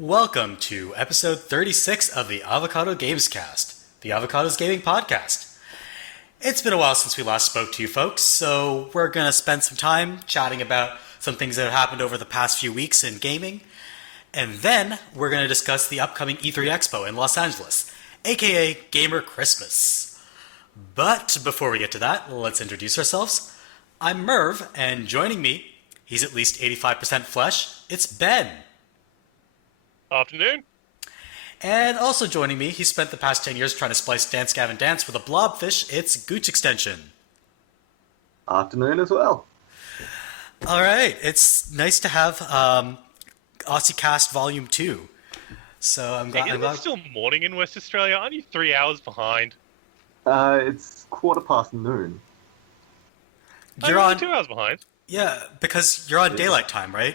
Welcome to episode 36 of the Avocado Gamescast, the Avocado's Gaming Podcast. It's been a while since we last spoke to you folks, so we're going to spend some time chatting about some things that have happened over the past few weeks in gaming, and then we're going to discuss the upcoming E3 Expo in Los Angeles, aka Gamer Christmas. But before we get to that, let's introduce ourselves. I'm Merve, and joining me, he's at least 85% flesh, it's Ben. Afternoon. And also joining me, he spent the past 10 years trying to splice Dance Gavin Dance with a blobfish, it's Gooch Extension. Afternoon as well. Alright, it's nice to have AussieCast Volume 2. So I'm glad... Isn't it still morning in West Australia? Aren't you 3 hours behind? It's noon. You're I'm on... 2 hours behind. Yeah, because you're on daylight time, right?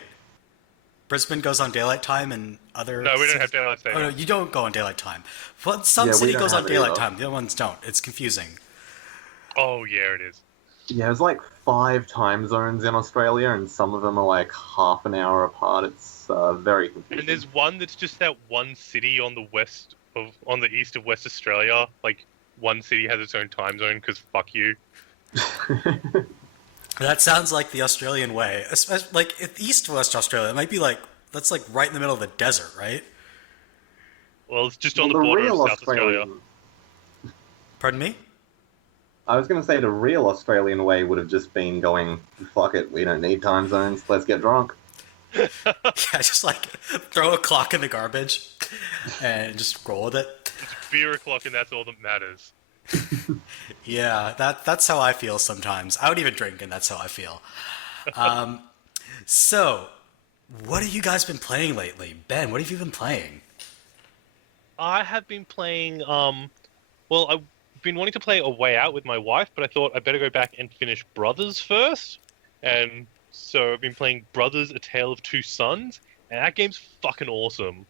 Brisbane goes on daylight time and other... No, we don't have daylight saving. Oh, no, you don't go on daylight time. Well, some Yeah, we city don't goes have on it daylight either. time, the other ones don't. It's confusing. Oh, yeah, it is. Yeah, there's like 5 time zones in Australia, and some of them are like half an hour apart. It's very confusing. And there's one that's just that one city on the east of West Australia. Like, one city has its own time zone, because fuck you. That sounds like the Australian way. Especially, like, east West Australia, it might be like... That's like right in the middle of the desert, right? Well, it's just Well, on the border of real South Australia. Pardon me? I was going to say the real Australian way would have just been going, fuck it, we don't need time zones, let's get drunk. Yeah, just like throw a clock in the garbage and just roll with it. It's beer o'clock and that's all that matters. Yeah, that's how I feel sometimes. I don't even drink, and that's how I feel. So, what have you guys been playing lately? Ben, what have you been playing? I have been playing, well, I've been wanting to play A Way Out with my wife, but I thought I'd better go back and finish Brothers first. And so I've been playing Brothers, A Tale of Two Sons, and that game's fucking awesome.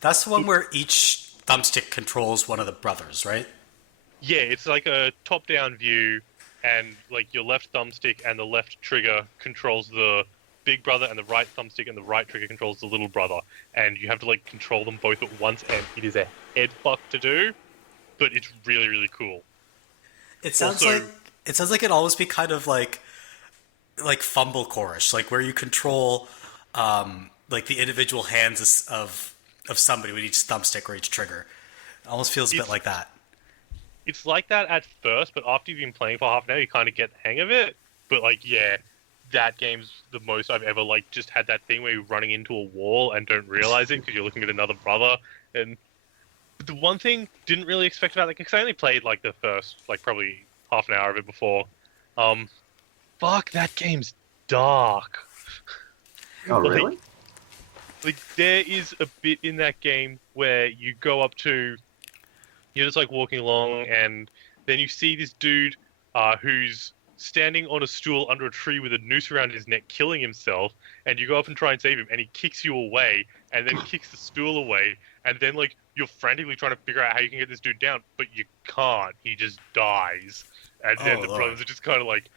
That's the one where each thumbstick controls one of the brothers, right? Yeah, it's like a top-down view, and like your left thumbstick and the left trigger controls the big brother, and the right thumbstick and the right trigger controls the little brother. And you have to like control them both at once, and it is a head fuck to do, but it's really, really cool. It sounds Also- like it'd always be kind of like fumble core-ish, like where you control like the individual hands of somebody with each thumbstick or each trigger. It almost feels a bit like that. It's like that at first, but after you've been playing for half an hour, you kind of get the hang of it. But like, yeah, that game's the most I've ever like just had that thing where you're running into a wall and don't realize it because you're looking at another brother. And the one thing didn't really expect about it, because I only played like the first like probably half an hour of it before. Fuck, that game's dark. Oh, really? Like there is a bit in that game where you go up to, you're just like walking along, and then you see this dude who's standing on a stool under a tree with a noose around his neck, killing himself, and you go up and try and save him, and he kicks you away, and then kicks the stool away, and then like you're frantically trying to figure out how you can get this dude down, but you can't. He just dies, and then the Lord. brothers are just kind of like,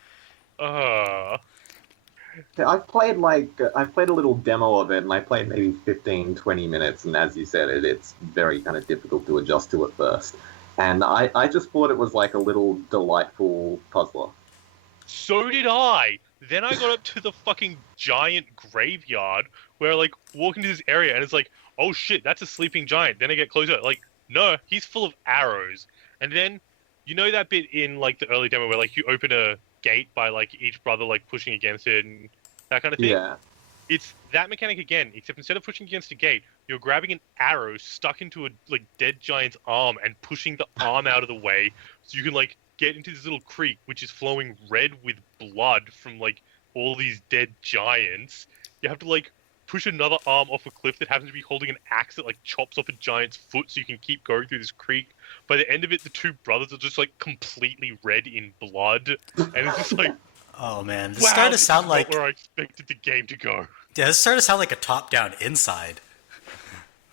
Yeah, I've played a little demo of it, and I played maybe 15, 20 minutes, and as you said, it's very kind of difficult to adjust to at first. And I just thought it was like a little delightful puzzler. So did I. Then I got up to the fucking giant graveyard where I, like, walk into this area and it's like, oh shit, that's a sleeping giant. Then I get closer, like, no, he's full of arrows. And then, you know that bit in, like, the early demo where, like, you open a gate by, like, each brother, like, pushing against it and that kind of thing? Yeah. It's that mechanic again, except instead of pushing against a gate, you're grabbing an arrow stuck into a, like, dead giant's arm and pushing the arm out of the way so you can, like, get into this little creek which is flowing red with blood from like all these dead giants. You have to like push another arm off a cliff that happens to be holding an axe that like chops off a giant's foot so you can keep going through this creek. By the end of it, the two brothers are just like completely red in blood, and it's just like, Oh man, this wow, started to this sound is like not where I expected the game to go. yeah, this started to sound like a top-down Inside.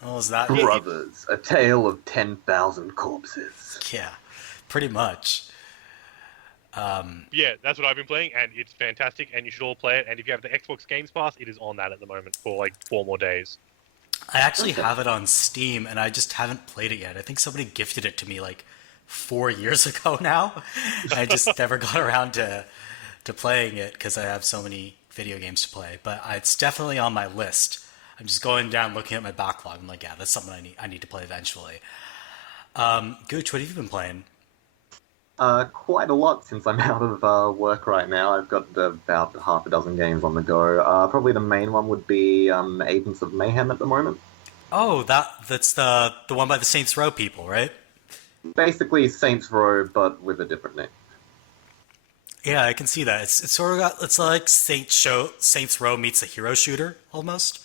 Oh, is that? Brothers, a tale of 10,000 corpses. Yeah, pretty much. Yeah, that's what I've been playing, and it's fantastic, and you should all play it. And if you have the Xbox Games Pass, it is on that at the moment for like 4 more days. I actually Okay. have it on Steam, and I just haven't played it yet. I think somebody gifted it to me like 4 years ago now. I just never got around to playing it because I have so many video games to play. But it's definitely on my list. I'm just going down looking at my backlog. I'm like, yeah, that's something I need to play eventually. Gooch, what have you been playing? Quite a lot since I'm out of work right now. I've got about half a dozen games on the go. Probably the main one would be Agents of Mayhem at the moment. Oh, that's the one by the Saints Row people, right? Basically Saints Row, but with a different name. Yeah, I can see that. It's sort of got it's like Saints Row meets a hero shooter almost.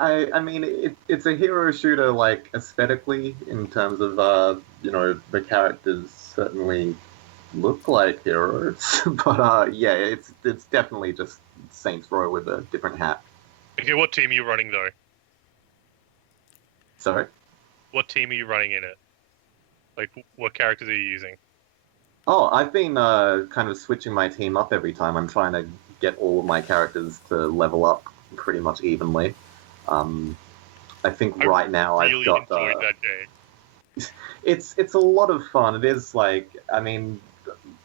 I mean, it's a hero shooter, like, aesthetically, in terms of, the characters certainly look like heroes. But, yeah, it's definitely just Saints Row with a different hat. Okay, what team are you running though? Sorry? What team are you running in it? Like, what characters are you using? Oh, I've been kind of switching my team up every time. I'm trying to get all of my characters to level up pretty much evenly. I think right now I've Really got. enjoyed that game. It's a lot of fun. It is like, I mean,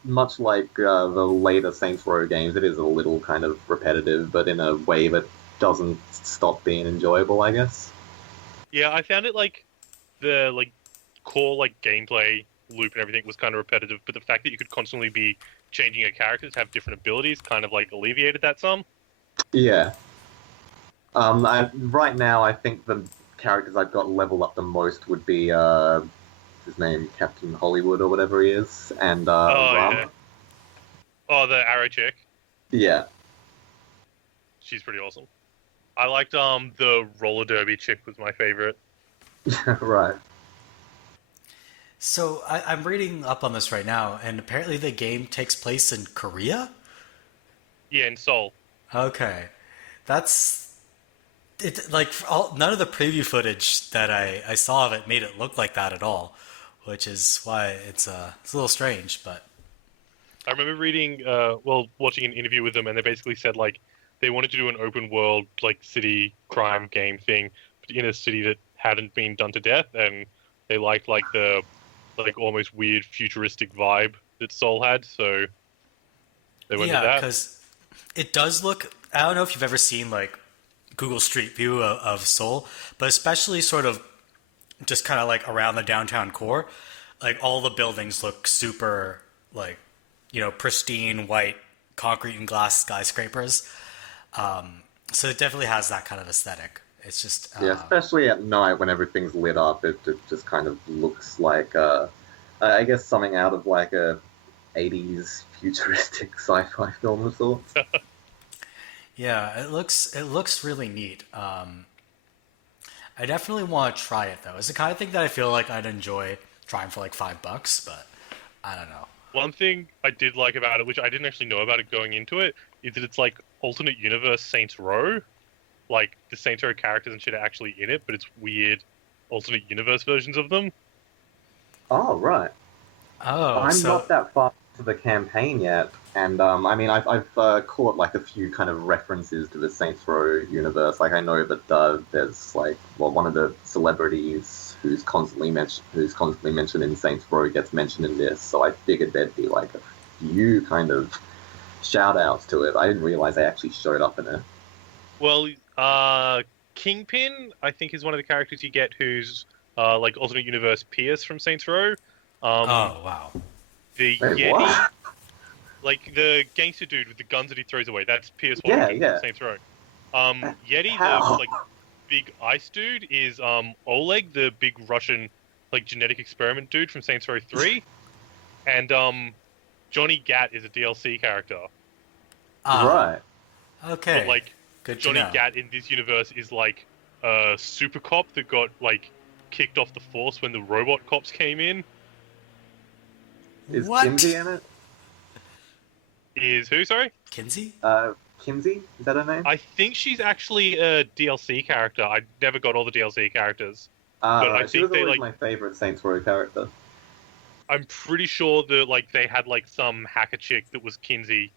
much like the later Saints Row games, it is a little kind of repetitive, but in a way that doesn't stop being enjoyable, I guess. Yeah, I found it like the core gameplay loop and everything was kind of repetitive, but the fact that you could constantly be changing your characters, have different abilities, kind of alleviated that some. Yeah. Right now, I think the characters I've got leveled up the most would be his name, Captain Hollywood or whatever he is, and Oh Rum. yeah. Oh, the arrow chick. Yeah. She's pretty awesome. I liked the roller derby chick was my favorite. Right. So I'm reading up on this right now, and apparently the game takes place in Korea. Yeah, in Seoul. Okay, that's it. Like none of the preview footage that I saw of it made it look like that at all, which is why it's a little strange. But I remember reading, watching an interview with them, and they basically said they wanted to do an open world city crime game thing, but in a city that hadn't been done to death, and they liked the almost weird futuristic vibe that Seoul had, so they went with yeah, that. because it does look. I don't know if you've ever seen like Google Street View of Seoul, but especially sort of just kind of like around the downtown core, like all the buildings look super like pristine white concrete and glass skyscrapers. So it definitely has that kind of aesthetic. It's just Yeah, especially at night when everything's lit up, it just kind of looks like, I guess, something out of like a 80s futuristic sci-fi film of sorts. yeah, it looks really neat. I definitely want to try it though. It's the kind of thing that I feel like I'd enjoy trying for like $5, but I don't know. One thing I did like about it, which I didn't actually know about it going into it, is that it's alternate universe Saints Row. Like the Saints Row characters and shit are actually in it, but it's weird alternate universe versions of them. Oh, right. Oh, I'm so not that far into the campaign yet, and I mean, I've caught like a few kind of references to the Saints Row universe. Like I know that there's one of the celebrities who's constantly mentioned in Saints Row gets mentioned in this, so I figured there'd be like a few kind of shout outs to it. I didn't realize they actually showed up in it. Well, Kingpin, I think, is one of the characters you get who's alternate universe Pierce from Saints Row. oh wow. The Wait, Yeti, what? the gangster dude with the guns that he throws away, that's Pierce Yeah, Washington yeah. from Saints Row. Yeti, How? the big ice dude, is Oleg, the big Russian genetic experiment dude from Saints Row 3. And Johnny Gat is a DLC character. Ah, Right. okay. But Good to Johnny know. Gat in this universe is a super cop that got kicked off the force when the robot cops came in. Is What? Kinsey in it? Is who? Sorry, Kinsey? Kinsey? Is that her name? I think she's actually a DLC character. I never got all the DLC characters, but I She think was they always my favorite Saints Row character. I'm pretty sure that they had some hacker chick that was Kinsey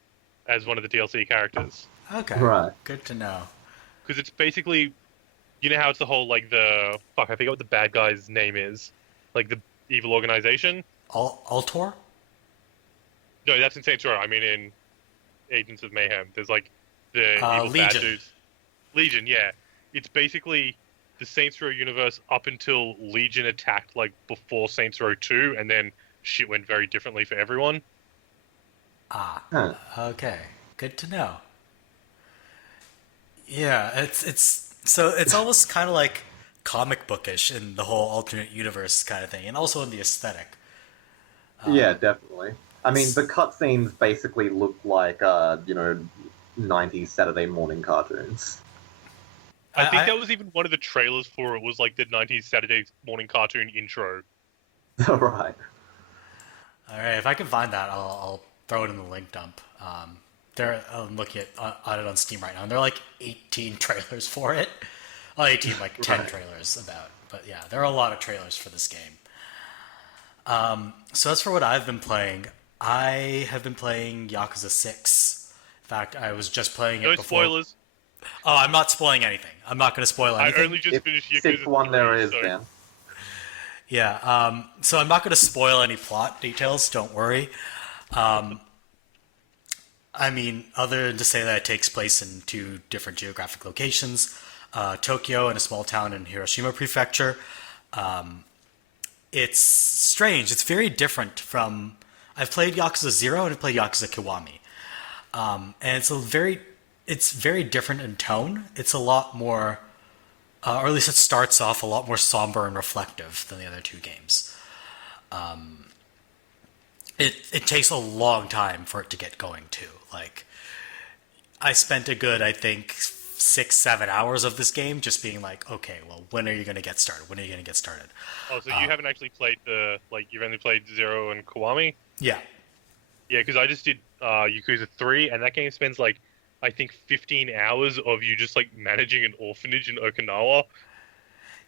as one of the DLC characters. Okay. Right. Good to know. Because it's basically You know how it's the whole like the fuck? I forget what the bad guy's name is. Like the evil organization. Altor? No, that's in Saints Row. I mean in Agents of Mayhem. There's like the evil bad Legion. dudes. Legion, yeah. It's basically the Saints Row universe up until Legion attacked like before Saints Row 2, and then shit went very differently for everyone. Ah, Huh. okay. Good to know. Yeah, it's almost kind of like comic bookish in the whole alternate universe kind of thing, and also in the aesthetic. Yeah, definitely. I mean, the cutscenes basically look like, 90s Saturday morning cartoons. I think I- that was even one of the trailers for it was like the 90s Saturday morning cartoon intro. Right. All right, if I can find that, I'll throw it in the link dump. I'm looking at it on Steam right now, and there are like 18 trailers for it. Well, 18, like 10 Right. trailers about. But yeah, there are a lot of trailers for this game. So as for what I've been playing, I have been playing Yakuza 6. In fact, I was just playing it No before. spoilers. Oh, I'm not spoiling anything. I'm not going to spoil I anything. only just finished Yakuza Sixth one 3, there is, so... Dan. Yeah, so I'm not going to spoil any plot details, don't worry. I mean, other than to say that it takes place in two different geographic locations, Tokyo and a small town in Hiroshima Prefecture. It's strange. It's very different from... I've played Yakuza 0 and I've played Yakuza Kiwami. And it's very different in tone. It's a lot more... or at least it starts off a lot more somber and reflective than the other two games. It takes a long time for it to get going too. Like, I spent a good, I think, 6-7 hours of this game just being like, okay, well, when are you going to get started? When are you going to get started? Oh, so you haven't actually played you've only played Zero and Kiwami? Yeah. Yeah, because I just did Yakuza 3, and that game spends like, I think 15 hours of you just like managing an orphanage in Okinawa.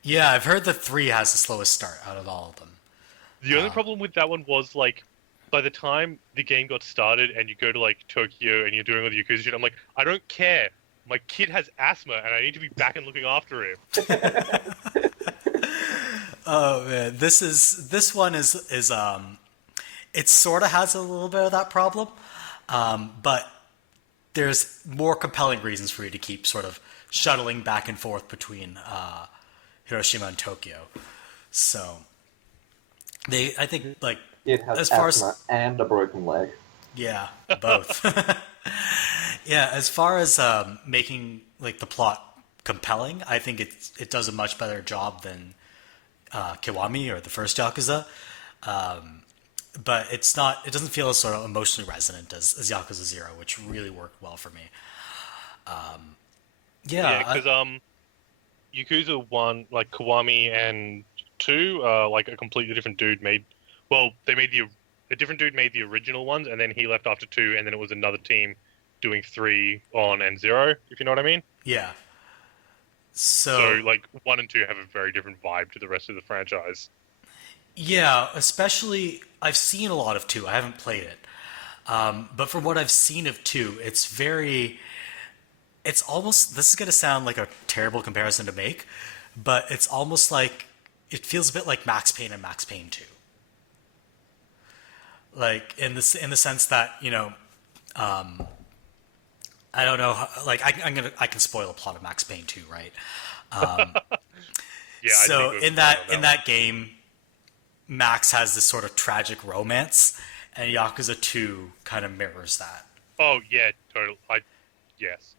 Yeah, I've heard that 3 has the slowest start out of all of them. The only problem with that one was like, by the time the game got started and you go to like Tokyo and you're doing all the Yakuza shit, I'm like, I don't care. My kid has asthma and I need to be back and looking after him. Oh man, this one is it sort of has a little bit of that problem, but there's more compelling reasons for you to keep sort of shuttling back and forth between Hiroshima and Tokyo. So I think like It has as far asthma as and a broken leg. yeah, both. Yeah, as far as making like the plot compelling, I think it does a much better job than Kiwami or the first Yakuza. But it doesn't feel as sort of emotionally resonant as Yakuza 0, which really worked well for me. Yeah, because Yakuza 1, like Kiwami and 2, like a completely different dude made. Well, a different dude made the original ones, and then he left after 2, and then it was another team doing 3 on and 0. If you know what I mean. Yeah. So like 1 and 2 have a very different vibe to the rest of the franchise. Yeah, especially I've seen a lot of 2. I haven't played it. But from what I've seen of 2, it's almost, this is going to sound like a terrible comparison to make, but it's almost like, it feels a bit like Max Payne and Max Payne 2. Like, in the sense that, I don't know, like, I can spoil a plot of Max Payne 2, right? Yeah. So I think in that game, Max has this sort of tragic romance, and Yakuza 2 kind of mirrors that. Oh yeah, totally. Yes.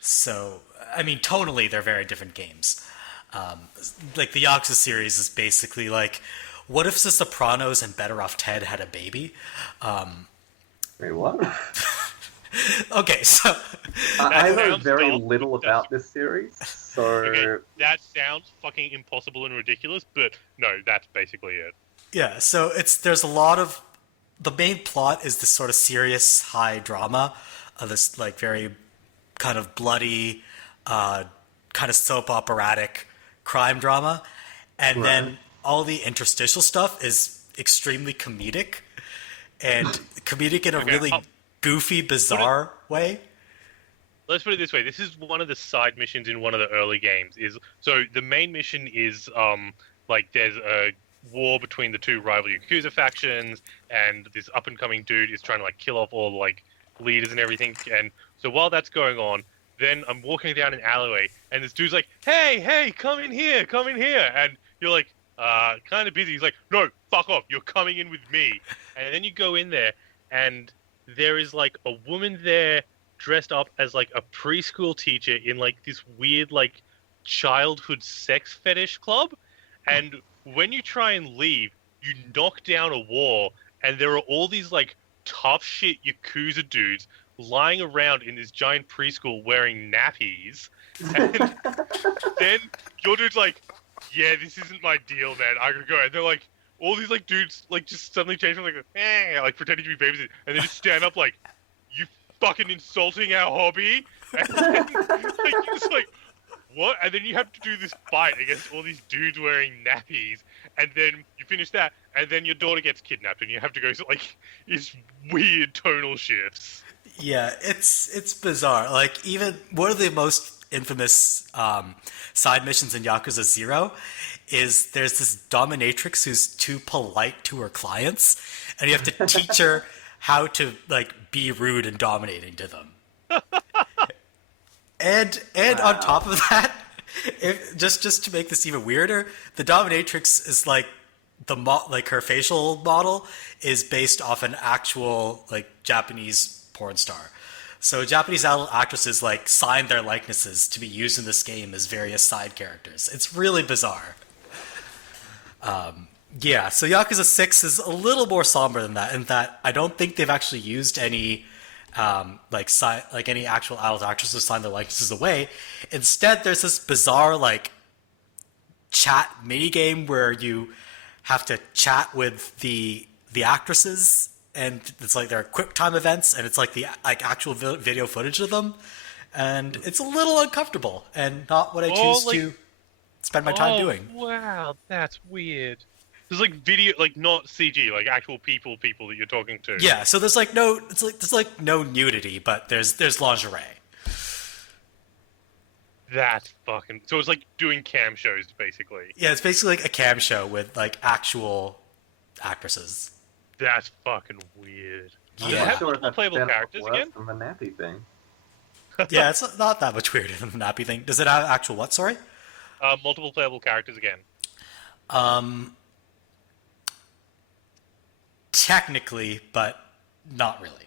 So, I mean, tonally, they're very different games. Like, the Yakuza series is basically like, what if The Sopranos and Better Off Ted had a baby? Wait, what? Okay, so... I know sounds very dumb, little but that's- about this series, so... Okay, that sounds fucking impossible and ridiculous, but no, that's basically it. Yeah, so there's a lot of... The main plot is this sort of serious, high drama of this, like, very kind of bloody, kind of soap operatic crime drama. And then all the interstitial stuff is extremely comedic. And comedic in a Okay, really goofy, bizarre way. let's put it this way. This is one of the side missions in one of the early games. So the main mission is like there's a war between the two rival Yakuza factions, and this up and coming dude is trying to like kill off all like leaders and everything. And so while that's going on, then I'm walking down an alleyway, and this dude's like, "Hey, come in here," and you're like, kind of busy. He's like, "No, fuck off! You're coming in with me." And then you go in there, and there is like a woman there dressed up as like a preschool teacher in like this weird like childhood sex fetish club. And when you try and leave, you knock down a wall, and there are all these like tough shit Yakuza dudes lying around in this giant preschool wearing nappies. And then your dude's like, "Yeah, this isn't my deal, man. I gotta go." And they're like, all these like dudes like just suddenly change from like pretending to be babies, and they just stand up like, "You fucking insulting our hobby," and then, like, you're just like, what? And then you have to do this fight against all these dudes wearing nappies, and then you finish that, and then your daughter gets kidnapped, and you have to go like these weird tonal shifts. Yeah, it's bizarre. Like, even one of the most infamous side missions in Yakuza 0 is there's this dominatrix who's too polite to her clients, and you have to teach her how to like be rude and dominating to them. And on top of that, just to make this even weirder, the dominatrix is like like her facial model is based off an actual like Japanese porn star. So Japanese actresses like sign their likenesses to be used in this game as various side characters. It's really bizarre. Yeah, so Yakuza 6 is a little more somber than that, in that I don't think they've actually used any like any actual adult actresses to sign their likenesses away. Instead, there's this bizarre like chat minigame where you have to chat with the actresses, and it's like there are quick time events, and it's like the like actual video footage of them, and it's a little uncomfortable and not what I choose to spend my time doing. Wow, that's weird. There's like video, like not CG, like actual people that you're talking to. Yeah, so there's like there's no nudity, but there's lingerie. That's fucking. So it's like doing cam shows, basically. Yeah, it's basically like a cam show with like actual actresses. That's fucking weird. Yeah. I'm not sure if that's playable better or characters worse again? than the nappy thing. Yeah, it's not that much weirder than the nappy thing. Does it have actual what? Sorry. Multiple playable characters again. Technically, but not really.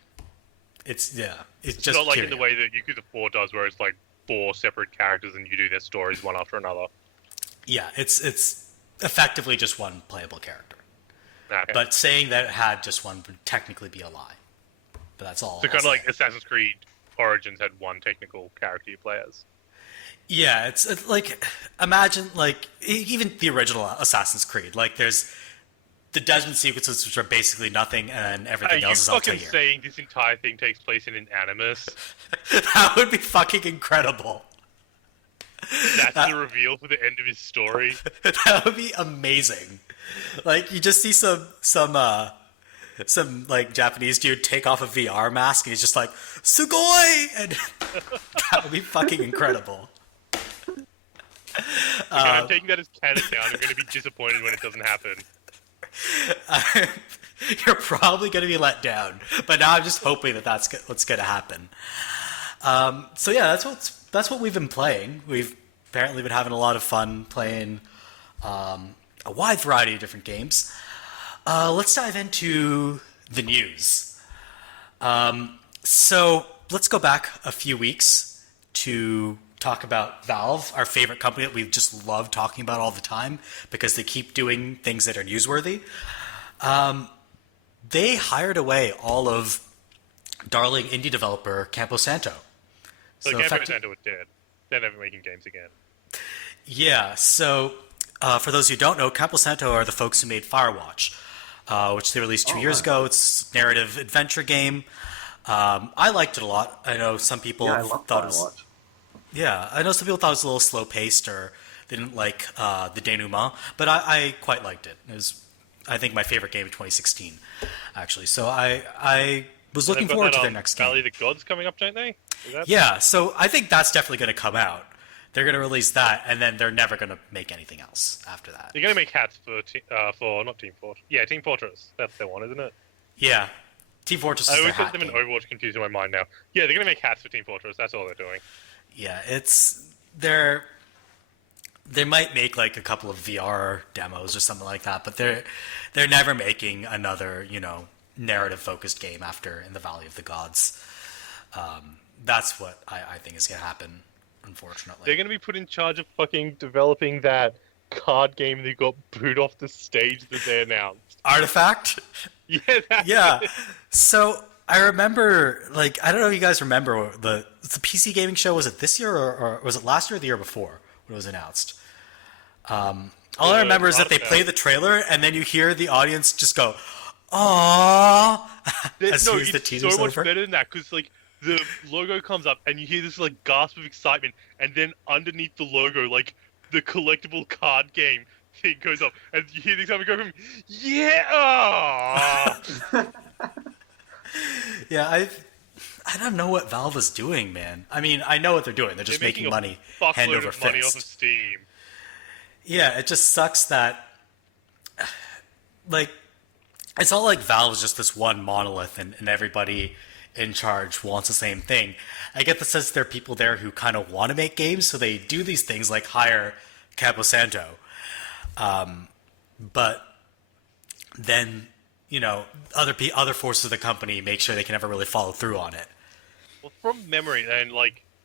It's just not like period. in the way that Yakuza 4 does, where it's like 4 separate characters and you do their stories one after another. Yeah, it's effectively just one playable character. Okay. But saying that it had just one would technically be a lie. But that's all. So kind of like Assassin's Creed Origins had one technical character you play as. Yeah, it's like, imagine like even the original Assassin's Creed. Like there's the Desmond sequences, which are basically nothing, and everything else is Altair. Are you fucking saying this entire thing takes place in an animus? That would be fucking incredible. That's the reveal for the end of his story. That would be amazing. Like you just see some like Japanese dude take off a VR mask and he's just like "Sugoi," and that would be fucking incredible. I'm taking that as canon now. I'm going to be disappointed when it doesn't happen. You're probably going to be let down, but now I'm just hoping that that's what's going to happen. So yeah, that's what we've been playing. We've apparently been having a lot of fun playing a wide variety of different games. Let's dive into the news. So let's go back a few weeks to talk about Valve, our favorite company that we've just loved talking about all the time because they keep doing things that are newsworthy. They hired away all of darling indie developer Campo Santo. So Campo Santo was dead. They're never making games again. Yeah, so for those who don't know, Campo Santo are the folks who made Firewatch, which they released 2 years ago. It's a narrative adventure game. I liked it a lot. I know some people thought it was... Yeah, I know some people thought it was a little slow-paced or they didn't like the denouement, but I quite liked it. It was, I think, my favorite game of 2016, actually. So I Was And looking they've got forward that, to their next game. Valley of the Gods coming up, don't they? Is that... Yeah, so I think that's definitely going to come out. They're going to release that, and then they're never going to make anything else after that. They're going to make hats for not Team Fortress. Yeah, Team Fortress. That's their one, isn't it? Yeah, Team Fortress I is their always get hat them in game. Overwatch confused in my mind now. Yeah, they're going to make hats for Team Fortress. That's all they're doing. Yeah, they might make like a couple of VR demos or something like that, but they're never making another, narrative focused game after In the Valley of the Gods. That's what I think is going to happen, unfortunately. They're going to be put in charge of fucking developing that card game that got booed off the stage that they announced. Artifact? Yeah, that's Yeah. it. So I remember, I don't know if you guys remember the PC gaming show. Was it this year or was it last year or the year before when it was announced? All I remember is that they play the trailer and then you hear the audience just go, "Aww," as soon as the it's teaser's so much over. better than that because the logo comes up and you hear this gasp of excitement, and then underneath the logo, the collectible card game thing goes up, and you hear the excitement go from yeah. Yeah, I don't know what Valve is doing, man. I mean, I know what they're doing. They're just They're making money a hand fuckload over of money off of fist. Steam. Yeah, it just sucks that, it's not like Valve is just this one monolith and everybody in charge wants the same thing. I get the sense there are people there who kind of want to make games, so they do these things like hire Campo Santo. But then, other forces of the company make sure they can never really follow through on it. Well, from memory, and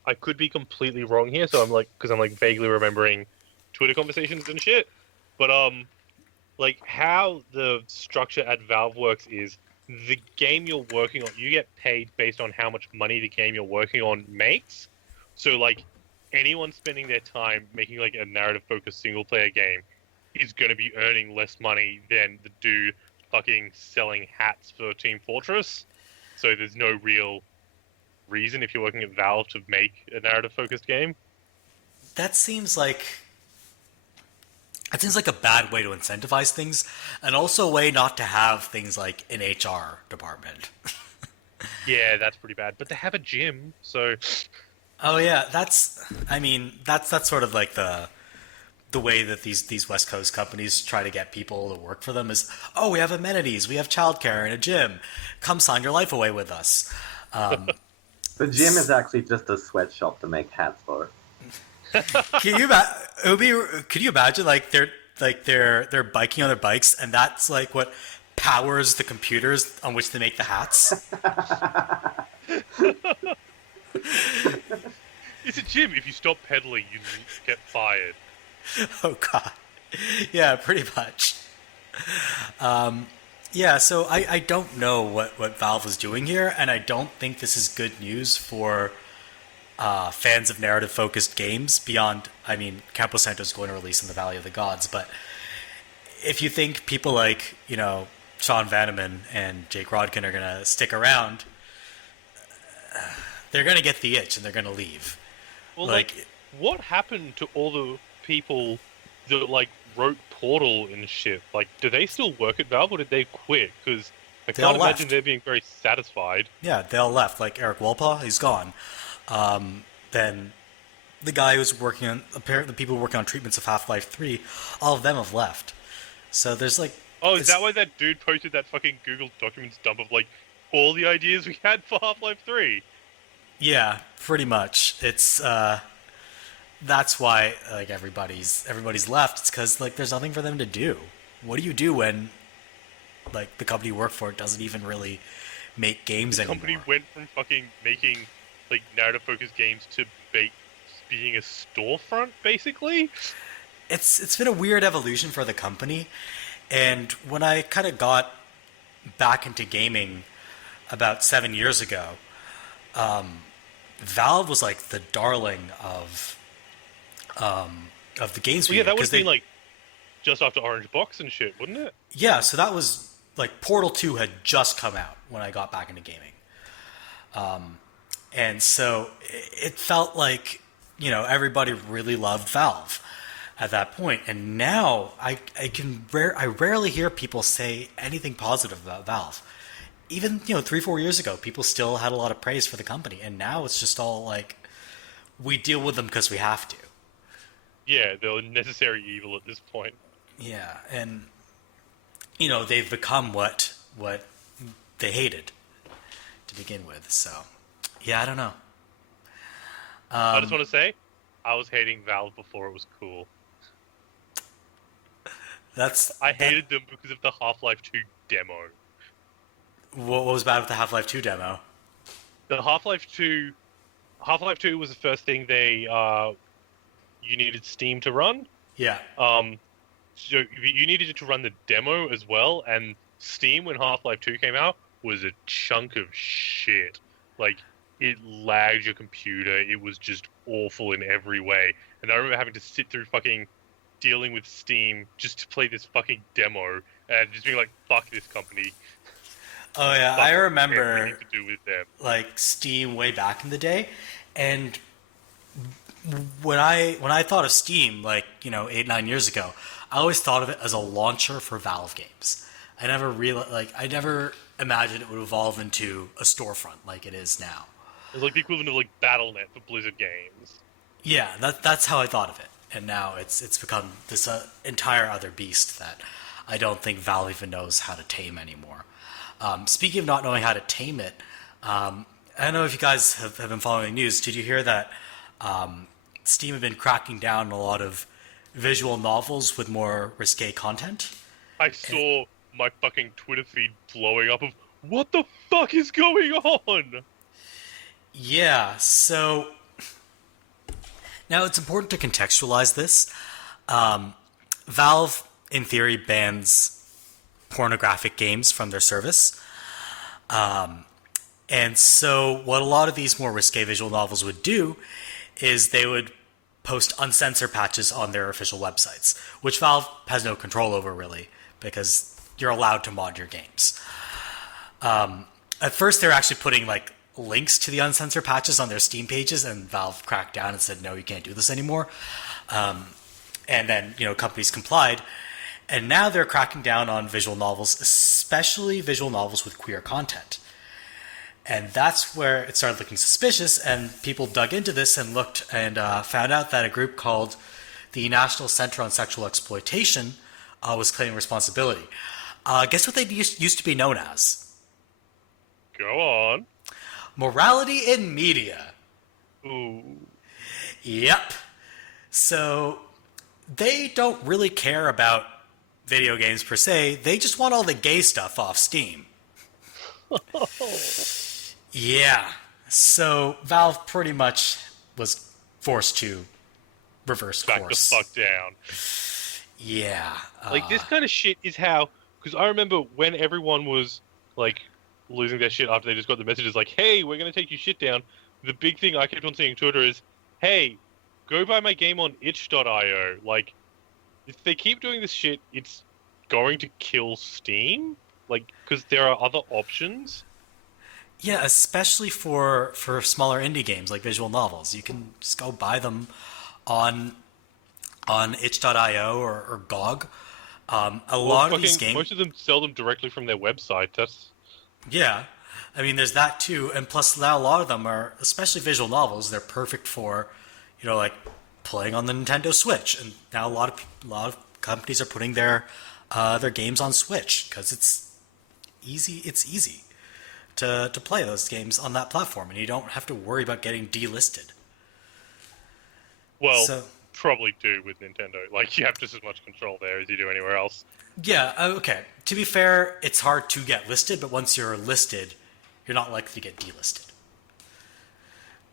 I could be completely wrong here, so because I'm vaguely remembering Twitter conversations and shit. But how the structure at Valve works is the game you're working on, you get paid based on how much money the game you're working on makes. So anyone spending their time making a narrative-focused single-player game is going to be earning less money than the dude fucking selling hats for Team Fortress. So there's no real reason if you're working at Valve to make a narrative-focused game. That seems like a bad way to incentivize things, and also a way not to have things like an HR department. Yeah, that's pretty bad. But they have a gym, so... Oh yeah, that's sort of the way that these West Coast companies try to get people to work for them is, we have amenities, we have childcare and a gym. Come sign your life away with us. The gym is actually just a sweatshop to make hats for. Can you imagine they're biking on their bikes and that's what powers the computers on which they make the hats? It's a gym. If you stop pedaling, you get fired. Oh god. Yeah, pretty much. Yeah, so I don't know what Valve is doing here, and I don't think this is good news for fans of narrative-focused games beyond, Campo Santo is going to release In the Valley of the Gods, but if you think people like, Sean Vanneman and Jake Rodkin are going to stick around, they're going to get the itch and they're going to leave. Well, what happened to all the people that, wrote Portal and shit? Do they still work at Valve, or did they quit? Because I can't imagine they're being very satisfied. Yeah, they all left. Eric Wolpa, he's gone. Then the guy who's working on, apparently the people working on treatments of Half-Life 3, all of them have left. So there's Oh, is that why that dude posted that fucking Google Documents dump of all the ideas we had for Half-Life 3? Yeah, pretty much. It's that's why everybody's left. It's because there's nothing for them to do. What do you do when the company you work for doesn't even really make games anymore? The company went from fucking making narrative-focused games to being a storefront, basically. It's been a weird evolution for the company, and when I kind of got back into gaming about 7 years ago, Valve was the darling of the games. Well, yeah, that would have been just after Orange Box and shit, wouldn't it? Yeah, so that was Portal 2 had just come out when I got back into gaming. And so it felt everybody really loved Valve at that point. And now I rarely hear people say anything positive about Valve. even 3-4 years ago, people still had a lot of praise for the company, and now it's just all like we deal with them because we have to. Yeah, they're a necessary evil at this point. Yeah, and they've become what they hated to begin with. So, yeah, I don't know. I just want to say, I was hating Valve before it was cool. I hated them because of the Half-Life 2 demo. What was bad with the Half-Life 2 demo? The Half-Life 2 was the first thing you needed Steam to run. Yeah. So you needed it to run the demo as well, and Steam, when Half-Life 2 came out, was a chunk of shit. Like, it lagged your computer, it was just awful in every way. And I remember having to sit through fucking dealing with Steam just to play this fucking demo, and just being like, fuck this company. Oh yeah, I remember to do with them. Like Steam way back in the day, and when I thought of Steam, 8-9 years ago, I always thought of it as a launcher for Valve games. I never imagined it would evolve into a storefront like it is now. It's like the equivalent of BattleNet for Blizzard games. Yeah, that's how I thought of it, and now it's become this entire other beast that I don't think Valve even knows how to tame anymore. Speaking of not knowing how to tame it, I don't know if you guys have been following the news. Did you hear that Steam have been cracking down on a lot of visual novels with more risque content? I saw my fucking Twitter feed blowing up of, what the fuck is going on? Yeah, so now it's important to contextualize this. Valve, in theory, bans pornographic games from their service. And so what a lot of these more risque visual novels would do is they would post uncensored patches on their official websites, which Valve has no control over, really, because you're allowed to mod your games. At first, they're actually putting links to the uncensored patches on their Steam pages, and Valve cracked down and said, no, you can't do this anymore. And then, companies complied. And now they're cracking down on visual novels, especially visual novels with queer content. And that's where it started looking suspicious, and people dug into this and looked and found out that a group called the National Center on Sexual Exploitation was claiming responsibility. Guess what they used to be known as? Go on. Morality in Media. Ooh. Yep. So they don't really care about video games per se. They just want all the gay stuff off Steam. Yeah. So Valve pretty much was forced to reverse course. Back the fuck down. Yeah. This kind of shit is how... Because I remember when everyone was, losing their shit after they just got the messages hey, we're going to take your shit down, the big thing I kept on seeing on Twitter is, hey, go buy my game on itch.io. If they keep doing this shit, it's going to kill Steam? Because there are other options? Yeah, especially for smaller indie games like visual novels. You can just go buy them on itch.io or GOG. A lot of these games... Most of them sell them directly from their website. Yeah. I mean, there's that too. And plus, now a lot of them are, especially visual novels, they're perfect for, playing on the Nintendo Switch. And now a lot of companies are putting their games on Switch because it's easy. It's easy to play those games on that platform, and you don't have to worry about getting delisted. Well, probably do with Nintendo. You have just as much control there as you do anywhere else. Yeah, okay. To be fair, it's hard to get listed, but once you're listed, you're not likely to get delisted.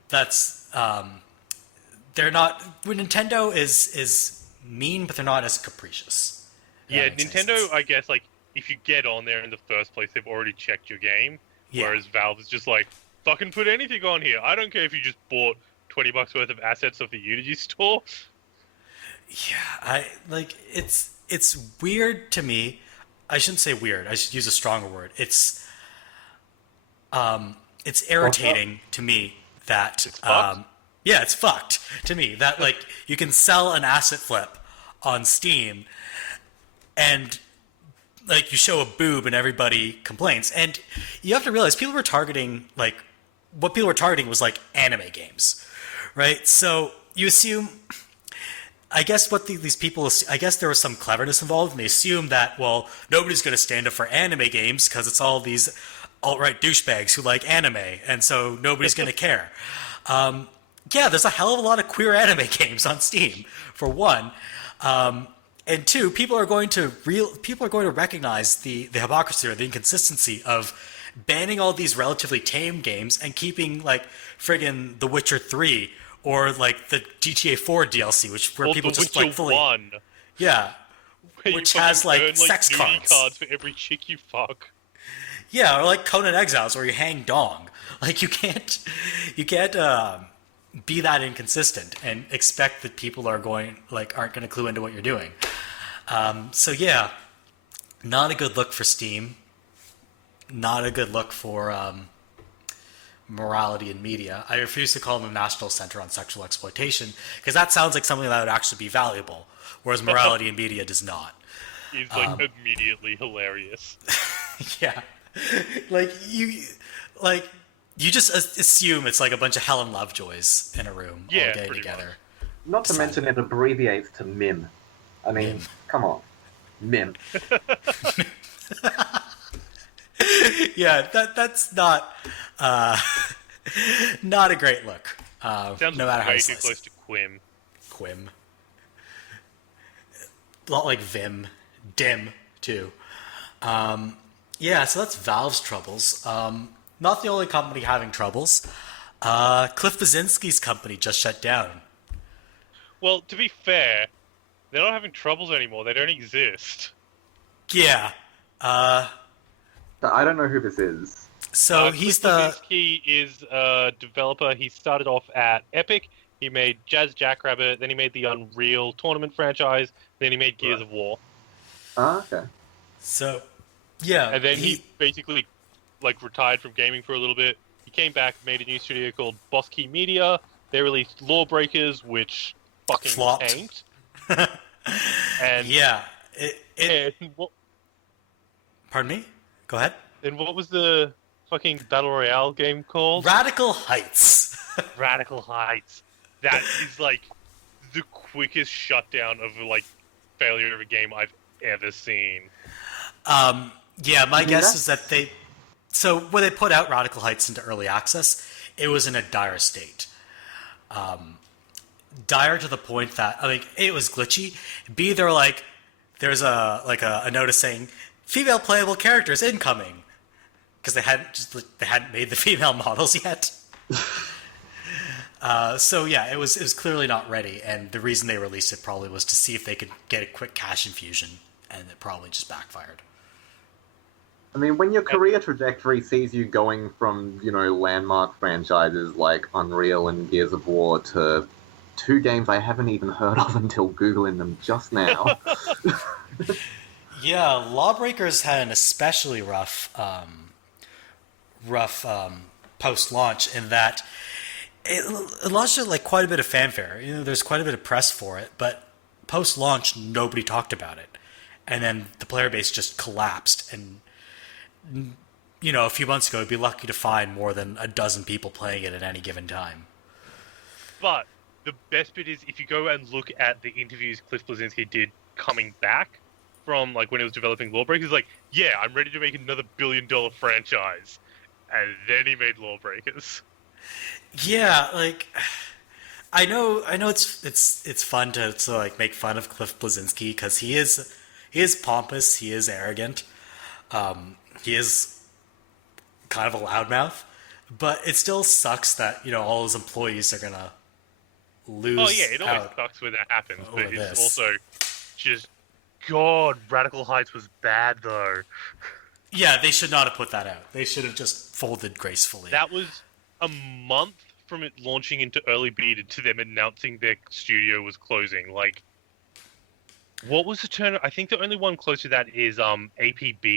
That's they're not. Nintendo is mean, but they're not as capricious. Yeah, Nintendo, I guess, if you get on there in the first place, they've already checked your game. Yeah. Whereas Valve is just fucking put anything on here. I don't care if you just bought $20 worth of assets off the Unity store. Yeah, it's weird to me. I shouldn't say weird. I should use a stronger word. It's irritating to me that it's fucked. Yeah, it's fucked to me that you can sell an asset flip on Steam and like you show a boob and everybody complains. And you have to realize people were targeting like what people were targeting was like anime games, right? So you assume, I guess what these people, I guess there was some cleverness involved, and they assumed that, well, nobody's going to stand up for anime games because it's all these alt-right douchebags who like anime, and so nobody's going to care. Yeah, there's a hell of a lot of queer anime games on Steam, for one. And two, people are going to recognize the hypocrisy or the inconsistency of banning all these relatively tame games and keeping like friggin' The Witcher 3 or like the GTA 4 DLC, where people just Witcher like fully 1, yeah, where which you has like earn, sex nudie cards. for every chick you fuck. Yeah, or like Conan Exiles where you hang dong. Like you can't be that inconsistent and expect that people aren't going to clue into what you're doing. So yeah, not a good look for Steam. Not a good look for morality in media. I refuse to call them the National Center on Sexual Exploitation because that sounds like something that would actually be valuable, whereas morality in media does not. He's like immediately hilarious. Yeah, you just assume it's like a bunch of Helen Lovejoys in a room all getting together. Not to mention it abbreviates to MIM. I mean, MIM. Come on. MIM. Yeah, that's not not a great look. Sounds no matter how way you too slice close it. to Quim. Quim. A lot like Vim. Dim, too. Yeah, so that's Valve's troubles. Not the only company having troubles. Cliff Blazinski's company just shut down. Well, to be fair, they're not having troubles anymore. They don't exist. Yeah. I don't know who this is. So he's Cliff the... Blazinski is a developer. He started off at Epic. He made Jazz Jackrabbit. Then he made the Unreal Tournament franchise. Then he made Gears of War. Ah, okay. So, yeah. And then he basically like retired from gaming for a little bit. He came back, made a new studio called Boss Key Media. They released Lawbreakers, which fucking flopped. tanked. And yeah. and what, Pardon me? Go ahead. and what was the fucking Battle Royale game called? Radical Heights. Radical Heights. That is like the quickest shutdown of like failure of a game I've ever seen. Yeah, my guess is that they... So when they put out Radical Heights into early access, it was in a dire state. Dire to the point that, I mean, A, it was glitchy. B, they're like, there's a notice saying, female playable characters incoming. Because they hadn't made the female models yet. So yeah, it was clearly not ready, and the reason they released it probably was to see if they could get a quick cash infusion, and it probably just backfired. I mean, when your career trajectory sees you going from, landmark franchises like Unreal and Gears of War to two games I haven't even heard of until Googling them just now. Yeah, Lawbreakers had an especially rough post-launch in that it launched with like quite a bit of fanfare. There's quite a bit of press for it, but post-launch nobody talked about it, and then the player base just collapsed. And a few months ago, you'd be lucky to find more than a dozen people playing it at any given time. But the best bit is if you go and look at the interviews Cliff Blazinski did coming back from like when he was developing Lawbreakers, he's like, yeah, I'm ready to make another $1 billion franchise. And then he made Lawbreakers. Yeah, like I know it's fun to like make fun of Cliff Blazinski because he is pompous, he is arrogant, he is kind of a loudmouth, but it still sucks that all his employees are gonna lose. Oh yeah, it always out sucks when that happens, but over it's this. also just God. Radical Heights was bad though. Yeah, they should not have put that out. They should have just folded gracefully. That was a month from it launching into early beta to them announcing their studio was closing. Like, what was the turn? I think the only one close to that is APB. Do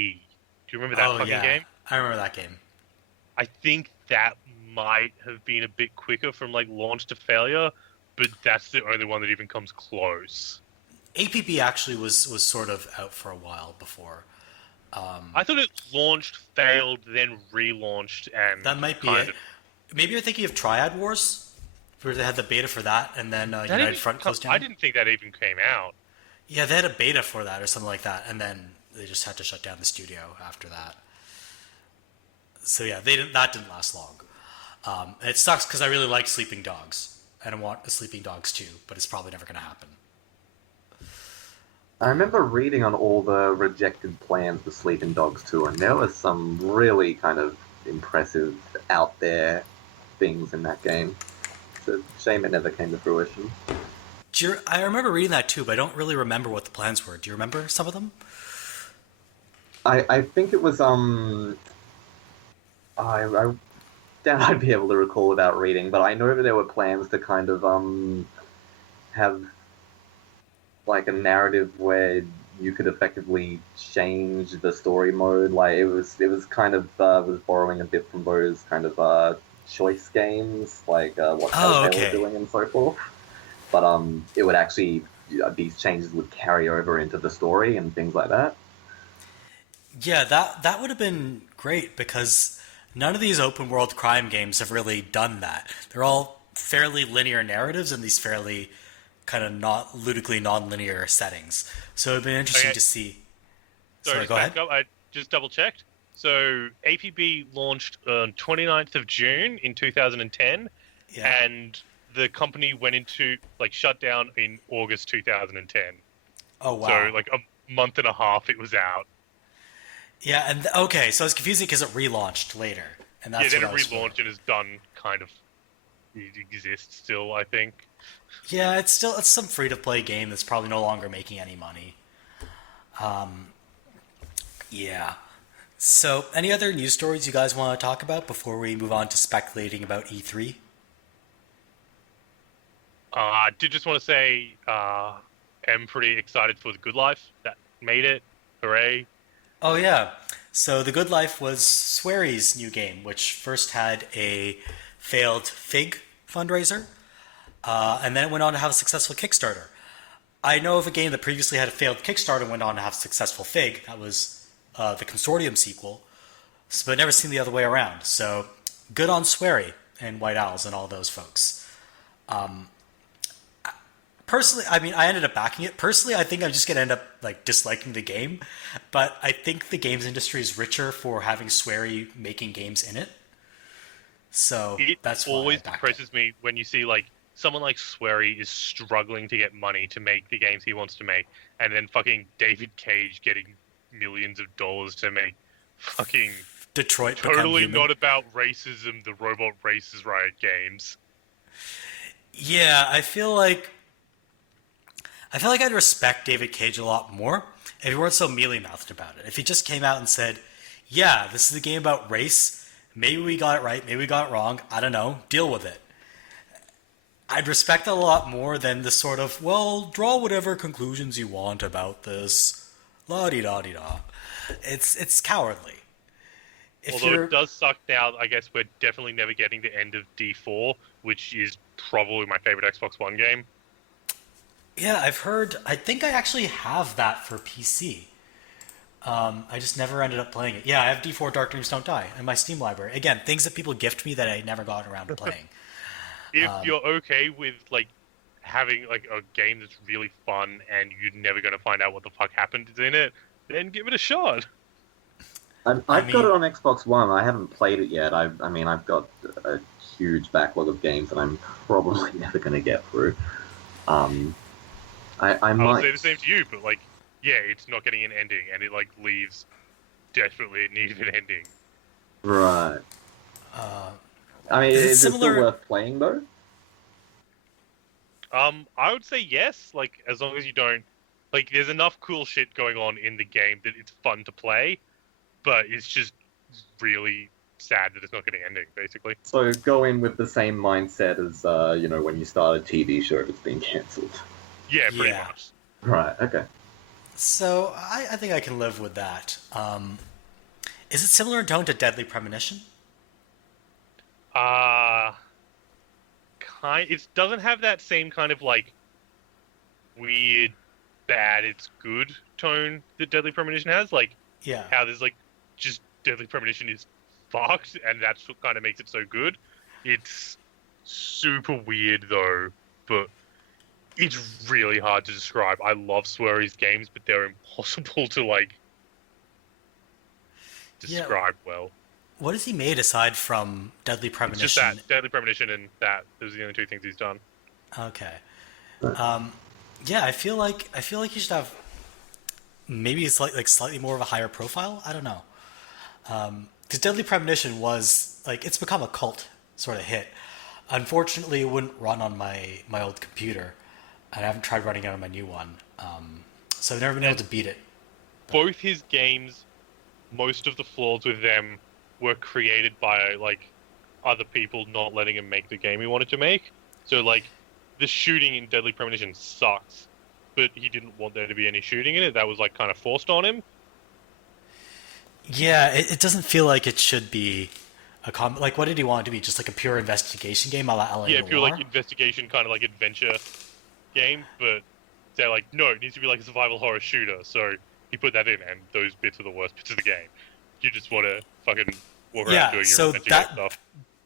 you remember that fucking game? I remember that game. I think that might have been a bit quicker from like launch to failure, but that's the only one that even comes close. APB actually was sort of out for a while before. I thought it launched, failed, then relaunched, and That might be kind it. Maybe you're thinking of Triad Wars, where they had the beta for that, and then That United even, Front closed down. I didn't think that even came out. Yeah, they had a beta for that or something like that, and then they just had to shut down the studio after that. So yeah, that didn't last long. It sucks because I really like Sleeping Dogs, and I want the Sleeping Dogs too, but it's probably never going to happen. I remember reading on all the rejected plans for Sleeping Dogs 2, and there was some really kind of impressive, out there things in that game. It's a shame it never came to fruition. I remember reading that too, but I don't really remember what the plans were. Do you remember some of them? I think it was I doubt I'd be able to recall without reading, but I know that there were plans to kind of have like a narrative where you could effectively change the story mode. Like it was kind of was borrowing a bit from those kind of choice games, like what Telltale were doing and so forth. But it would actually these changes would carry over into the story and things like that. Yeah, that would have been great because none of these open world crime games have really done that. They're all fairly linear narratives in these fairly kind of not ludically non-linear settings. So it'd be interesting to see. Sorry, go ahead. I just double checked. So APB launched on 29th of June in 2010, and the company went into shutdown in August 2010. Oh wow! So a month and a half it was out. Yeah, and okay, so it's confusing because it relaunched later, and that's then it relaunched and is done. Kind of, it exists still, I think. Yeah, it's some free to play game that's probably no longer making any money. Yeah. So, any other news stories you guys want to talk about before we move on to speculating about E3? I did just want to say, I'm pretty excited for The Good Life. That made it. Hooray. Oh, yeah. So, The Good Life was Swery's new game, which first had a failed Fig fundraiser, and then it went on to have a successful Kickstarter. I know of a game that previously had a failed Kickstarter and went on to have a successful Fig. That was the Consortium sequel, but never seen the other way around. So, good on Swery and White Owls and all those folks. Personally, I mean, I ended up backing it. Personally, I think I'm just going to end up disliking the game, but I think the games industry is richer for having Swery making games in it. So that's why always depresses me when you see someone like Swery is struggling to get money to make the games he wants to make, and then fucking David Cage getting millions of dollars to make fucking Detroit totally not about racism, the robot races riot games. Yeah, I feel like I'd respect David Cage a lot more if he weren't so mealy-mouthed about it. If he just came out and said, yeah, this is a game about race, maybe we got it right, maybe we got it wrong, I don't know, deal with it. I'd respect that a lot more than the sort of, well, draw whatever conclusions you want about this, la-di-da-di-da. It's cowardly. Although it does suck now, I guess we're definitely never getting the end of D4, which is probably my favorite Xbox One game. Yeah, I've heard. I think I actually have that for PC. I just never ended up playing it. Yeah, I have D4 Dark Dreams Don't Die in my Steam library. Again, things that people gift me that I never got around to playing. If you're okay with having a game that's really fun and you're never going to find out what the fuck happened in it, then give it a shot. I've got it on Xbox One. I haven't played it yet. I've got a huge backlog of games that I'm probably never going to get through. I might would say the same to you, but yeah, it's not getting an ending, and it leaves desperately in need of an ending. Right. I mean, is it still worth playing though? I would say yes. As long as you don't there's enough cool shit going on in the game that it's fun to play, but it's just really sad that it's not getting an ending, basically. So go in with the same mindset as when you start a TV show that's been cancelled. Yeah, pretty much. Right. Okay. So I think I can live with that. Is it similar in tone to Deadly Premonition? It doesn't have that same kind of weird, bad, it's good tone that Deadly Premonition has. Yeah. how there's like just Deadly Premonition is fucked, and that's what kind of makes it so good. It's super weird though, but it's really hard to describe. I love Swery's games, but they're impossible to like describe well. What has he made aside from Deadly It's Premonition? just that Deadly Premonition and that. Those are the only two things he's done. Okay. Yeah, I feel like you should have maybe it's like slightly more of a higher profile. I don't know. Because Deadly Premonition was like it's become a cult sort of hit. Unfortunately, it wouldn't run on my old computer, and I haven't tried running it on my new one. So I've never been able to beat it. Both his games, most of the flaws with them were created by like other people not letting him make the game he wanted to make. So like the shooting in Deadly Premonition sucks, but he didn't want there to be any shooting in it. That was like kind of forced on him. Yeah, it doesn't feel like it should be a like what did he want it to be? Just like a pure investigation game, a la LA Yeah, Noire? pure like investigation kind of like adventure game, but they're like, no, it needs to be like a survival horror shooter. So he put that in, and those bits are the worst bits of the game. You just want to fucking walk around doing your investigation stuff.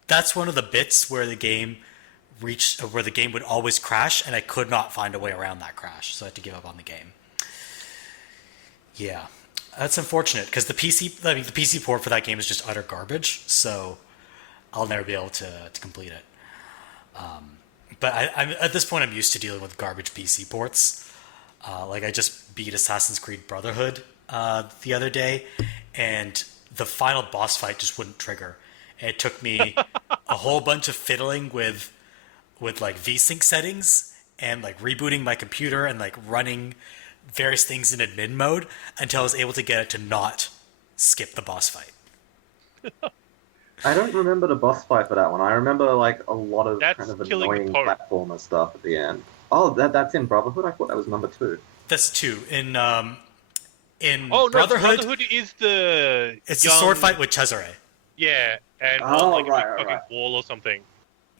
That's one of the bits where the game where the game would always crash, and I could not find a way around that crash, so I had to give up on the game. Yeah, that's unfortunate because the PC port for that game is just utter garbage, so I'll never be able to complete it. But I'm at this point, I'm used to dealing with garbage PC ports. Like I just beat Assassin's Creed Brotherhood the other day, and the final boss fight just wouldn't trigger. And it took me a whole bunch of fiddling with like VSync settings and like rebooting my computer and like running various things in admin mode until I was able to get it to not skip the boss fight. I don't remember the boss fight for that one. I remember like a lot of That's kind of killing the annoying Pope. platformer stuff at the end. Oh, that's in Brotherhood? I thought that was number 2. That's 2. In Oh no, Brotherhood is the it's young... a sword fight with Cesare. Yeah, and Oh, like right, a big right. fucking wall or something.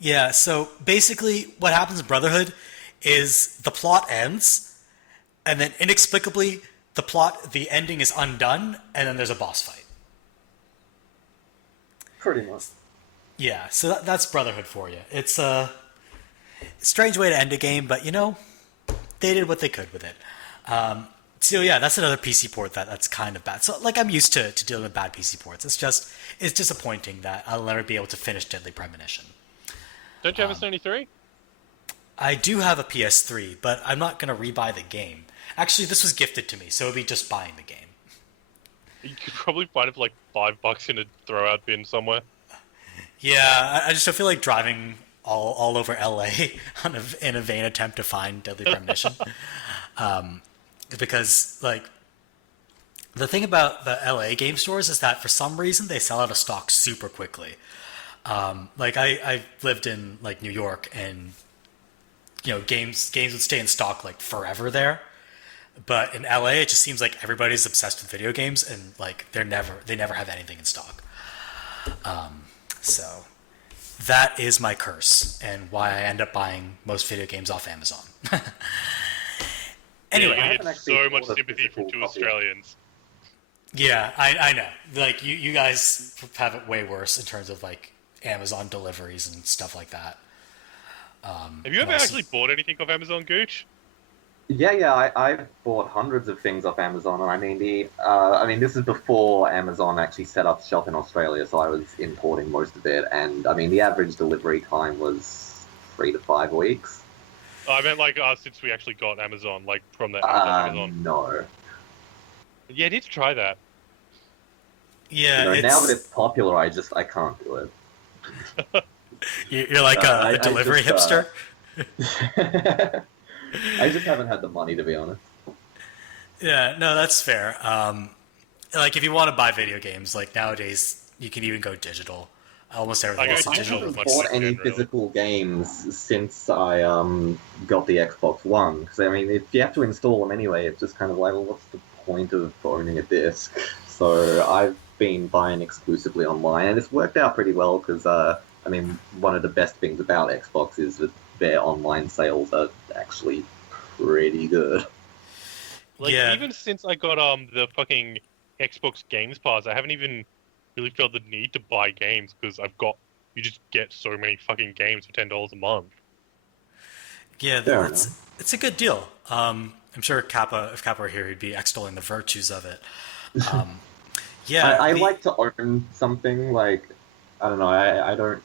Yeah, so basically what happens in Brotherhood is the plot ends, and then inexplicably the ending is undone, and then there's a boss fight. Pretty much. Yeah, so that's Brotherhood for you. It's a strange way to end a game, but you know, they did what they could with it. So yeah, that's another PC port that's kind of bad. So like I'm used to dealing with bad PC ports. It's disappointing that I'll never be able to finish Deadly Premonition. Don't you have a Sony 3? I do have a PS3, but I'm not going to rebuy the game. Actually, this was gifted to me, so it'd be just buying the game. You could probably find it for like $5 in a throw-out bin somewhere. Yeah, I just don't feel like driving all over LA in a vain attempt to find Deadly Premonition. Because, like, the thing about the LA game stores is that for some reason they sell out of stock super quickly. Like, I lived in, like, New York, and, you know, games would stay in stock, like, forever there. But in LA, it just seems like everybody's obsessed with video games, and, like, they never have anything in stock. So that is my curse, and why I end up buying most video games off Amazon. Anyway, I get so much sympathy from 2 Australians. yeah, I know. Like, you guys have it way worse in terms of, like, Amazon deliveries and stuff like that. Have you ever actually bought anything off Amazon, Gooch? Yeah, I've bought hundreds of things off Amazon, and I mean, this is before Amazon actually set up shop in Australia, so I was importing most of it, and I mean, the average delivery time was 3 to 5 weeks. Oh, I meant like since we actually got Amazon, like from the Amazon. No. Yeah, I need to try that. Yeah, Now that it's popular, I can't do it. You're like a delivery hipster? I just haven't had the money, to be honest. Yeah, no, that's fair. Like, if you want to buy video games, like, nowadays, you can even go digital. Almost everything I is go I digital. haven't much bought like any general. physical games since I got the Xbox One. Because, I mean, if you have to install them anyway, it's just kind of like, well, what's the point of owning a disc? So I've been buying exclusively online, and it's worked out pretty well because, I mean, one of the best things about Xbox is that their online sales are actually pretty good. Like Yeah. even since I got the fucking Xbox Games Pass, I haven't even really felt the need to buy games because you just get so many fucking games for $10 a month. Yeah, Fair it's a good deal. I'm sure Kappa, if Kappa were here, he'd be extolling the virtues of it. Um, yeah, I like to own something, like, I don't know, I don't...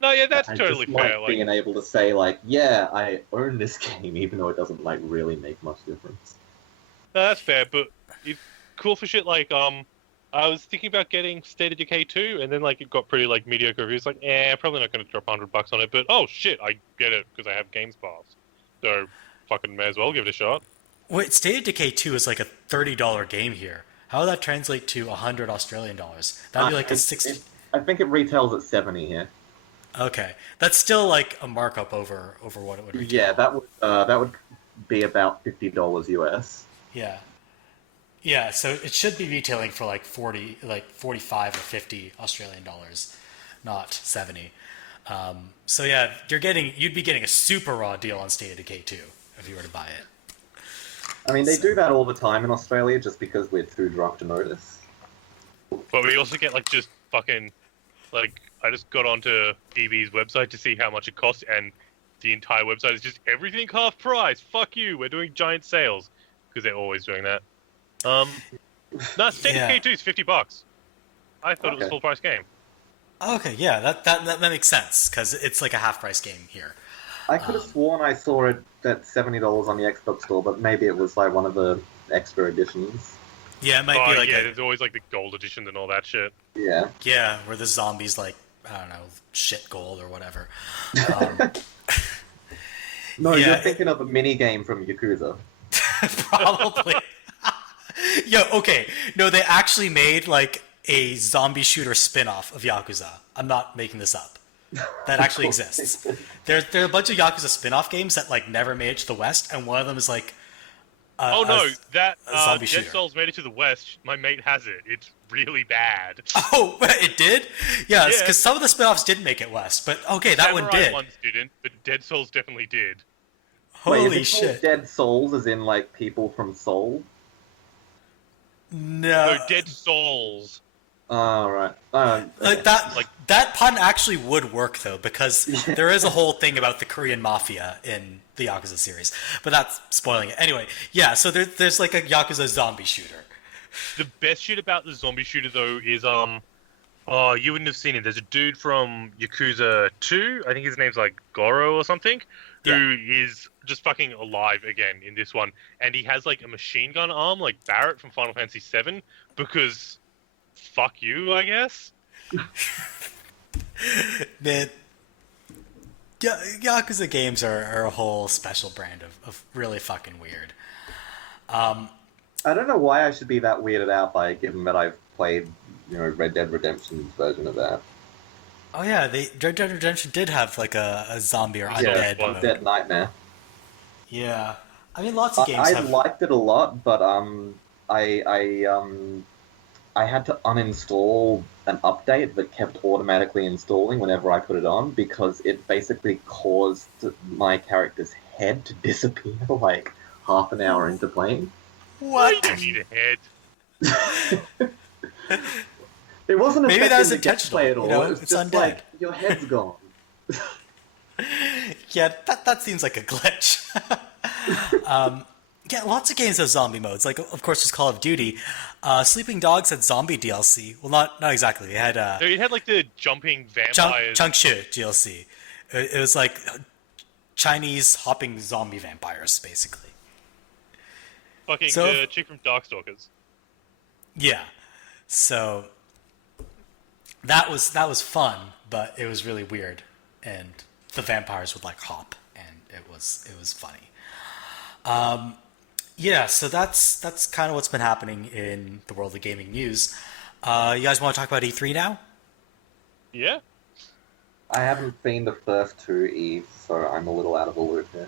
No, yeah, that's I totally just fair. like being able to say, like, yeah, I own this game, even though it doesn't, like, really make much difference. No, that's fair, but it's cool for shit like I was thinking about getting State of Decay 2, and then like it got pretty like mediocre reviews. Like, probably not going to drop $100 on it, but oh shit, I get it because I have Games Pass, so fucking may as well give it a shot. wait, State of Decay 2 is like a $30 game here. How would that translate to 100 Australian dollars? That'd be like a 60. I think it retails at 70 here. Okay, that's still like a markup over what it would retail. Yeah, that would be about $50 US. Yeah. Yeah, so it should be retailing for like 45 or 50 Australian dollars, not 70. So yeah, you'd be getting a super raw deal on State of Decay 2 if you were to buy it. I mean, they do that all the time in Australia just because we're too drunk to notice. But we also get like just fucking like I just got onto EB's website to see how much it costs, and the entire website is just everything half price. Fuck you, we're doing giant sales because they're always doing that. No, State of Decay 2 is $50. I thought it was a full price game. Okay, yeah, that makes sense because it's like a half price game here. I could have sworn I saw it at $70 on the Xbox store, but maybe it was like one of the extra editions. Yeah, it might be like there's always like the gold edition and all that shit. Yeah. where the zombies like I don't know shit gold or whatever. No, you're thinking of a mini game from Yakuza. Probably. Yo, okay. No, they actually made like a zombie shooter spin-off of Yakuza. I'm not making this up. That actually exists. There are a bunch of Yakuza spin-off games that like never made it to the West, and one of them is like that zombie Dead shooter. Souls made it to the West. My mate has it. It's really bad. Oh, it did? Yeah, because some of the spin-offs didn't make it West, but okay, that one did. Ones didn't, but Dead Souls definitely did. Holy Wait, is it called shit. Dead Souls, as in like people from Soul? No, Dead Souls. Oh, right. like that pun actually would work though, because there is a whole thing about the Korean mafia in the Yakuza series, but that's spoiling it. Anyway, yeah. So there's like a Yakuza zombie shooter. The best shit about the zombie shooter though is oh, you wouldn't have seen it. There's a dude from Yakuza 2. I think his name's like Goro or something, who is just fucking alive again in this one, and he has like a machine gun arm like Barrett from Final Fantasy VII because. Fuck you, I guess. Man, Yakuza games are a whole special brand of really fucking weird. I don't know why I should be that weirded out by it, given that I've played, Red Dead Redemption's version of that. Oh yeah, Red Dead Redemption did have like a zombie or undead mode. Dead Nightmare. Yeah, I mean lots of games. I liked it a lot, but I had to uninstall an update that kept automatically installing whenever I put it on because it basically caused my character's head to disappear like half an hour into playing. What? You don't need a head. It wasn't maybe that was affecting the gameplay at all. It was it's just undead. like your head's gone. Yeah, that seems like a glitch. Yeah, lots of games have zombie modes. Like, of course, there's Call of Duty. Sleeping Dogs had zombie DLC. Well, not exactly. They had It had like the jumping vampires. Changshi DLC. It was like Chinese hopping zombie vampires, basically. Fucking the chick from Darkstalkers. Yeah. So that was fun, but it was really weird, and the vampires would like hop, and it was funny. Yeah, so that's kind of what's been happening in the world of gaming news. You guys want to talk about E3 now? Yeah. I haven't seen the first two Eves, so I'm a little out of the loop here.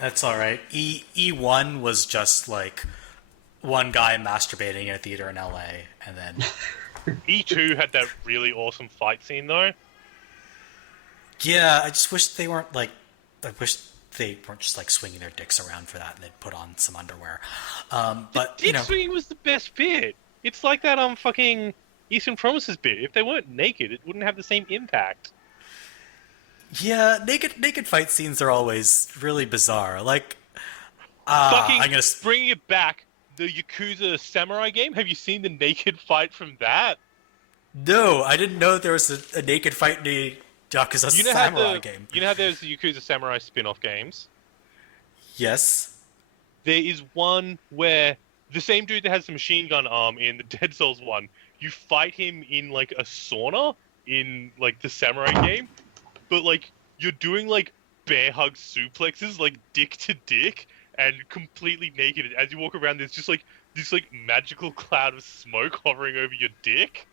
That's all right. E1 was just like one guy masturbating in a theater in LA, and then E2 had that really awesome fight scene though. yeah, I just wish they weren't like. I wish they weren't just like swinging their dicks around for that, and they'd put on some underwear. But Dick swinging was the best bit. It's like that fucking Eastern Promises bit. If they weren't naked, it wouldn't have the same impact. yeah, naked fight scenes are always really bizarre. Like, Fucking I'm gonna bringing it back. The Yakuza Samurai game. Have you seen the naked fight from that? no, I didn't know there was a naked fight in the Yakuza Samurai game. You know how there's the Yakuza Samurai spin-off games? Yes. There is one where the same dude that has the machine gun arm in the Dead Cells one, you fight him in like a sauna in like the Samurai game, but like you're doing like bear hug suplexes like dick to dick and completely naked. And as you walk around, there's just like this like magical cloud of smoke hovering over your dick.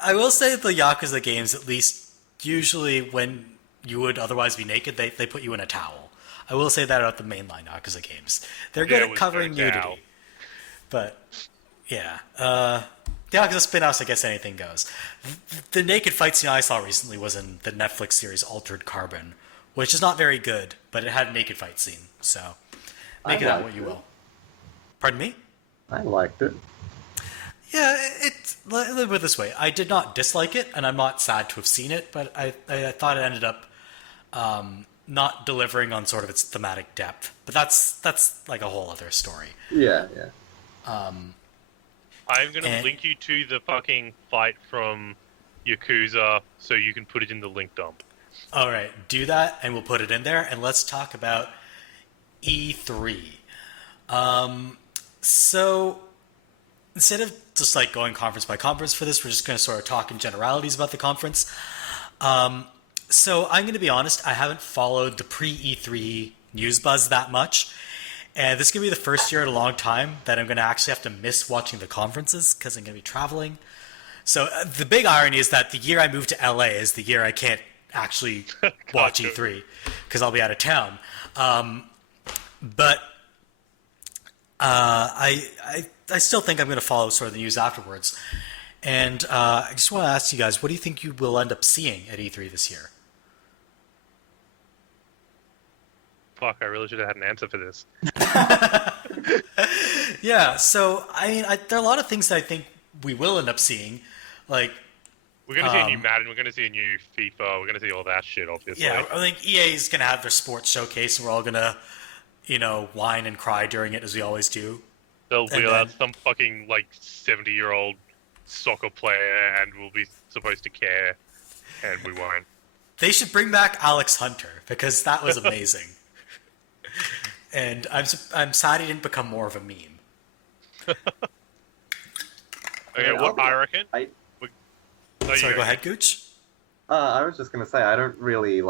I will say the Yakuza games, at least, usually when you would otherwise be naked, they put you in a towel. I will say that about the mainline Yakuza games. They're good at covering nudity. But, yeah. The Yakuza spin-offs, I guess anything goes. The naked fight scene I saw recently was in the Netflix series Altered Carbon, which is not very good, but it had a naked fight scene, so make it out what you will. Pardon me? I liked it. Yeah, let me put it this way. I did not dislike it, and I'm not sad to have seen it, but I thought it ended up not delivering on sort of its thematic depth. But that's like a whole other story. Yeah. I'm going to link you to the fucking fight from Yakuza so you can put it in the link dump. All right, do that, and we'll put it in there, and let's talk about E3. So instead of just like going conference by conference for this, we're just going to sort of talk in generalities about the conference. So I'm going to be honest, I haven't followed the pre-E3 news buzz that much. And this is going to be the first year in a long time that I'm going to actually have to miss watching the conferences because I'm going to be traveling. So the big irony is that the year I moved to LA is the year I can't actually watch E3 because I'll be out of town. But I still think I'm going to follow sort of the news afterwards. And I just want to ask you guys, what do you think you will end up seeing at E3 this year? Fuck, I really should have had an answer for this. Yeah, so, I mean, there are a lot of things that I think we will end up seeing. Like, we're going to see a new Madden, we're going to see a new FIFA, we're going to see all that shit, obviously. Yeah, I think EA is going to have their sports showcase, and we're all going to, whine and cry during it, as we always do. They'll wheel out some fucking, 70-year-old soccer player, and we'll be supposed to care, and we won't. They should bring back Alex Hunter, because that was amazing. And I'm sad he didn't become more of a meme. Okay, what I reckon... Sorry, go ahead, Gooch. I was just gonna say I don't really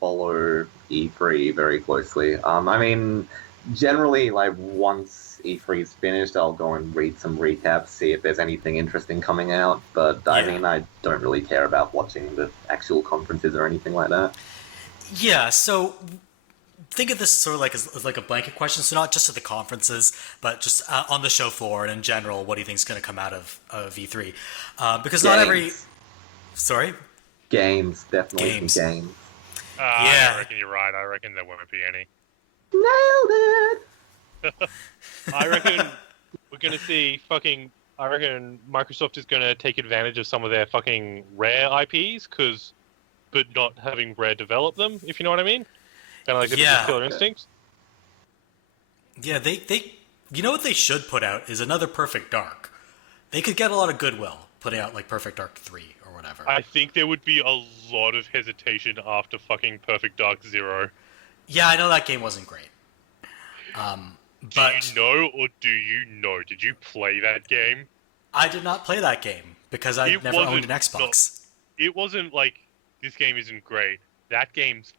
follow E3 very closely. I mean, generally, once E3 is finished, I'll go and read some recaps, see if there's anything interesting coming out. But I mean, I don't really care about watching the actual conferences or anything like that. Yeah, so think of this sort of as like a blanket question. So not just at the conferences, but just on the show floor and in general, what do you think is going to come out of E3? Because not every... Sorry? Games, definitely games. Games. Yeah. I reckon you're right. I reckon there won't be any. Nailed it! I reckon we're going to see fucking... I reckon Microsoft is going to take advantage of some of their fucking Rare IPs, but not having Rare develop them, if you know what I mean? Kind of like Killer Instinct. Yeah, they you know what they should put out is another Perfect Dark. They could get a lot of goodwill putting out Perfect Dark 3 or whatever. I think there would be a lot of hesitation after fucking Perfect Dark 0. Yeah, I know that game wasn't great. But do you know or do you know? Did you play that game? I did not play that game because I never owned an Xbox. It wasn't this game isn't great. That game's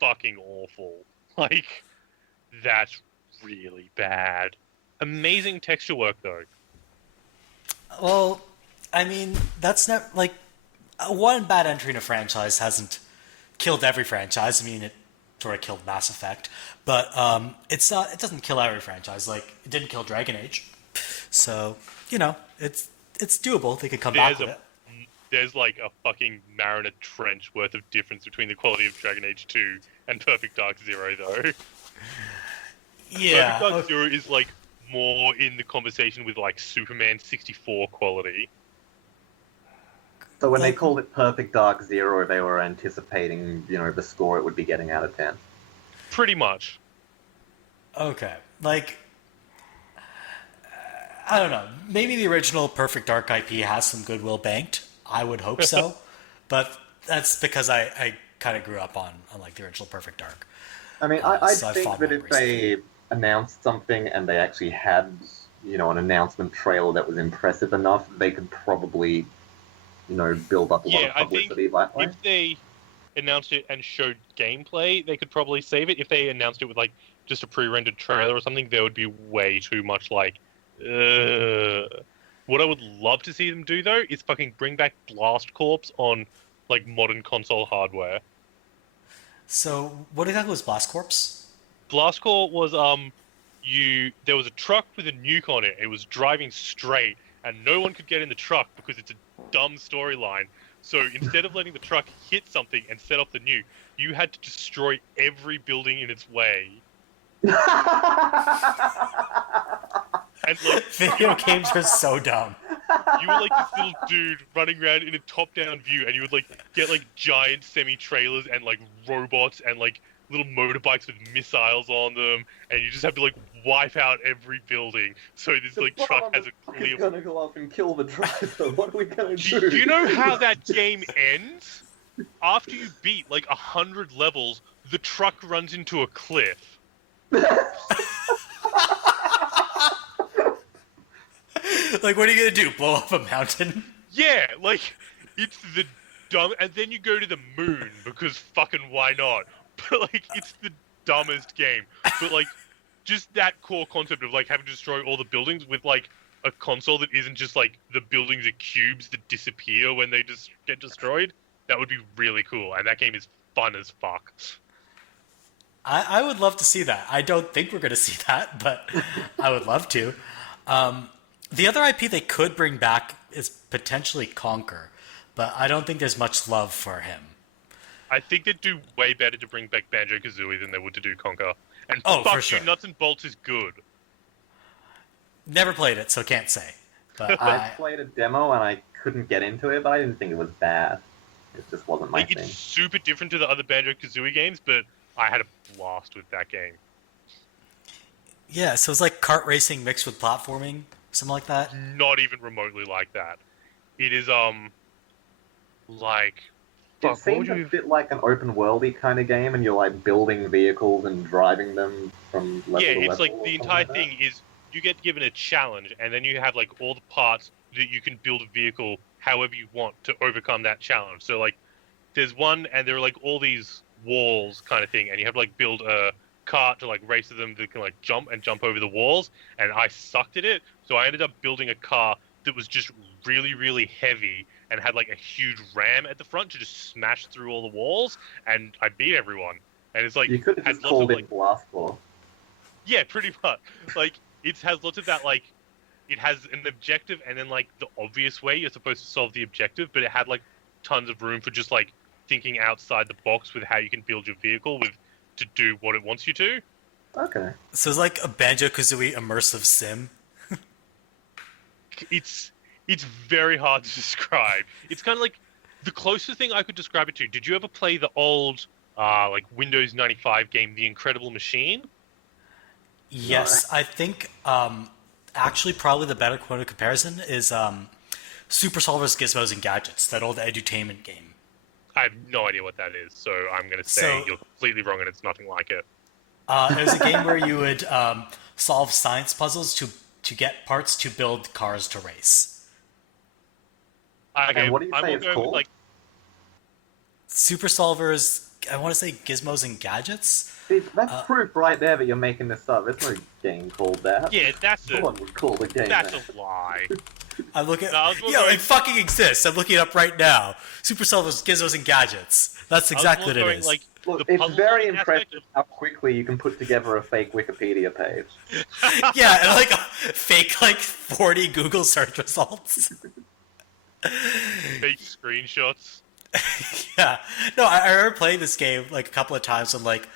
fucking awful. That's really bad. Amazing texture work, though. Well, I mean, that's not one bad entry in a franchise hasn't killed every franchise. I mean, it sort of killed Mass Effect, but it's not. It doesn't kill every franchise. It didn't kill Dragon Age, so it's doable. They could come back with it. There's a fucking Mariner Trench worth of difference between the quality of Dragon Age 2 and Perfect Dark Zero, though. Yeah. Perfect Dark Zero is, like, more in the conversation with, like, Superman 64 quality. So when they Like- called it Perfect Dark Zero, they were anticipating, the score it would be getting out of 10. Pretty much. Okay. Like, I don't know. Maybe the original Perfect Dark IP has some goodwill banked. I would hope so. But that's because I kind of grew up on like the original Perfect Dark. I mean, I So I think fought that my if race. they announced something and they actually had, an announcement trailer that was impressive enough, they could probably, build up a lot Yeah, of I think publicity that way. if they announced it and showed gameplay, they could probably save it. If they announced it with, like, just a pre-rendered trailer or something, there would be way too much, like, What I would love to see them do, though, is fucking bring back Blast Corps on, like, modern console hardware. So what exactly was Blast Corps? Blast Corps was, there was a truck with a nuke on it. It was driving straight, and no one could get in the truck because it's a dumb storyline. So instead of letting the truck hit something and set off the nuke, you had to destroy every building in its way. And, like, Video games are so dumb. you were like this little dude running around in a top-down view, and you would, like, get, like, giant semi-trailers and, like, robots and, like, little motorbikes with missiles on them, and you just have to, like, wipe out every building. So this, like, truck has a clear... It's gonna go up and kill the driver. What are we gonna do? Do you know how that game ends? After you beat, like, 100 levels, the truck runs into a cliff. Like, what are you gonna do? Blow up a mountain? Yeah, like, it's the dumb... And then you go to the moon, because fucking why not? But, like, it's the dumbest game. But, like, just that core concept of, like, having to destroy all the buildings with, like, a console that isn't just, like, the buildings are cubes that disappear when they just get destroyed, that would be really cool. And that game is fun as fuck. I would love to see that. I don't think we're gonna see that, but I would love to. The other IP they could bring back is potentially Conquer, but I don't think there's much love for him. I think they'd do way better to bring back Banjo-Kazooie than they would to do Conquer. And Oh, fuck for sure. you, Nuts and Bolts is good. Never played it, so can't say. But I played a demo and I couldn't get into it, but I didn't think it was bad. It just wasn't my Like, thing. it's super different to the other Banjo-Kazooie games, but I had a blast with that game. yeah, so it's like kart racing mixed with platforming, something like that. Not even remotely like that. It is, like... It Fuck, what seems would a you... bit like an open worldy kind of game, and you're like building vehicles and driving them from level Yeah, to level. it's like or the something entire like thing is you get given a challenge, and then you have, like, all the parts that you can build a vehicle however you want to overcome that challenge. So, like, there's one, and there are, like, all these walls kind of thing, and you have to, like, build a cart to, like, race to them that can, like, jump over the walls, and I sucked at it, so I ended up building a car that was just really, really heavy and had, like, a huge ram at the front to just smash through all the walls, and I beat everyone. And it's like... You could have had just lots called of, it like, Blast Corps. yeah, pretty much. Like, it has lots of that, like, it has an objective and then, like, the obvious way you're supposed to solve the objective, but it had, like, tons of room for just, like, thinking outside the box with how you can build your vehicle to do what it wants you to. Okay. So it's like a Banjo-Kazooie immersive sim. It's very hard to describe. It's kind of like the closest thing I could describe it to. Did you ever play the old, like, Windows 95 game, The Incredible Machine? Yes, I think actually probably the better point of comparison is Super Solver's Gizmos and Gadgets, that old edutainment game. I have no idea what that is, so I'm going to say So- you're completely wrong and it's nothing like it. It was a game where you would solve science puzzles to get parts to build cars to race. Okay, And what do you I'm say all it's going called? with, like, Super Solver's, I want to say Gizmos and Gadgets. See, that's proof right there that you're making this up. There's no game called that. yeah, that's No one would call the game that's that. a lie. I'm looking. No, I was Yo, wondering- it fucking exists. I'm looking it up right now. Super Solver's Gizmos and Gadgets. That's exactly what it is. Like, Look, the it's puzzle very solving aspect impressive how quickly you can put together a fake Wikipedia page. Yeah, and like fake like 40 Google search results. fake screenshots. Yeah. No, I remember playing this game like a couple of times on like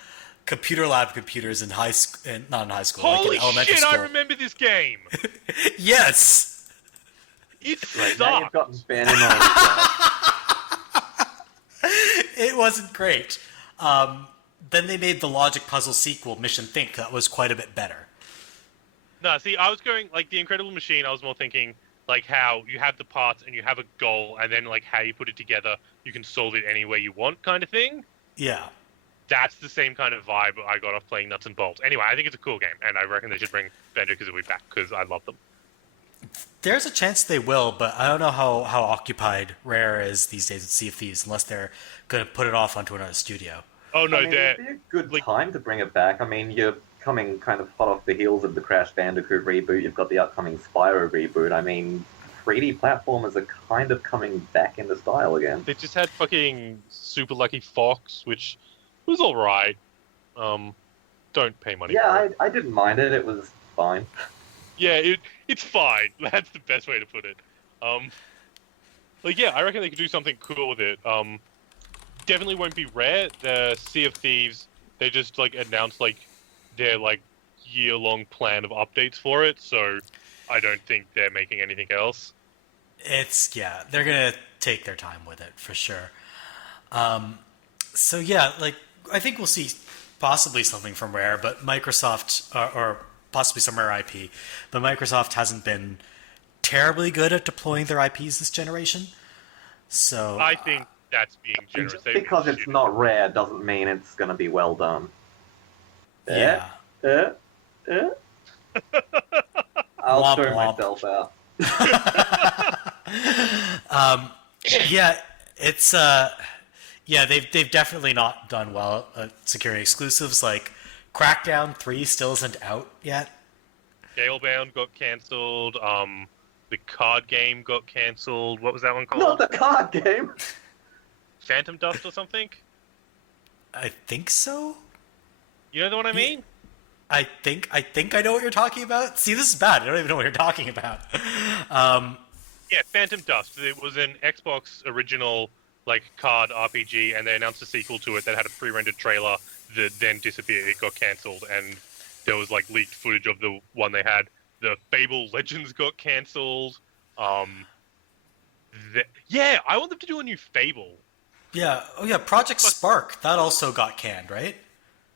computer lab computers in not in high school, like in Holy elementary shit! I school. remember this game. Yes. It Right, now you've sucked. gotten Spanish on. It wasn't great. Then they made the logic puzzle sequel, Mission Think. That was quite a bit better. No, see, I was going like the Incredible Machine. I was more thinking like how you have the parts and you have a goal, and then like how you put it together, you can solve it any way you want, kind of thing. Yeah. That's the same kind of vibe I got off playing Nuts and Bolts. Anyway, I think it's a cool game, and I reckon they should bring Banjo-Kazooie back because I love them. There's a chance they will, but I don't know how occupied Rare is these days with Sea of Thieves, unless they're going to put it off onto another studio. Oh no, I mean, they're it'd be a good like- time to bring it back. I mean, you're coming kind of hot off the heels of the Crash Bandicoot reboot. You've got the upcoming Spyro reboot. I mean, 3D platformers are kind of coming back into style again. they just had fucking Super Lucky Fox, which was all right. Don't pay money. Yeah, for it. I didn't mind it. It was fine. Yeah, it's fine. That's the best way to put it. Like yeah, I reckon they could do something cool with it. Definitely won't be Rare. The Sea of Thieves, they just like announced like their like year-long plan of updates for it, so I don't think they're making anything else. They're going to take their time with it for sure. So yeah, like I think we'll see possibly something from Rare, but Microsoft or possibly some Rare IP, but Microsoft hasn't been terribly good at deploying their IPs this generation. So I think that's being generous. Just They've because been it's shitty. not rare doesn't mean it's going to be well done. yeah. I'll Womp show womp. myself out. Yeah, it's they've definitely not done well at securing exclusives. Like Crackdown 3 still isn't out yet. Scalebound got cancelled. The card game got cancelled. What was that one Not called? the card game. Phantom Dust or something? I think so. You know the one I mean? I think I know what you're talking about. See, this is bad. I don't even know what you're talking about. Yeah, Phantom Dust. It was an Xbox original like card RPG, and they announced a sequel to it that had a pre-rendered trailer that then disappeared. It got cancelled, and there was like leaked footage of the one they had. The Fable Legends got cancelled. Yeah, I want them to do a new Fable. Yeah. Oh yeah, Project Spark. That also got canned, right?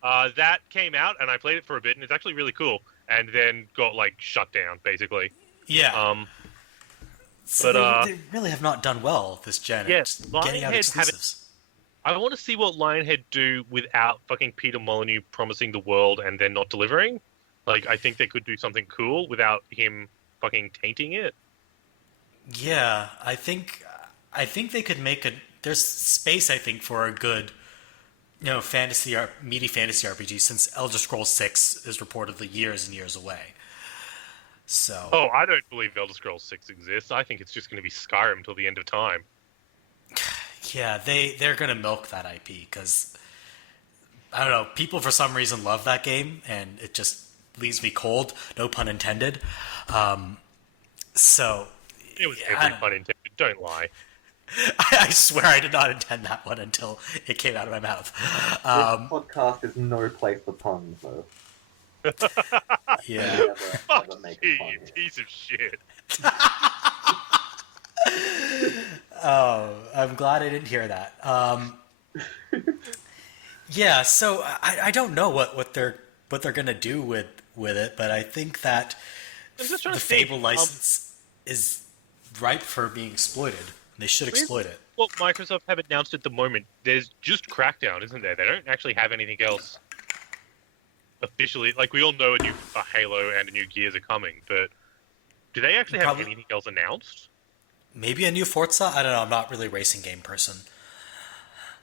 That came out, and I played it for a bit, and it's actually really cool. And then got like shut down, basically. Yeah. But they really have not done well this gen. Yeah, at getting out Lionhead exclusives. I want to see what Lionhead do without fucking Peter Molyneux promising the world and then not delivering. Like, I think they could do something cool without him fucking tainting it. Yeah, I think they could make a. There's space, I think, for a good, meaty fantasy RPG. Since Elder Scrolls 6 is reportedly years and years away. So. Oh, I don't believe Elder Scrolls 6 exists. I think it's just going to be Skyrim till the end of time. Yeah, they're gonna milk that IP because I don't know. People for some reason love that game, and it just leaves me cold. No pun intended. So It was yeah, every pun intended. Don't lie. I swear I did not intend that one until it came out of my mouth. This podcast is no place for puns, though. Yeah. Fuck Never make you, fun. you piece of shit. Oh, I'm glad I didn't hear that. Yeah, so I don't know what they're gonna do with it, but I think that I'm just trying the to think, Fable license is ripe for being exploited. They should exploit it. What Microsoft have announced at the moment, there's just Crackdown, isn't there? They don't actually have anything else officially. Like, we all know a Halo and a new Gears are coming, but do they actually have Probably- anything else announced? Maybe a new Forza? I don't know. I'm not really a racing game person.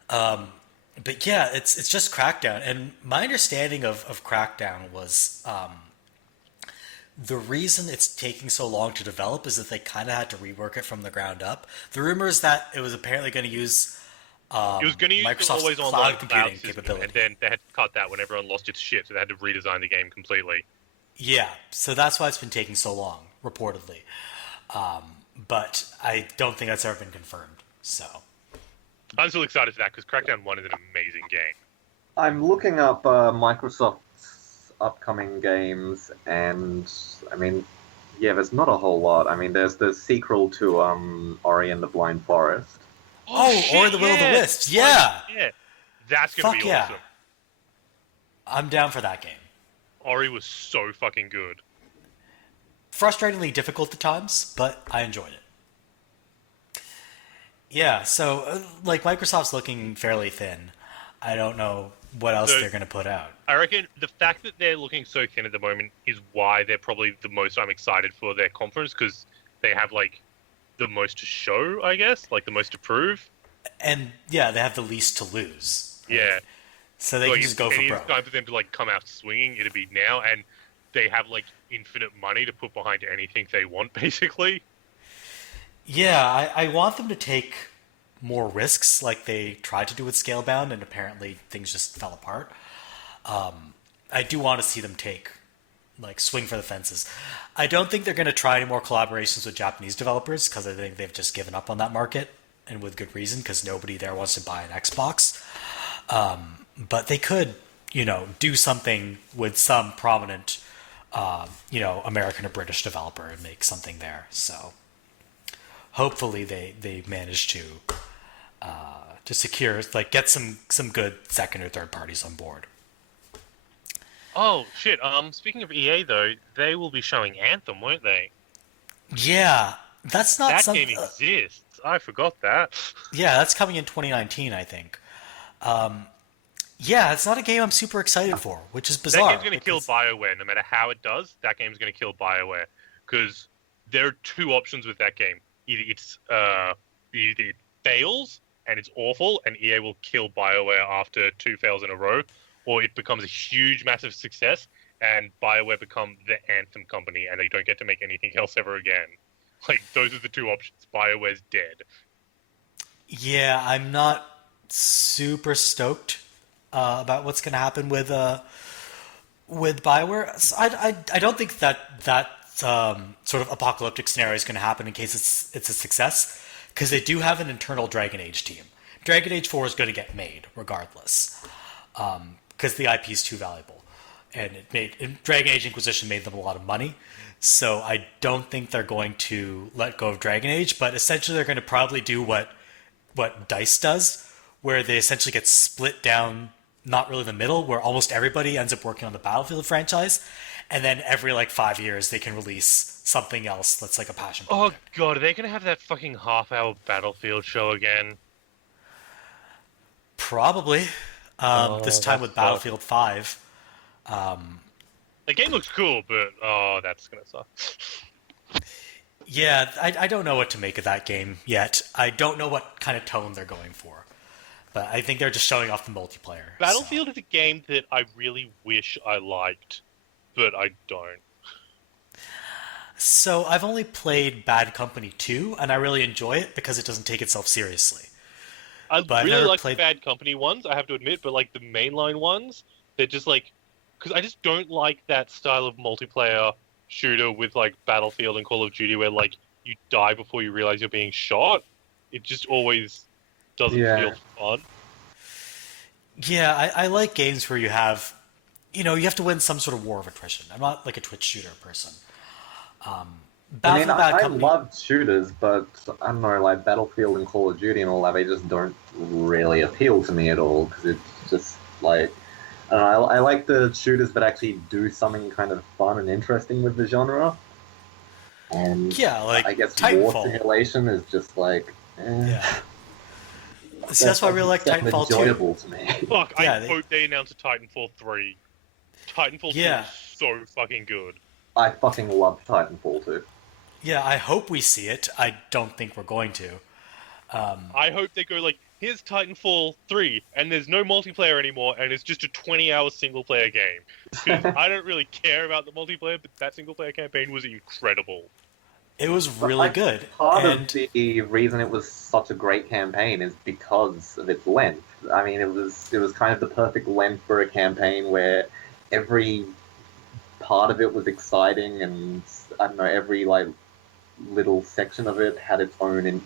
But yeah, it's just Crackdown. And my understanding of Crackdown was the reason it's taking so long to develop is that they kind of had to rework it from the ground up. The rumor is that it was apparently going to use It was going to use the Microsoft's always cloud online computing system, capability. and then they had to cut that when everyone lost its shit, so they had to redesign the game completely. Yeah, so that's why it's been taking so long, reportedly. But I don't think that's ever been confirmed. So I'm still excited for that because Crackdown 1 is an amazing game. I'm looking up Microsoft's upcoming games, and I mean, yeah, there's not a whole lot. I mean, there's the sequel to Ori and the Blind Forest. Or the Will of the Wisps. Yeah. Yeah. That's going to Fuck be yeah. awesome. I'm down for that game. Ori was so fucking good. Frustratingly difficult at times, but I enjoyed it. Yeah, so, like, Microsoft's looking fairly thin. I don't know what else they're going to put out. I reckon the fact that they're looking so thin at the moment is why they're probably the most I'm excited for their conference, because they have, like, the most to show, I guess, like, the most to prove. And, yeah, they have the least to lose. Yeah. So they can just go for broke. It's time for them to, like, come out swinging, it'll be now, and they have, like, infinite money to put behind anything they want, basically. Yeah, I want them to take more risks like they tried to do with Scalebound, and apparently things just fell apart. I do want to see them swing for the fences. I don't think they're going to try any more collaborations with Japanese developers, because I think they've just given up on that market, and with good reason, because nobody there wants to buy an Xbox. But they could, do something with some prominent, American or British developer and make something there. So hopefully they manage to secure, get some good second or third parties on board. Oh, shit. Speaking of EA, though, they will be showing Anthem, won't they? Yeah, that's not that something... game exists. I forgot that. Yeah, that's coming in 2019, I think. Yeah, it's not a game I'm super excited for, which is bizarre. That game's going to kill BioWare. No matter how it does, that game's going to kill BioWare. Because there are two options with that game. Either it fails, and it's awful, and EA will kill BioWare after 2 fails in a row, or it becomes a huge, massive success, and BioWare become the Anthem company, and they don't get to make anything else ever again. Like, those are the two options. BioWare's dead. Yeah, I'm not super stoked about what's going to happen with BioWare. So I don't think that sort of apocalyptic scenario is going to happen in case it's a success, because they do have an internal Dragon Age team. Dragon Age 4 is going to get made regardless, because the IP is too valuable, and Dragon Age Inquisition made them a lot of money. So I don't think they're going to let go of Dragon Age, but essentially they're going to probably do what DICE does, where they essentially get split down, not really in the middle, where almost everybody ends up working on the Battlefield franchise, and then every 5 years they can release something else that's like a passion project. Oh god, are they going to have that fucking half-hour Battlefield show again? Probably. This time with Battlefield 5. The game looks cool, but that's going to suck. Yeah, I don't know what to make of that game yet. I don't know what kind of tone they're going for. But I think they're just showing off the multiplayer. Battlefield is a game that I really wish I liked, but I don't. So I've only played Bad Company 2, and I really enjoy it because it doesn't take itself seriously. I really like the Bad Company ones, I have to admit, but the mainline ones, they're just because I just don't like that style of multiplayer shooter with Battlefield and Call of Duty where you die before you realize you're being shot. It just always doesn't feel fun. Yeah, I like games where you have to win some sort of war of attrition. I'm not a Twitch shooter person. I love shooters, but I don't know, Battlefield and Call of Duty and all that, they just don't really appeal to me at all, because it's just I like the shooters that actually do something kind of fun and interesting with the genre. And yeah, I guess Titanfall. war simulation is just Yeah. See, that's why I really like Titanfall 2. Enjoyable to me. Fuck, I hope they announce a Titanfall 3. Titanfall 2 is so fucking good. I fucking love Titanfall 2. Yeah, I hope we see it. I don't think we're going to. I hope they go here's Titanfall 3, and there's no multiplayer anymore, and it's just a 20-hour single-player game. Because I don't really care about the multiplayer, but that single-player campaign was incredible. It was really good. Part of the reason it was such a great campaign is because of its length. I mean, it was kind of the perfect length for a campaign where every part of it was exciting, and I don't know, every little section of it had its own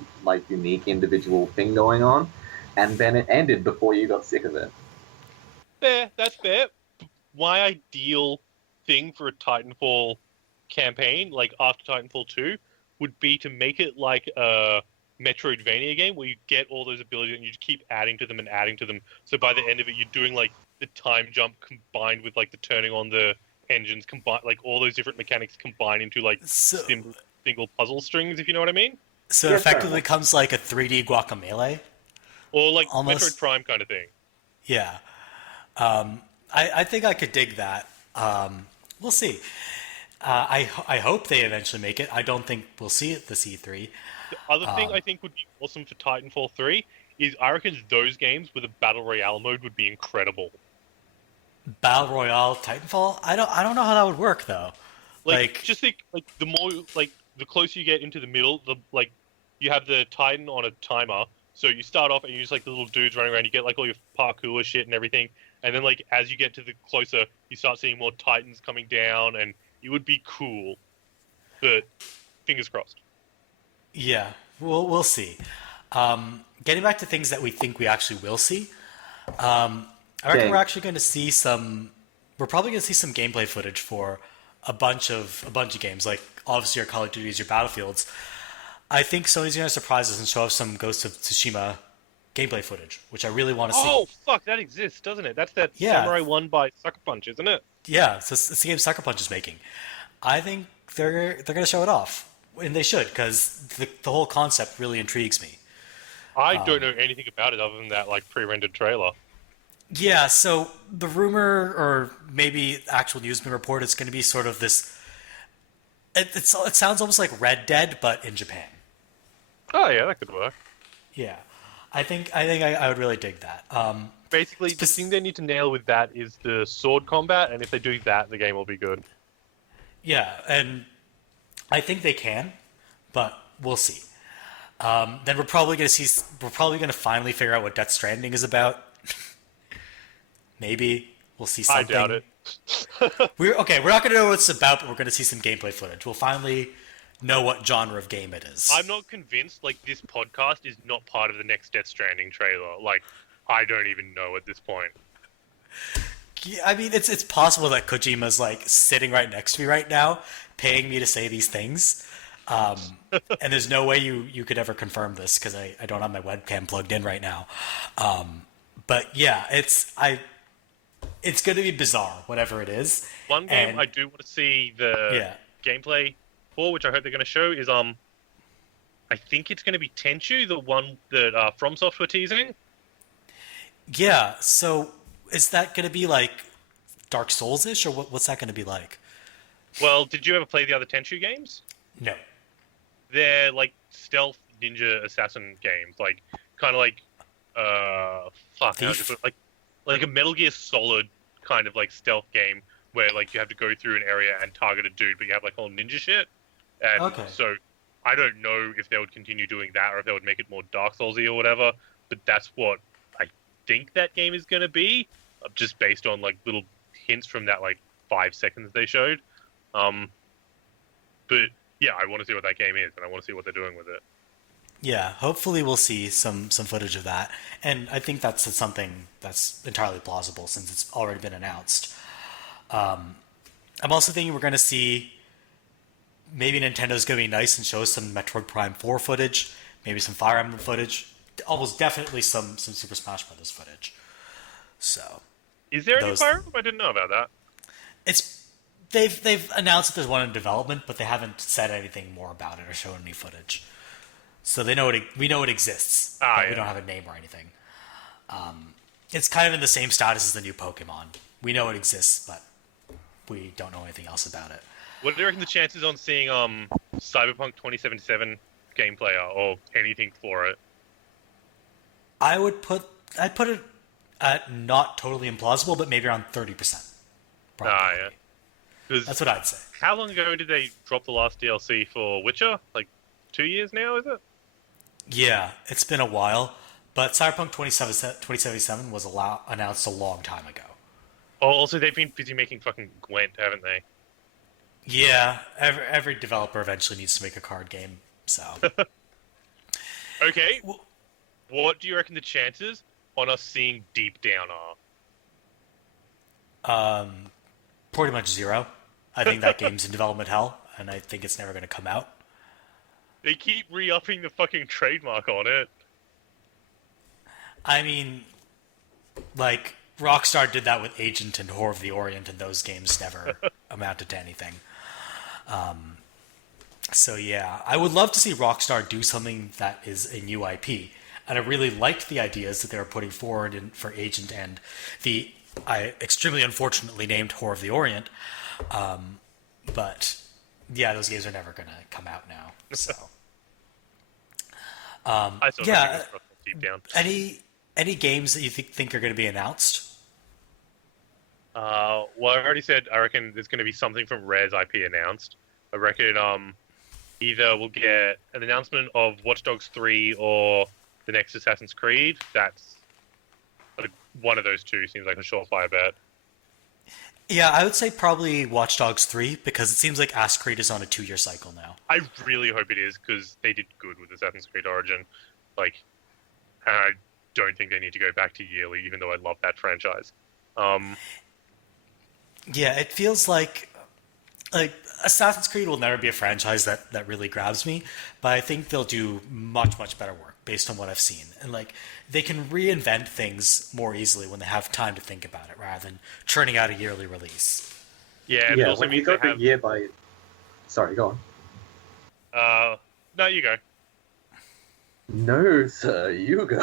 unique individual thing going on. and then it ended before you got sick of it. Fair, that's fair. My ideal thing for a Titanfall campaign, like after Titanfall 2, would be to make it like a Metroidvania game where you get all those abilities and you just keep adding to them and adding to them. So by the end of it, you're doing like the time jump combined with like the turning on the engines, combined like all those different mechanics combine into like So, single puzzle strings, if you know what I mean, so it Yes, fair effectively enough. becomes like a 3D Guacamelee. or like Almost. Metroid Prime kind of thing. Yeah. I think I could dig that. We'll see. I hope they eventually make it. I don't think we'll see it this E3. The other thing I think would be awesome for Titanfall 3 is I reckon those games with a battle royale mode would be incredible. Battle Royale Titanfall? I don't know how that would work though. Like, just think, like the more, like the closer you get into the middle, the like you have the Titan on a timer. So you start off and you just like the little dudes running around. You get like all your parkour shit and everything, and then like as you get to the closer, you start seeing more Titans coming down, and it would be cool. But fingers crossed. Yeah, we'll see. Getting back to things that we think we actually will see, I reckon Okay. we're actually going to see some. We're probably going to see some gameplay footage for a bunch of games, like obviously your Call of Duties, your Battlefields. I think Sony's going to surprise us and show us some Ghost of Tsushima gameplay footage, which I really want to see. Oh fuck, that exists, doesn't it? That's that Yeah. Samurai 1 by Sucker Punch, isn't it? Yeah, it's the game Sucker Punch is making. I think they're going to show it off, and they should, because the whole concept really intrigues me. I don't know anything about it other than that like pre-rendered trailer. Yeah, so the rumor, or maybe actual news been reported, it's going to be sort of this. It sounds almost like Red Dead, but in Japan. Oh yeah, that could work. Yeah, I would really dig that. Basically, the thing they need to nail with that is the sword combat, and if they do that, the game will be good. Yeah, and I think they can, but we'll see. Then we're probably going to finally figure out what Death Stranding is about. Maybe we'll see I something. doubt it. We're not going to know what it's about, but we're going to see some gameplay footage. We'll finally know what genre of game it is. I'm not convinced. Like this podcast is not part of the next Death Stranding trailer. Like I don't even know at this point. Yeah, I mean, it's possible that Kojima's like sitting right next to me right now, paying me to say these things. And there's no way you could ever confirm this because I don't have my webcam plugged in right now. But yeah, it's going to be bizarre, whatever it is. One game And- I do want to see the gameplay for, which I hope they're going to show, is I think it's going to be Tenchu, the one that FromSoft were teasing. Yeah, so is that going to be like Dark Souls-ish, or what's that going to be like? Well, did you ever play the other Tenchu games? No. They're like stealth ninja assassin games, like kind of like fuck, how to Thief? put it? Like a Metal Gear Solid kind of like stealth game where like you have to go through an area and target a dude, but you have like all ninja shit. And Okay. so I don't know if they would continue doing that or if they would make it more Dark Soulsy or whatever. But that's what I think that game is going to be, just based on like little hints from that like 5 seconds they showed. But yeah, I want to see what that game is, and I want to see what they're doing with it. Yeah, hopefully we'll see some footage of that, and I think that's something that's entirely plausible since it's already been announced. I'm also thinking we're going to see maybe Nintendo's going to be nice and show us some Metroid Prime 4 footage, maybe some Fire Emblem footage, almost definitely some Super Smash Bros. Footage. So Is there any Those- Fire Emblem? I didn't know about that. they've announced that there's one in development, but they haven't said anything more about it or shown any footage. So we know it exists, but yeah. we don't have a name or anything. It's kind of in the same status as the new Pokemon. We know it exists, but we don't know anything else about it. What do you reckon the chances on seeing Cyberpunk 2077 gameplay are, or anything for it? I'd put it at not totally implausible, but maybe around 30%. Yeah. 'Cause That's what I'd say. how long ago did they drop the last DLC for Witcher? Like 2 years now, is it? Yeah, it's been a while, but Cyberpunk 2077 was announced a long time ago. Oh, also they've been busy making fucking Gwent, haven't they? Yeah, every developer eventually needs to make a card game, so... Okay. what do you reckon the chances on us seeing Deep Down are? Pretty much zero. I think that game's in development hell, and I think it's never going to come out. They keep re-upping the fucking trademark on it. I mean, like, Rockstar did that with Agent and Whore of the Orient, and those games never amounted to anything. So yeah, I would love to see Rockstar do something that is a new IP. And I really liked the ideas that they were putting forward for Agent and the extremely unfortunately named Whore of the Orient. But yeah, those games are never going to come out now. So I still yeah, think Deep Down. any games that you think are going to be announced? Well, I already said I reckon there's going to be something from Rare's IP announced. I reckon either we'll get an announcement of Watch Dogs 3 or the next Assassin's Creed. That's one of those two seems like a surefire bet. Yeah, I would say probably Watch Dogs 3, because it seems like Assassin's Creed is on a 2-year cycle now. I really hope it is, because they did good with Assassin's Creed Origin. And I don't think they need to go back to yearly, even though I love that franchise. Yeah, it feels like Assassin's Creed will never be a franchise that really grabs me, but I think they'll do much, much better work based on what I've seen. And they can reinvent things more easily when they have time to think about it, rather than churning out a yearly release. Yeah, and it also when you means go they the have... year by... Sorry, go on. No, you go. No, sir, you go.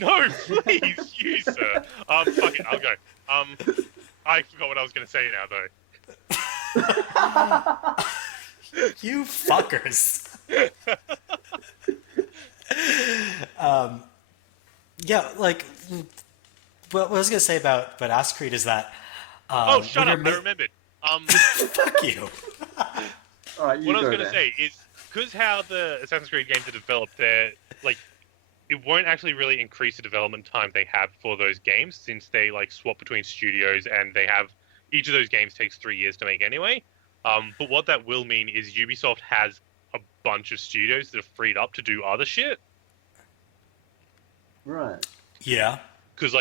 No, please, you, sir. Fuck it, I'll go. I forgot what I was going to say now, though. You fuckers. Yeah, what I was going to say about Assassin's Creed is that... oh, shut up, I remembered. Fuck you. All right, what I was going to say is, because how the Assassin's Creed games are developed, it won't actually really increase the development time they have for those games, since they swap between studios, and they have each of those games takes 3 years to make anyway. But what that will mean is Ubisoft has a bunch of studios that are freed up to do other shit. Right. Yeah. Because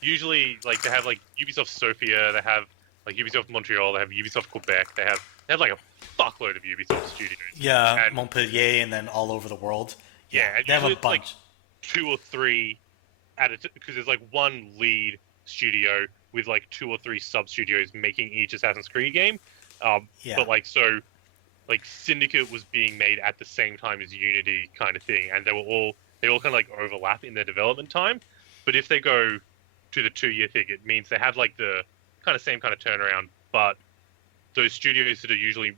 usually they have Ubisoft Sofia, they have Ubisoft Montreal, they have Ubisoft Quebec, they have a fuckload of Ubisoft studios. Yeah, and, Montpellier, and then all over the world. Yeah, and they have a bunch. 2 or 3 because there's one lead studio with 2 or 3 sub studios making each Assassin's Creed game. Yeah. But Syndicate was being made at the same time as Unity, kind of thing, and they all kind of overlap in their development time. But if they go to the 2-year thing, it means they have the kind of same kind of turnaround, but those studios that are usually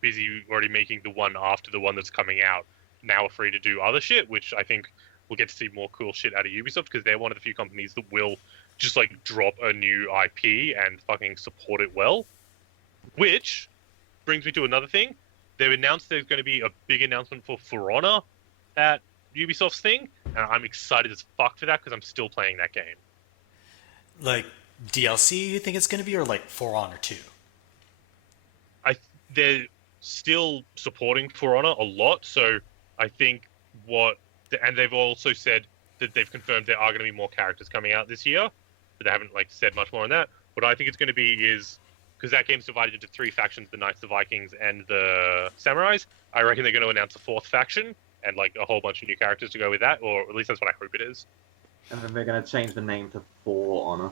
busy already making the one after the one that's coming out now are free to do other shit, which I think we'll get to see more cool shit out of Ubisoft, because they're one of the few companies that will just drop a new IP and fucking support it well. Which brings me to another thing. They've announced there's going to be a big announcement for Honor at Ubisoft's thing, and I'm excited as fuck for that, because I'm still playing that game. DLC, you think it's going to be, or For Honor 2? They're still supporting For Honor a lot, so I think and they've also said that they've confirmed there are going to be more characters coming out this year, but they haven't said much more on that. What I think it's going to be is, because that game's divided into 3 factions, the Knights, the Vikings, and the Samurais, I reckon they're going to announce a 4th faction, and a whole bunch of new characters to go with that, or at least that's what I hope it is. And then they're going to change the name to For Honor.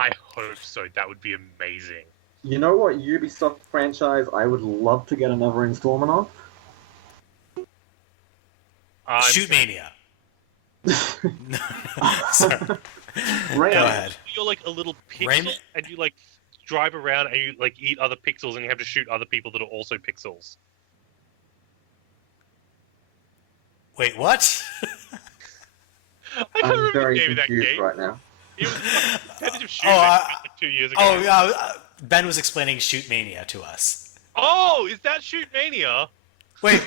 I hope so. That would be amazing. You know what Ubisoft franchise I would love to get another installment of? Shoot Mania. Sorry. Go ahead. You're a little pixel, Raymond? and you drive around and you eat other pixels, and you have to shoot other people that are also pixels. Wait, what? I'm very that confused game. right now. It was competitive shooting 2 years ago. Ben was explaining Shoot Mania to us. Oh, is that Shoot Mania? Wait,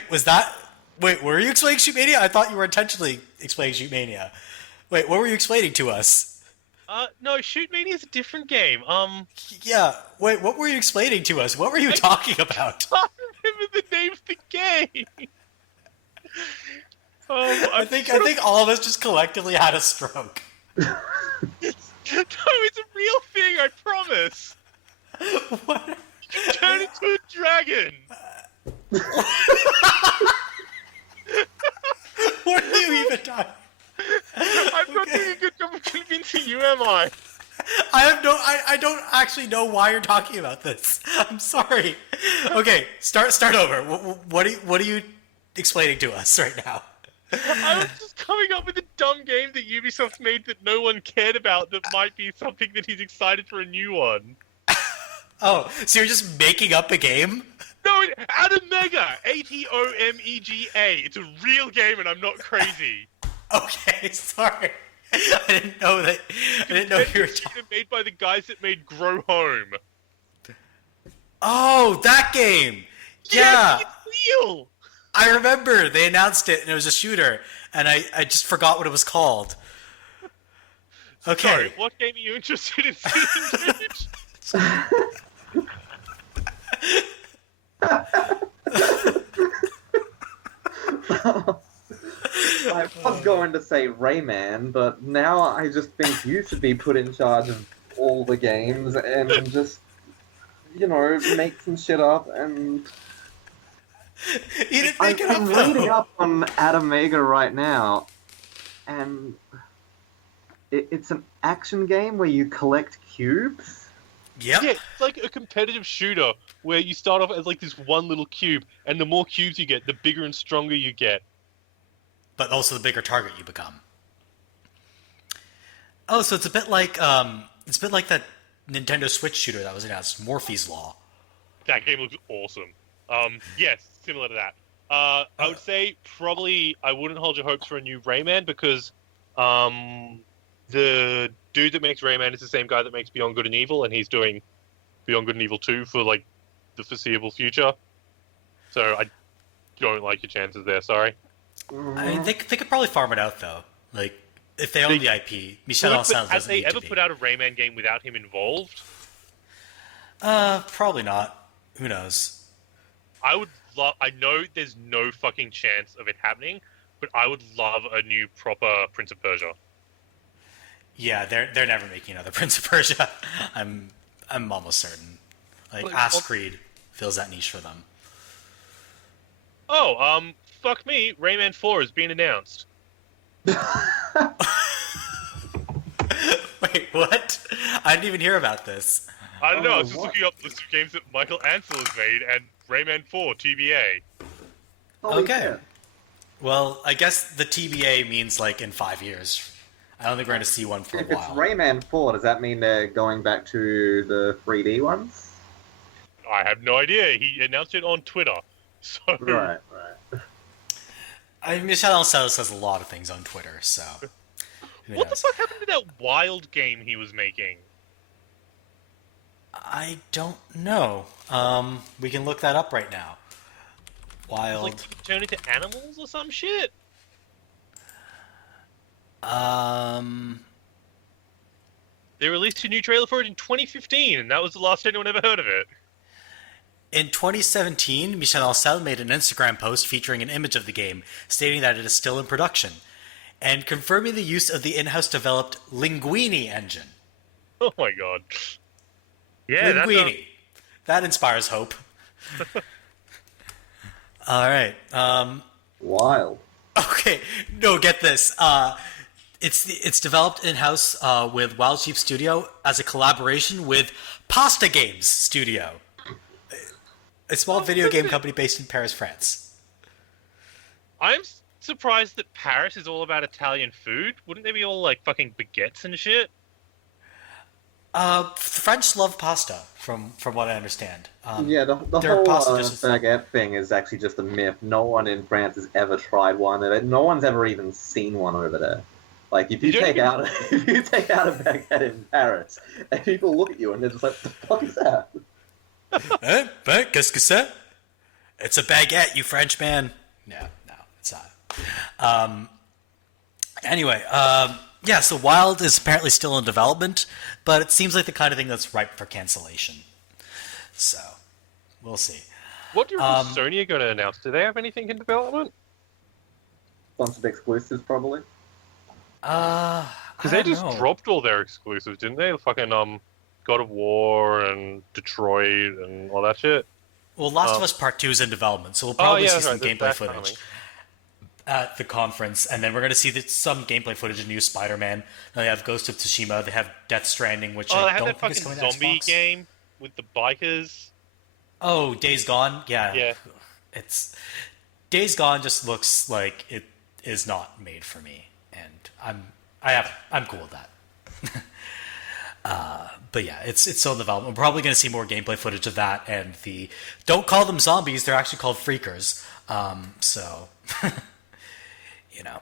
were you explaining Shoot Mania? I thought you were intentionally explaining Shoot Mania. Wait, what were you explaining to us? No, Shoot Mania is a different game. Yeah, wait, what were you explaining to us? What were you talking about? I can't even the name of the game. I think all of us just collectively had a stroke. No, it's a real thing, I promise. What? You can turn into a dragon. What are you even talking? I'm not doing a good job of convincing you, am I? I don't actually know why you're talking about this. I'm sorry. Okay, start over. What are you explaining to us right now? I was just coming up with a dumb game that Ubisoft made that no one cared about that might be something that he's excited for a new one. Oh, so you're just making up a game? No, Atomega! Atomega! It's a real game and I'm not crazy. Okay, sorry. I didn't know that. I didn't know you were talking. Made by the guys that made Grow Home. Oh, that game! Yeah! Yes, it's real! I remember they announced it and it was a shooter, and I just forgot what it was called. Okay. Sorry, what game are you interested in seeing, dude? I was going to say Rayman, but now I just think you should be put in charge of all the games and just, make some shit up and... You didn't make it up, I'm though. reading up on Atomega right now, and it's an action game where you collect cubes. Yep. Yeah, it's like a competitive shooter where you start off as like this one little cube, and the more cubes you get, the bigger and stronger you get. But also the bigger target you become. Oh, so it's a bit like that Nintendo Switch shooter that was announced, Morphe's Law. That game looks awesome. Yes, similar to that. I would say probably I wouldn't hold your hopes for a new Rayman because the dude that makes Rayman is the same guy that makes Beyond Good and Evil, and he's doing Beyond Good and Evil 2 for like the foreseeable future. So I don't like your chances there. Sorry. I mean, they could probably farm it out though. Like if they own the IP, Michel Ancel doesn't Have they need to ever be. put out a Rayman game without him involved? Probably not. Who knows? I would love. I know there's no fucking chance of it happening, but I would love a new proper Prince of Persia. Yeah, they're never making another Prince of Persia. I'm almost certain. Like Ass Creed fills that niche for them. Oh, fuck me. Rayman 4 has been announced. Wait, what? I didn't even hear about this. I don't know. I was just what? looking up the list of games that Michael Ansel has made, and Rayman 4 TBA. Holy Okay. shit. Well, I guess the TBA means like in 5 years. I don't think we're going to see one for a If it's while. Rayman 4, does that mean they're going back to the 3D ones? I have no idea. He announced it on Twitter. So Right. I mean, Michel Ancel says a lot of things on Twitter, so who What the knows? fuck happened to that wild game he was making? I don't know. We can look that up right now. It was Wild. like you could turn into animals or some shit. They released a new trailer for it in 2015, and that was the last anyone ever heard of it. In 2017, Michel Ancel made an Instagram post featuring an image of the game, stating that it is still in production, and confirming the use of the in-house developed Linguini engine. Oh my god. Yeah, Linguini. That inspires hope. All right. Wild. Okay. No, get this. It's developed in-house with Wild Sheep Studio as a collaboration with Pasta Games Studio, a small video game company based in Paris, France. I'm surprised that Paris is all about Italian food. Wouldn't they be all like fucking baguettes and shit? The French love pasta, from what I understand. Yeah, the their whole pasta dishes- baguette thing is actually just a myth. No one in France has ever tried one. And no one's ever even seen one over there. Like, if you don't take even- out if you take out a baguette in Paris, and people look at you and they're just like, "What the fuck is that?" Qu'est-ce que c'est? It's a baguette, you French man. No, it's not. Anyway, yeah, so Wild is apparently still in development, but it seems like the kind of thing that's ripe for cancellation. So, we'll see. What do you reckon Sony are going to announce? Do they have anything in development? Sponsored exclusives, probably. Because they just dropped all their exclusives, didn't they? Fucking God of War and Detroit and all that shit. Well, Last of Us Part 2 is in development, so we'll probably see some gameplay footage at the conference, and then we're going to see some gameplay footage of new Spider-Man. They have Ghost of Tsushima, they have Death Stranding, which I don't think is coming to Xbox. Zombie game with the bikers. Oh, Days Gone? Yeah. It's Days Gone just looks like it is not made for me, and I'm cool with that. But yeah, it's still in development. We're probably going to see more gameplay footage of that, and don't call them zombies; they're actually called freakers. So you know.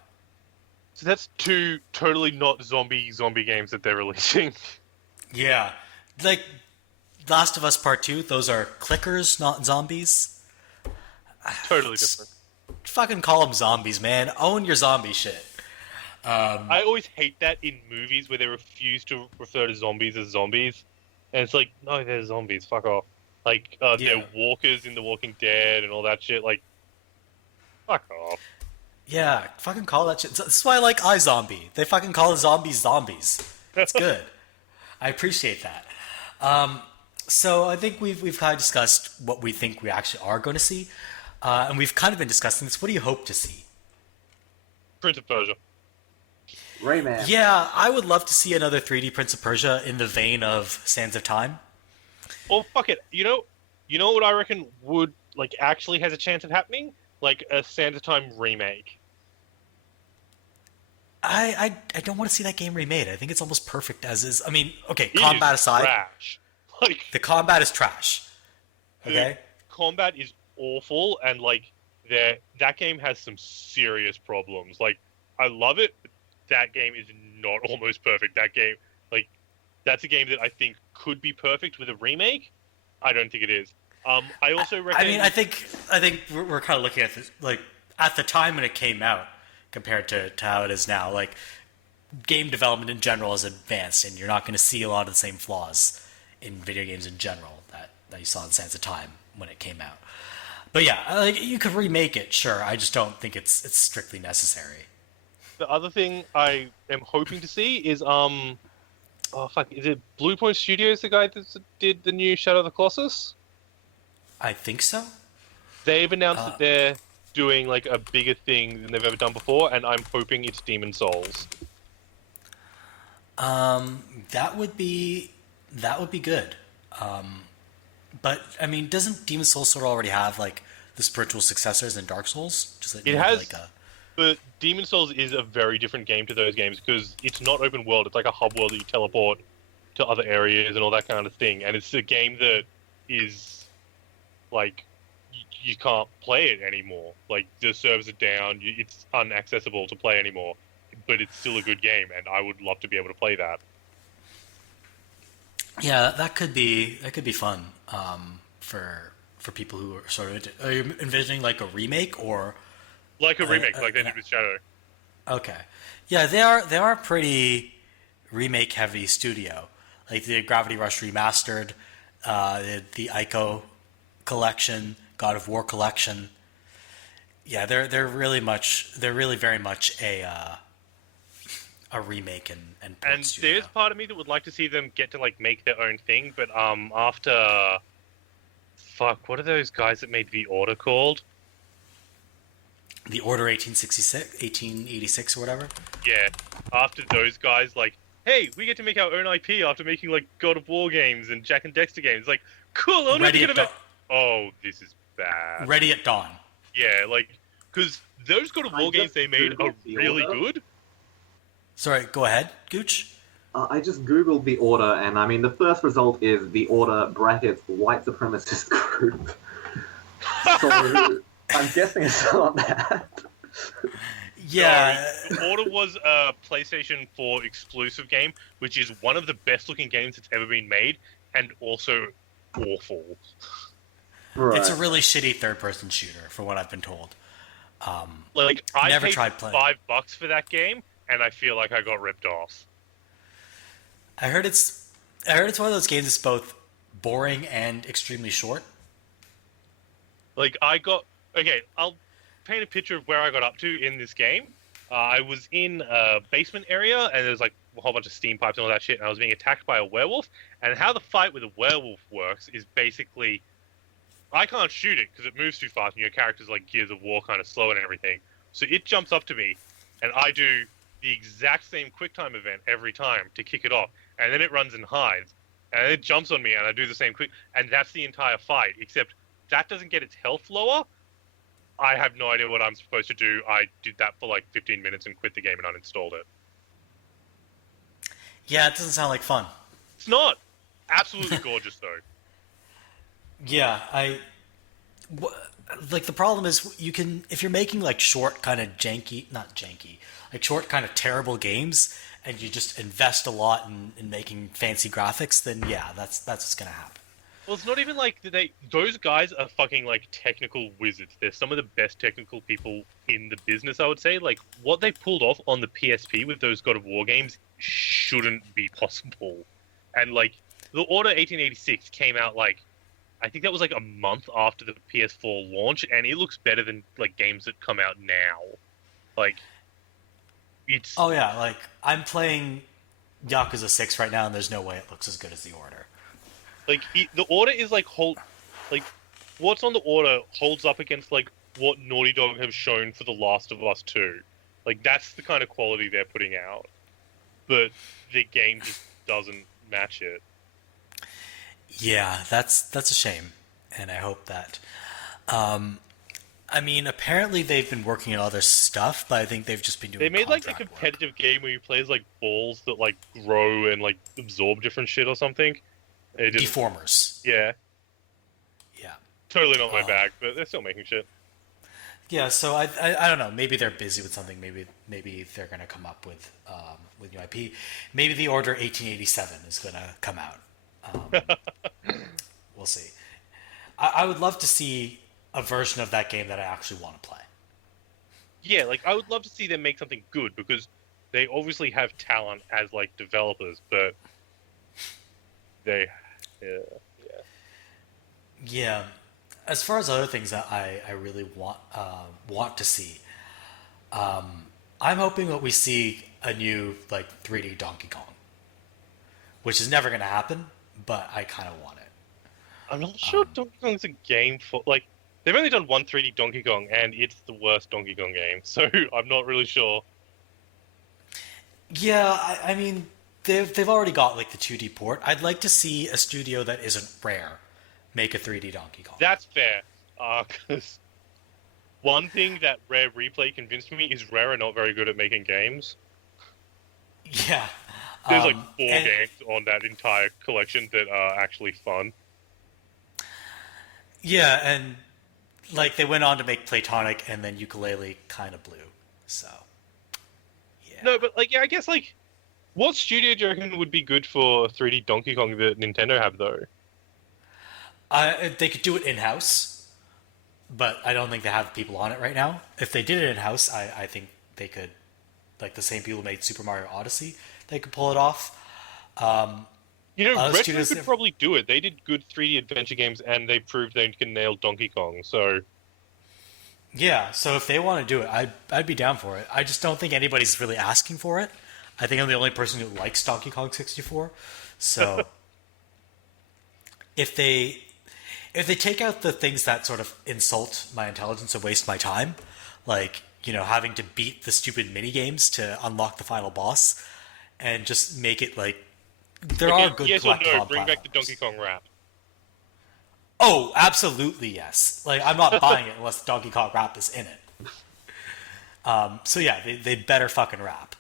So that's two totally not zombie games that they're releasing. Yeah, like Last of Us Part 2. Those are clickers, not zombies. Totally different. Fucking call them zombies, man. Own your zombie shit. I always hate that in movies where they refuse to refer to zombies as zombies. And it's like, no, they're zombies, fuck off. Like, they're walkers in The Walking Dead and all that shit, like, fuck off. Yeah, fucking call that shit. That's why I like iZombie. They fucking call zombies zombies. That's good. I appreciate that. So I think we've kind of discussed what we think we actually are going to see. And we've kind of been discussing this. What do you hope to see? Prince of Persia. Rayman. Yeah, I would love to see another 3D Prince of Persia in the vein of Sands of Time. Oh, fuck it. You know what I reckon would, like, actually has a chance of happening? Like, a Sands of Time remake. I don't want to see that game remade. I think it's almost perfect as is. I mean, okay, combat aside. Trash. Like, the combat is trash. Okay? The combat is awful, and, like, that game has some serious problems. Like, I love it, but that game is not almost perfect. That game, like, that's a game that I think could be perfect with a remake. I don't think it is. I also reckon... I mean, I think we're kind of looking at this, like, at the time when it came out, compared to how it is now. Like, game development in general is advanced, and you're not going to see a lot of the same flaws in video games in general that you saw in Sands of Time when it came out. But yeah, like, you could remake it, sure. I just don't think it's strictly necessary. The other thing I am hoping to see is is it Blue Point Studios, the guy that did the new Shadow of the Colossus? I think so. They've announced that they're doing, like, a bigger thing than they've ever done before, and I'm hoping it's Demon Souls. That would be good. But I mean, doesn't Demon Souls sort of already have, like, the spiritual successors in Dark Souls? Just like, it has, like but Demon Souls is a very different game to those games because it's not open world. It's like a hub world that you teleport to other areas and all that kind of thing. And it's a game that is, like, you can't play it anymore. Like, the servers are down. It's unaccessible to play anymore. But it's still a good game, and I would love to be able to play that. Yeah, that could be fun for people who are sort of. Are you envisioning, like, a remake or? Like a remake, like they did with Shadow. Okay, yeah, they are pretty remake heavy studio. Like the Gravity Rush remastered, the Ico collection, God of War collection. Yeah, they're really very much a remake and studio. There's part of me that would like to see them get to, like, make their own thing, but after what are those guys that made The Order called? The Order 1886 or whatever? Yeah. After those guys, like, hey, we get to make our own IP after making, like, God of War games and Jack and Dexter games. Like, cool, I'm never gonna make... Oh, this is bad. Ready at Dawn. Yeah, like, because those God of War games they made are really good. Sorry, go ahead, Gooch. I just googled The Order, and I mean, the first result is The Order brackets white supremacist group. So I'm guessing it's not that. Yeah. The Order was a PlayStation 4 exclusive game, which is one of the best looking games that's ever been made, and also awful. Right. It's a really shitty third-person shooter, from what I've been told. Like, I never paid tried playing. $5 for that game, and I feel like I got ripped off. I heard it's one of those games that's both boring and extremely short. Like, okay, I'll paint a picture of where I got up to in this game. I was in a basement area, and there's like a whole bunch of steam pipes and all that shit, and I was being attacked by a werewolf. And how the fight with a werewolf works is basically, I can't shoot it because it moves too fast, and your character's like Gears of War kind of slow and everything. So it jumps up to me, and I do the exact same QuickTime event every time to kick it off, and then it runs and hides, and then it jumps on me, and I do the same quick, and that's the entire fight, except that doesn't get its health lower. I have no idea what I'm supposed to do. I did that for like 15 minutes and quit the game and uninstalled it. Yeah, it doesn't sound like fun. It's not. Absolutely gorgeous, though. Yeah, like the problem is you can, if you're making like short kind of not janky, like short kind of terrible games, and you just invest a lot in making fancy graphics, then yeah, that's what's gonna happen. Well, it's not even like those guys are fucking like technical wizards. They're some of the best technical people in the business, I would say. Like, what they pulled off on the PSP with those God of War games shouldn't be possible. And like, the Order 1886 came out like, I think that was like a month after the PS4 launch, and it looks better than like games that come out now. Like, it's... Oh yeah, like I'm playing Yakuza 6 right now, and there's no way it looks as good as the Order. Like, the Order is like like, what's on the Order holds up against like what Naughty Dog have shown for The Last of Us 2. Like, that's the kind of quality they're putting out. But the game just doesn't match it. Yeah, that's a shame, and I hope that. I mean, apparently they've been working on other stuff, but I think they've just been doing. They made like a contract competitive game where you play as like balls that like grow and like absorb different shit or something. Deformers. Yeah. Yeah. Totally not my bag, but they're still making shit. Yeah, so I don't know. Maybe they're busy with something. Maybe they're gonna come up with new IP. Maybe the Order 1887 is gonna come out. We'll see. I would love to see a version of that game that I actually want to play. Yeah, like I would love to see them make something good because they obviously have talent as like developers, but they, Yeah. As far as other things that I really want to see, I'm hoping that we see a new like 3D Donkey Kong, which is never going to happen, but I kind of want it. I'm not sure Donkey Kong's a game for like they've only done one 3D Donkey Kong and it's the worst Donkey Kong game, so I'm not really sure. Yeah, I mean they've already got like the 2D port. I'd like to see a studio that isn't Rare make a 3D Donkey Kong. That's fair, because one thing that Rare Replay convinced me is Rare are not very good at making games. Yeah. There's like 4 games on that entire collection that are actually fun. Yeah, and like they went on to make Platonic, and then Ukulele kind of blew. So, yeah. No, but like, yeah, I guess like, what studio do you reckon would be good for 3D Donkey Kong that Nintendo have though? They could do it in-house, but I don't think they have people on it right now. If they did it in-house, I think they could, like the same people who made Super Mario Odyssey, they could pull it off. Retro could probably do it. They did good 3D adventure games, and they proved they can nail Donkey Kong, so... Yeah, so if they want to do it, I'd be down for it. I just don't think anybody's really asking for it. I think I'm the only person who likes Donkey Kong 64. So if they take out the things that sort of insult my intelligence and waste my time, like, having to beat the stupid mini games to unlock the final boss, and just make it like there are good yes or no, collectible bring back the platforms. Donkey Kong rap. Oh, absolutely yes. Like, I'm not buying it unless Donkey Kong rap is in it. So yeah, they better fucking rap.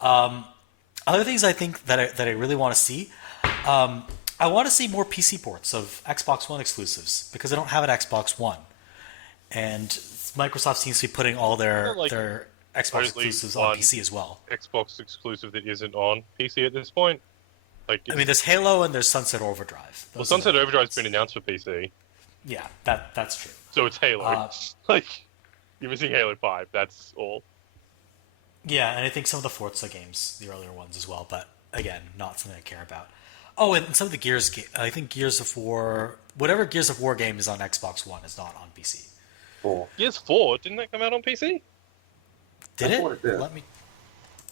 Other things I think that I really want to see, I want to see more PC ports of Xbox One exclusives because I don't have an Xbox One, and Microsoft seems to be putting all their Xbox exclusives on PC as well. Xbox exclusive that isn't on PC at this point. Like, I mean, there's Halo and there's Sunset Overdrive. Well, Sunset Overdrive's been announced for PC. Yeah, that's true. So it's Halo. Like, you're missing Halo 5, that's all. Yeah, and I think some of the Forza games, the earlier ones as well, but again, not something I care about. Oh, and some of the Gears, I think Gears of War, whatever Gears of War game is on Xbox One is not on PC. Four. Gears 4, didn't that come out on PC? Did I it? thought it did. Let me.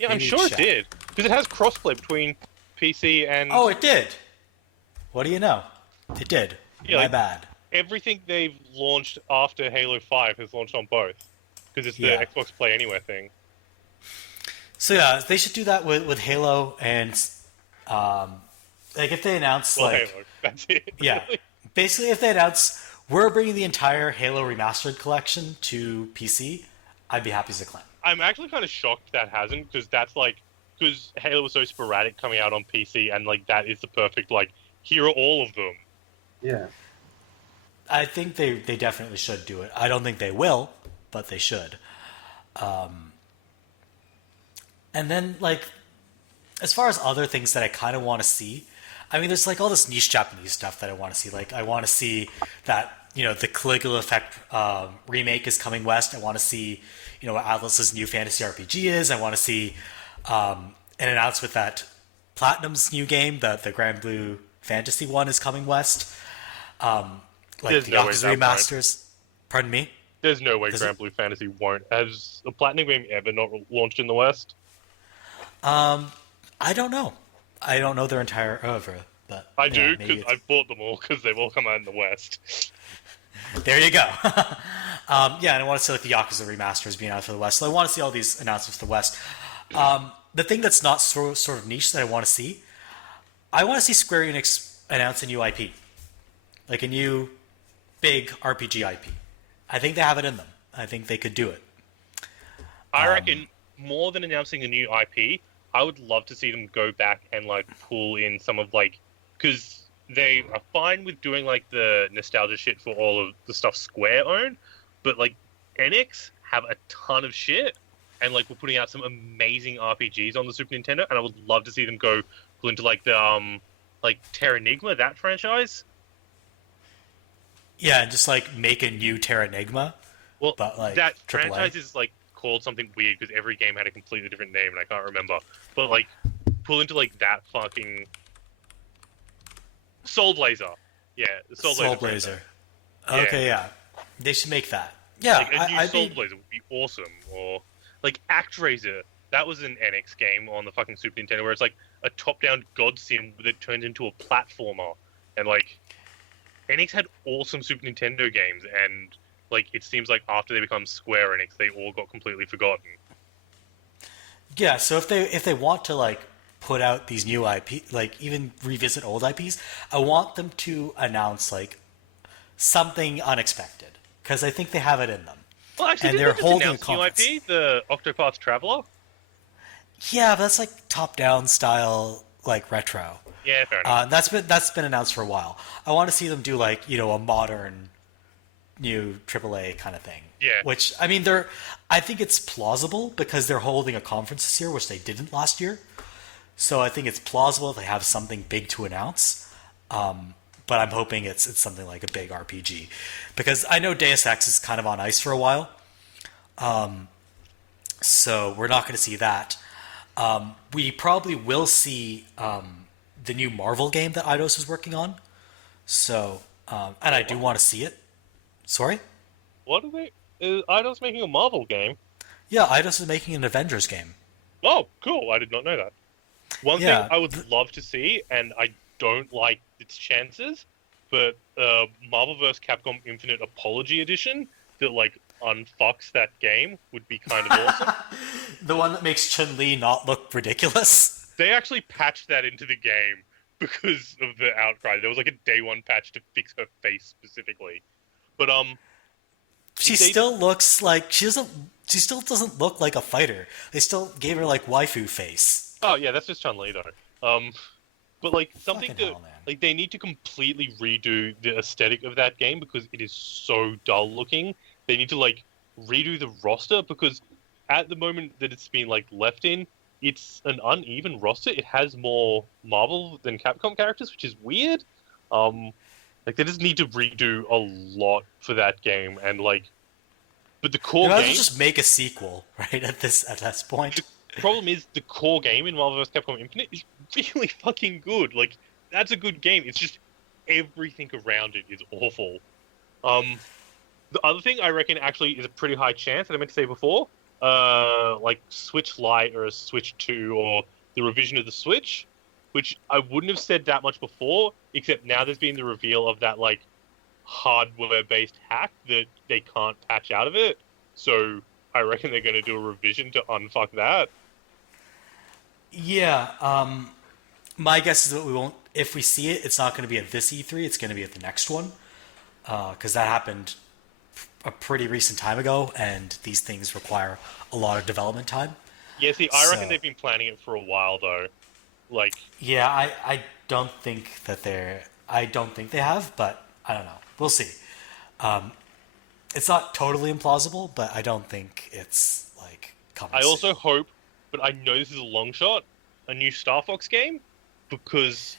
Yeah, I'm Maybe sure check. it did. Because it has crossplay between PC and... Oh, it did. What do you know? It did. Yeah, My like- bad. Everything they've launched after Halo 5 has launched on both. Because it's the Yeah. Xbox Play Anywhere thing. So yeah, they should do that with Halo and like if they announce Well, like Halo, that's it. yeah, basically if they announce we're bringing the entire Halo remastered collection to PC, I'd be happy as a clam. I'm actually kind of shocked that hasn't, because that's like... Because Halo was so sporadic coming out on PC, and like that is the perfect, like, here are all of them. Yeah. I think they definitely should do it. I don't think they will, but they should. And then, like, as far as other things that I kind of want to see, I mean, there's like all this niche Japanese stuff that I want to see. Like, I want to see that, you know, the Caligula Effect remake is coming west. I want to see, you know, what Atlas's new fantasy RPG is. I want to see an announcement that Platinum's new game, the Grand Blue Fantasy one, is coming west. Like There's the no way Yakuza that won't. remasters. Pardon me? There's no way Does Grand Blue Fantasy won't. Has a Platinum game ever not launched in the West? I don't know. I don't know their entire oeuvre, but I yeah, do, maybe because it's- I've bought them all, because they've all come out in the West. There you go. Yeah, and I want to see like the Yakuza remasters being out for the West. So I want to see all these announcements for the West. The thing that's not sort of niche that I want to see, I want to see Square Enix announce a new IP, like a new big RPG IP. I think they have it in them. I think they could do it. I reckon more than announcing a new IP, I would love to see them go back and like pull in some of like, because they are fine with doing like the nostalgia shit for all of the stuff Square own, but like Enix have a ton of shit, and like we're putting out some amazing RPGs on the Super Nintendo, and I would love to see them go pull into like the like Terranigma, that franchise. Yeah, and just like make a new Terranigma. Well, But, like, that AAA. franchise is like called something weird because every game had a completely different name and I can't remember. But like, pull into like that fucking Soul Blazer. Yeah, the Soul Blazer. Soul franchise. Blazer. Okay, yeah. They should make that. Yeah, Like a new I'd Soul be- Blazer would be awesome. Or like ActRaiser. That was an NX game on the fucking Super Nintendo where it's like a top-down god sim that turns into a platformer. And like, NX had awesome Super Nintendo games, and like it seems like after they become Square Enix, they all got completely forgotten. Yeah, so if they want to like put out these new IP, like even revisit old IPs, I want them to announce like something unexpected because I think they have it in them. Well, actually, And didn't they're they just holding a announce new conference. IP, the Octopath Traveler? Yeah, but that's like top-down style, like retro. Yeah, fair enough. That's been announced for a while. I want to see them do like a modern, new AAA kind of thing. Yeah. Which I mean, I think it's plausible because they're holding a conference this year, which they didn't last year. So I think it's plausible they have something big to announce. But I'm hoping it's something like a big RPG, because I know Deus Ex is kind of on ice for a while. So we're not going to see that. We probably will see the new Marvel game that Eidos is working on. So, and I do want to see it. Sorry? What are they? Eidos making a Marvel game? Yeah, Eidos is making an Avengers game. Oh, cool. I did not know that. One Yeah, thing I would love to see, and I don't like its chances, but Marvel vs. Capcom Infinite Apology Edition that, like, unfucks that game would be kind of awesome. The one that makes Chun-Li not look ridiculous. They actually patched that into the game because of the outcry. There was, like, a day one patch to fix her face specifically. But, She They- still looks like she still doesn't look like a fighter. They still gave her like waifu face. oh, yeah, that's just Chun-Li, though. But, like, something Fucking to... hell, man. Like, they need to completely redo the aesthetic of that game because it is so dull looking. They need to, like, redo the roster because at the moment that it's been, like, left in, it's an uneven roster. It has more Marvel than Capcom characters, which is weird. Like, they just need to redo a lot for that game, and, like... But the core You might as well game... just make a sequel, right? At this point. The problem is the core game in Marvel vs. Capcom Infinite is really fucking good. Like, that's a good game. It's just everything around it is awful. The other thing I reckon actually is a pretty high chance that I meant to say before, like Switch Lite or a Switch 2 or the revision of the Switch, which I wouldn't have said that much before, except now there's been the reveal of that like hardware-based hack that they can't patch out of it. So I reckon they're going to do a revision to unfuck that. Yeah, my guess is that we won't. If we see it, it's not going to be at this E3. It's going to be at the next one, because that happened a pretty recent time ago, and these things require a lot of development time. Yeah, see, I reckon they've been planning it for a while though. Like, yeah, I don't think that they're. I don't think they have, but I don't know. We'll see. It's not totally implausible, but I don't think it's like coming. I also hope, but I know this is a long shot, a new Star Fox game, because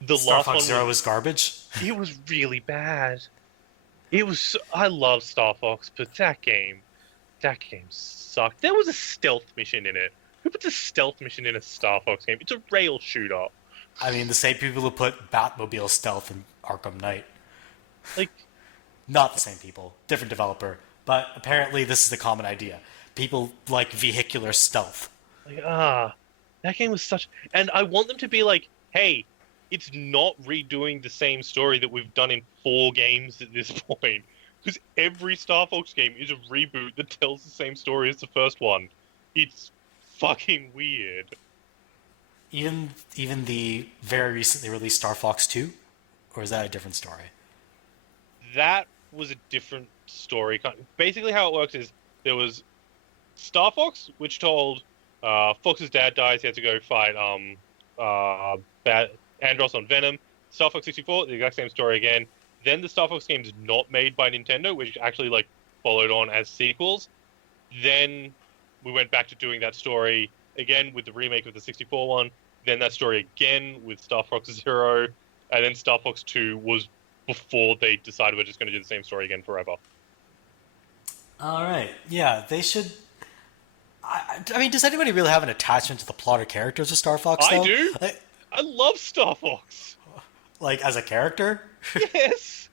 the Star last Fox one Zero was garbage. it was really bad. It was. I love Star Fox, but that game sucked. There was a stealth mission in it. Who puts a stealth mission in a Star Fox game? It's a rail shooter. I mean, the same people who put Batmobile stealth in Arkham Knight. Like, not the same people, different developer, but apparently this is the common idea. People like vehicular stealth. That game was such. And I want them to be like, hey, it's not redoing the same story that we've done in 4 games at this point. Because every Star Fox game is a reboot that tells the same story as the first one. It's fucking weird. Even the very recently released Star Fox 2? Or is that a different story? That was a different story. Basically, how it works is there was Star Fox, which told Fox's dad dies, he had to go fight Andros on Venom. Star Fox 64, the exact same story again. Then the Star Fox games not made by Nintendo, which actually like followed on as sequels. Then we went back to doing that story again with the remake of the 64 one. Then that story again with Star Fox Zero, and then Star Fox 2 was before they decided we're just going to do the same story again forever. All right. Yeah, they should. I mean, does anybody really have an attachment to the plot or characters of Star Fox? Though? I do. Like, I love Star Fox. like as a character? Yes.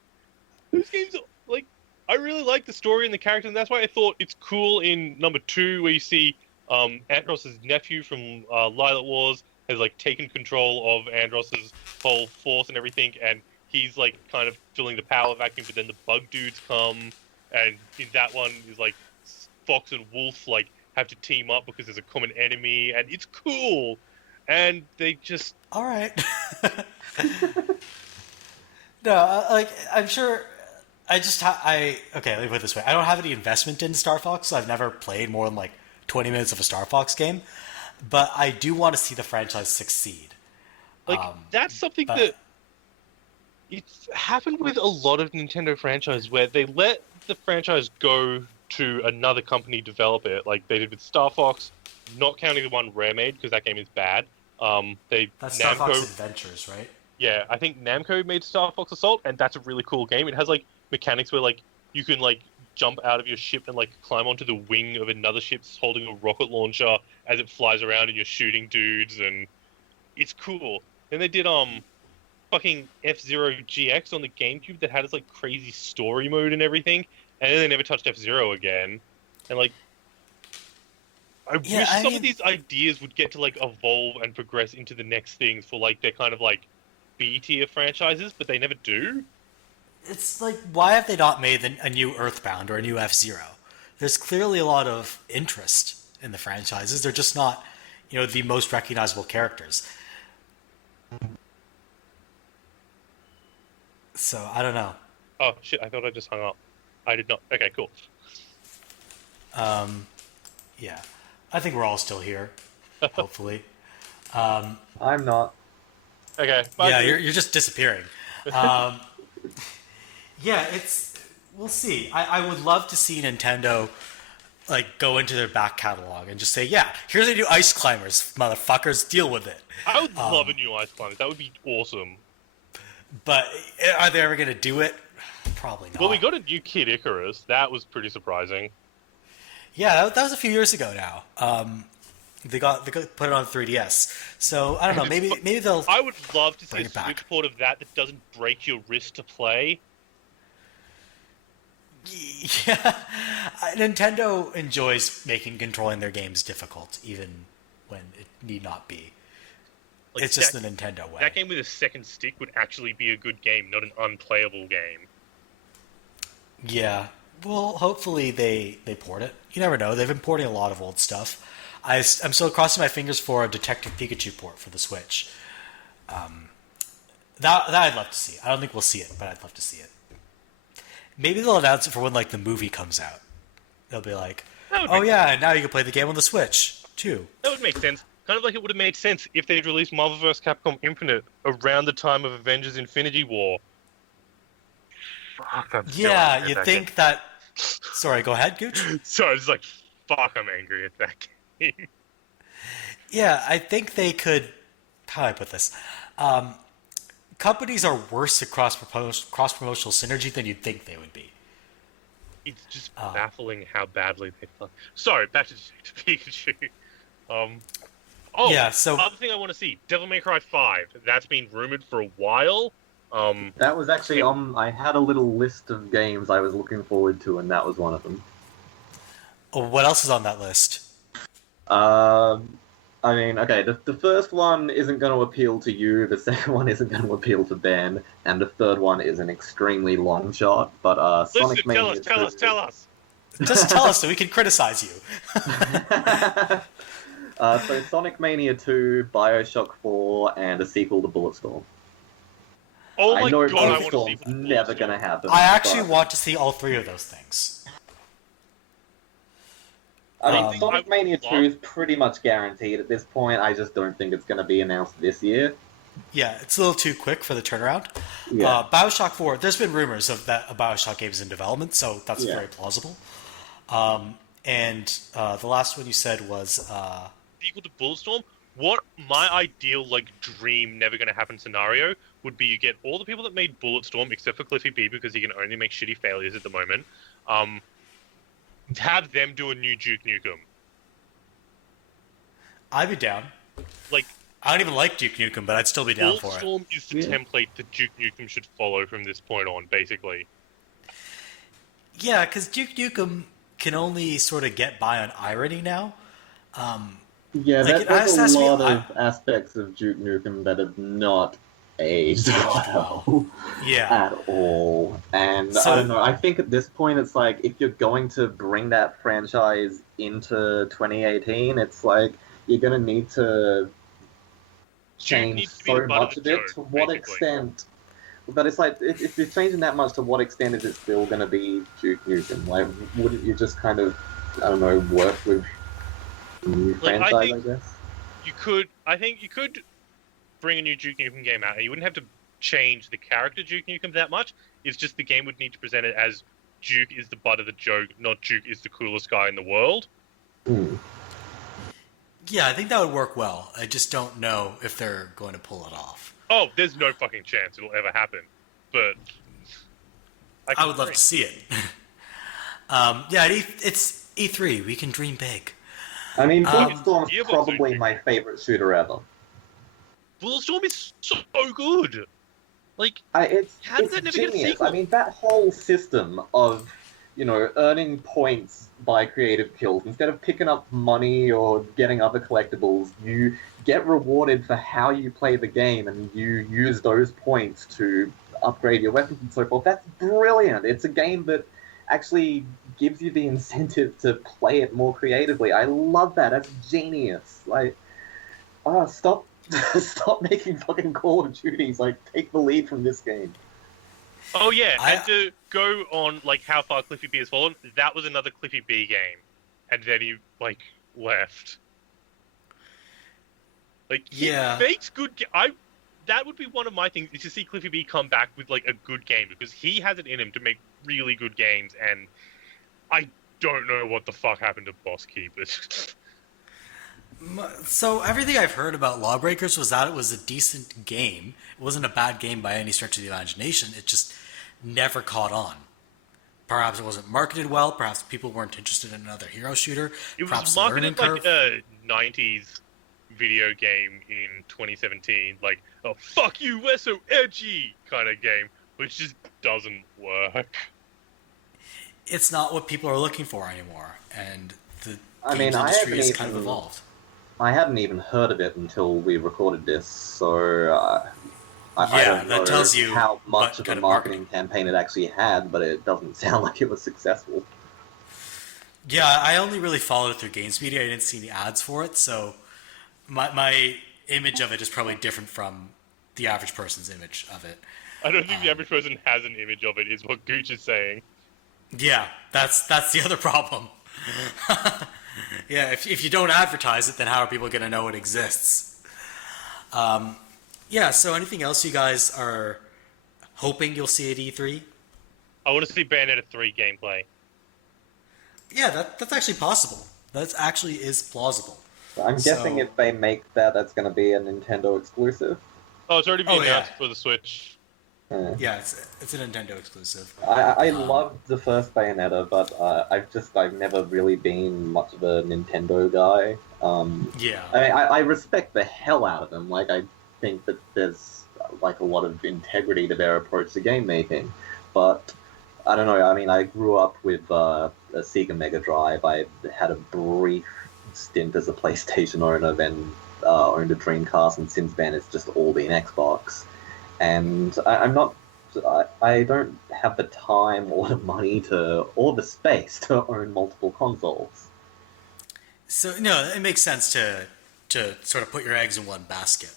Those games, like, I really like the story and the character, and that's why I thought it's cool in number 2 where you see Andros' nephew from Lilac Wars has like taken control of Andros' whole force and everything, and he's like kind of filling the power vacuum, but then the bug dudes come, and in that one is like Fox and Wolf like have to team up because there's a common enemy, and it's cool. And they just all right. No, like I'm sure. Okay. Let me put it this way: I don't have any investment in Star Fox. So I've never played more than like 20 minutes of a Star Fox game, but I do want to see the franchise succeed. Like that's something that it's happened with a lot of Nintendo franchises where they let the franchise go to another company develop it, like they did with Star Fox, not counting the one Rare made because that game is bad. That's Star Fox Adventures, right? Yeah, I think Namco made Star Fox Assault, and that's a really cool game. It has like mechanics where like you can like jump out of your ship and like climb onto the wing of another ship holding a rocket launcher as it flies around and you're shooting dudes, and it's cool. Then they did fucking F-Zero GX on the GameCube that had this like crazy story mode and everything, and then they never touched F-Zero again. And like I wish some of these ideas would get to like evolve and progress into the next things for like their kind of like B-tier franchises, but they never do. It's like, why have they not made a new Earthbound or a new F-Zero? There's clearly a lot of interest in the franchises. They're just not, the most recognizable characters. So, I don't know. Oh, shit, I thought I just hung up. I did not. Okay, cool. Yeah. I think we're all still here, hopefully. I'm not. Okay, bye. Yeah, you're just disappearing. Yeah, we'll see. I would love to see Nintendo like go into their back catalog and just say, yeah, here's a new Ice Climbers, motherfuckers, deal with it. I would love a new Ice Climbers. That would be awesome. But are they ever going to do it? Probably not. Well, we got a new Kid Icarus. That was pretty surprising. Yeah, that was a few years ago now. They got put it on 3DS. So I don't know. Maybe they'll. I would love to see bring a it back. Switch port of that doesn't break your wrist to play. Yeah, Nintendo enjoys making controlling their games difficult, even when it need not be. Like, It's just the Nintendo way. That game with a second stick would actually be a good game, not an unplayable game. Yeah. Well, hopefully they port it. You never know. They've been porting a lot of old stuff. I'm still crossing my fingers for a Detective Pikachu port for the Switch. That I'd love to see. I don't think we'll see it, but I'd love to see it. Maybe they'll announce it for when like the movie comes out. They'll be like, "Oh yeah, and now you can play the game on the Switch too." That would make sense. Kind of like it would have made sense if they'd released Marvel vs. Capcom Infinite around the time of Avengers Infinity War. Fuck, I'm still Yeah, angry you'd at think that. Sorry, go ahead, Gooch. So I was like, fuck, I'm angry at that game. Yeah, I think they could. How do I put this? Companies are worse at cross promotional synergy than you'd think they would be. It's just baffling how badly they fuck. Sorry, back to Detective Pikachu. Yeah, so other thing I want to see, Devil May Cry 5. That's been rumored for a while. That was actually on. I had a little list of games I was looking forward to, and that was one of them. what else is on that list? I mean, okay, the first one isn't going to appeal to you, the second one isn't going to appeal to Ben, and the third one is an extremely long shot, but Sonic Mania tell us! Just tell us so we can criticize you. So Sonic Mania 2, Bioshock 4, and a sequel to Bulletstorm. Oh my I know god, I want to see Bulletstorm's never going to happen. I actually but- want to see all three of those things. I mean, Sonic I Mania would 2 is pretty much guaranteed at this point. I just don't think it's going to be announced this year. Yeah, it's a little too quick for the turnaround. Yeah. Bioshock 4, there's been rumors of that a Bioshock game is in development, so that's Yeah. very plausible. And the last one you said was... Equal to Bulletstorm. What my ideal, dream, never gonna happen scenario would be you get all the people that made Bulletstorm, except for Cliffy B, because he can only make shitty failures at the moment, have them do a new Duke Nukem. I'd be down. Like, I don't even like Duke Nukem, but I'd still be down for it. Bulletstorm is the template that Duke Nukem should follow from this point on, basically. Yeah, because Duke Nukem can only sort of get by on irony now. Yeah, Like, it there's has a to be- lot of aspects of Duke Nukem that have not aged well Yeah. at all. And So- I don't know, I think at this point it's like, if you're going to bring that franchise into 2018, it's like, you're going to need to change needs to be the so butt of much the of it. joke, To what basically. extent? But it's like, if you're changing that much, to what extent is it still going to be Duke Nukem? Like, wouldn't you just kind of, I don't know, work with a new franchise, I guess? I think you could bring a new Duke Nukem game out, and you wouldn't have to change the character Duke Nukem that much. It's just the game would need to present it as Duke is the butt of the joke, not Duke is the coolest guy in the world. Hmm. Yeah, I think that would work well. I just don't know if they're going to pull it off. Oh, there's no fucking chance it'll ever happen. But I would love to see it. Yeah, it's E3. We can dream big. I mean, Gearbox Bulletstorm's probably Duke my favorite shooter ever. Bulletstorm is so good. Like, It's How did that never get a genius. sequel? I mean, that whole system of, earning points by creative kills, instead of picking up money or getting other collectibles, you get rewarded for how you play the game, and you use those points to upgrade your weapons and so forth. That's brilliant. It's a game that actually gives you the incentive to play it more creatively. I love that. That's genius. Like, stop making fucking Call of Duties. Like, take the lead from this game. oh yeah, and to go on how far Cliffy B has fallen, that was another Cliffy B game, and then he left. Yeah. He makes good. That would be one of my things, is to see Cliffy B come back with a good game, because he has it in him to make really good games, and I don't know what the fuck happened to Boss Keepers. So everything I've heard about Lawbreakers was that it was a decent game. It wasn't a bad game by any stretch of the imagination. It just never caught on. Perhaps it wasn't marketed well. Perhaps people weren't interested in another hero shooter. It Perhaps was the learning marketed curve. 90s video game in 2017, like a "fuck you, we're so edgy" kind of game, which just doesn't work. It's not what people are looking for anymore, and the I games mean, industry has kind of evolved. I hadn't even heard of it until we recorded this, so I don't know that tells you how much what of a kind of marketing campaign it actually had, but it doesn't sound like it was successful. Yeah, I only really followed it through Games Media. I didn't see any ads for it, so my image of it is probably different from the average person's image of it. I don't think the average person has an image of it, is what Gooch is saying. Yeah, that's the other problem. Yeah, if you don't advertise it, then how are people going to know it exists? Yeah, so anything else you guys are hoping you'll see at E3? I want to see Bayonetta 3 gameplay. Yeah, that's actually possible. That actually is plausible. I'm guessing if they make that, that's going to be a Nintendo exclusive. Oh, it's already been announced yeah. for the Switch. Yeah, it's a Nintendo exclusive. I loved the first Bayonetta, but I've never really been much of a Nintendo guy. Yeah. I respect the hell out of them. Like, I think that there's like a lot of integrity to their approach to game making, but I don't know. I mean, I grew up with a Sega Mega Drive. I had a brief stint as a PlayStation owner, then owned a Dreamcast, and since then it's just all been Xbox. And I don't have the time or the money or the space to own multiple consoles. So no, it makes sense to sort of put your eggs in one basket.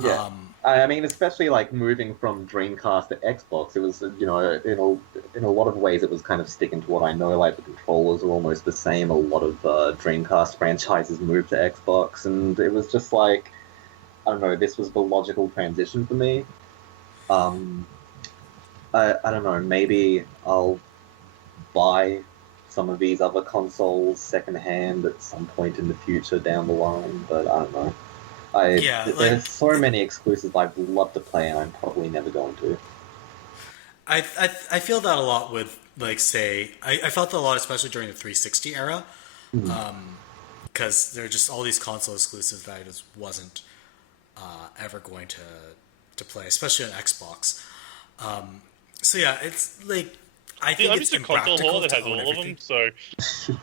Yeah. I mean, especially like moving from Dreamcast to Xbox, it was, in a lot of ways it was kind of sticking to what I know. Like the controllers are almost the same. A lot of Dreamcast franchises moved to Xbox, and it was just like, I don't know, this was the logical transition for me. I don't know, maybe I'll buy some of these other consoles secondhand at some point in the future down the line, but I don't know. There's so many exclusives I'd love to play, and I'm probably never going to. I feel that a lot with, like, say, I felt that a lot, especially during the 360 era, because there are just all these console exclusives that I just wasn't ever going to play, especially on Xbox. So yeah, it's like, I think I'm it's just a console impractical that to has own all everything. of them, so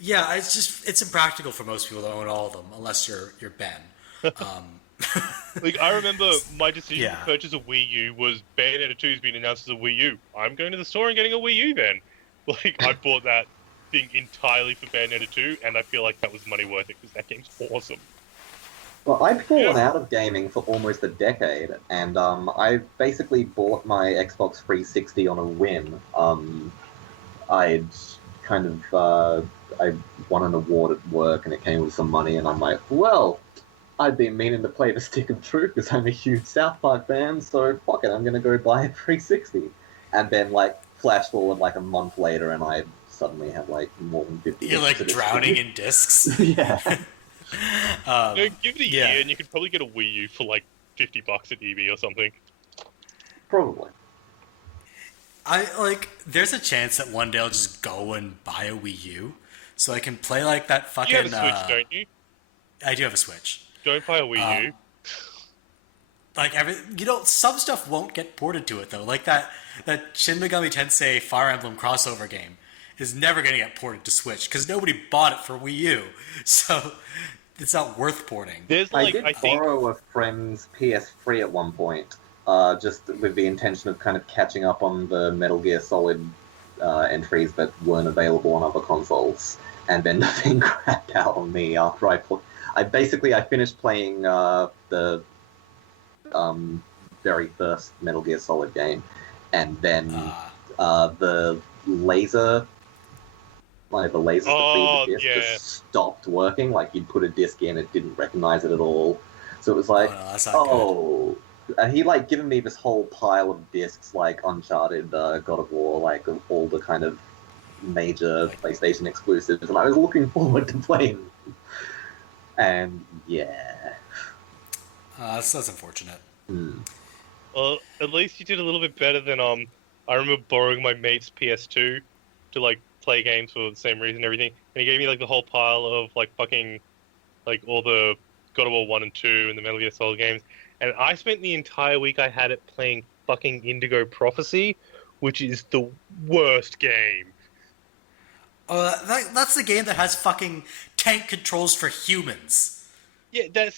Yeah, it's impractical for most people to own all of them unless you're Ben. like, I remember my decision Yeah. to purchase a Wii U was Bayonetta 2's been announced as a Wii U. I'm going to the store and getting a Wii U then. Like, I bought that thing entirely for Bayonetta 2, and I feel like that was money worth it because that game's awesome. Well, I've fallen out of gaming for almost a decade, and I basically bought my Xbox 360 on a whim. I'd kind of I won an award at work, and it came with some money, and I'm like, well, I've been meaning to play the Stick of Truth because I'm a huge South Park fan, so fuck it, I'm gonna go buy a 360. And then, like, flash forward like a month later, and I suddenly have like more than 50. You're like drowning in discs. Yeah. Give it a year, and you could probably get a Wii U for like $50 at eBay or something. Probably. There's a chance that one day I'll just go and buy a Wii U, so I can play like that fucking. You have a Switch, don't you? I do have a Switch. Don't buy a Wii U. Like some stuff won't get ported to it though. Like that Shin Megami Tensei Fire Emblem crossover game is never going to get ported to Switch because nobody bought it for Wii U, so it's not worth porting. I did borrow a friend's PS3 at one point, just with the intention of kind of catching up on the Metal Gear Solid entries that weren't available on other consoles, and then the thing crapped out on me after I finished playing the very first Metal Gear Solid game, and then the laser. Like the lasers that feed the disc just stopped working. Like you'd put a disc in, it didn't recognize it at all. So it was like, and he like given me this whole pile of discs, like Uncharted, God of War, like all the kind of major PlayStation exclusives, and I was looking forward to playing them. And yeah, that's unfortunate. Well, at least you did a little bit better than I remember borrowing my mate's PS2 to like play games for the same reason and everything. And he gave me like the whole pile of like fucking like all the God of War 1 and 2 and the Metal Gear Solid games. And I spent the entire week I had it playing fucking Indigo Prophecy, which is the worst game. That's the game that has fucking tank controls for humans. Yeah,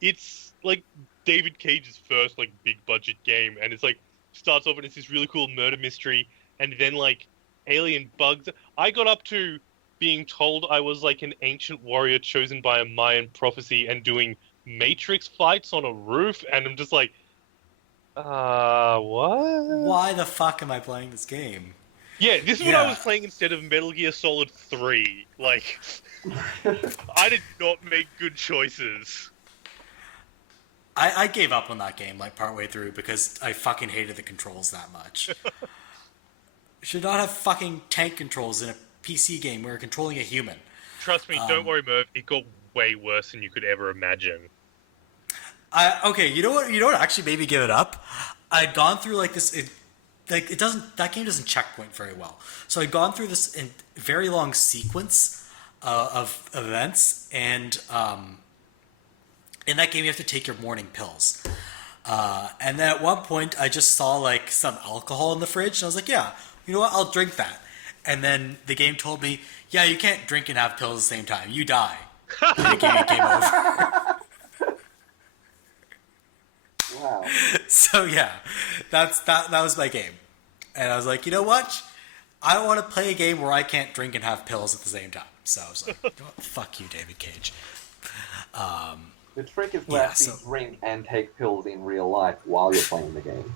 it's like David Cage's first like big budget game, and it's like starts off and it's this really cool murder mystery, and then like alien bugs. I got up to being told I was like an ancient warrior chosen by a Mayan prophecy and doing Matrix fights on a roof, and I'm just like, what? Why the fuck am I playing this game? Yeah, this is what I was playing instead of Metal Gear Solid 3. Like, I did not make good choices. I gave up on that game like partway through because I fucking hated the controls that much. Should not have fucking tank controls in a PC game where you're controlling a human. Trust me, don't worry, Merv. It got way worse than you could ever imagine. Okay, you know what? You know what actually made me give it up? I'd gone through like this. That game doesn't checkpoint very well. So I'd gone through this very long sequence of events, and in that game you have to take your morning pills. And then at one point I just saw like some alcohol in the fridge, and I was like, yeah, you know what? I'll drink that. And then the game told me, yeah, you can't drink and have pills at the same time. You die. And the game over. Wow. So yeah, that was my game, and I was like, you know what? I don't want to play a game where I can't drink and have pills at the same time. So I was like, you know what? Fuck you, David Cage. The trick is to actually drink and take pills in real life while you're playing the game.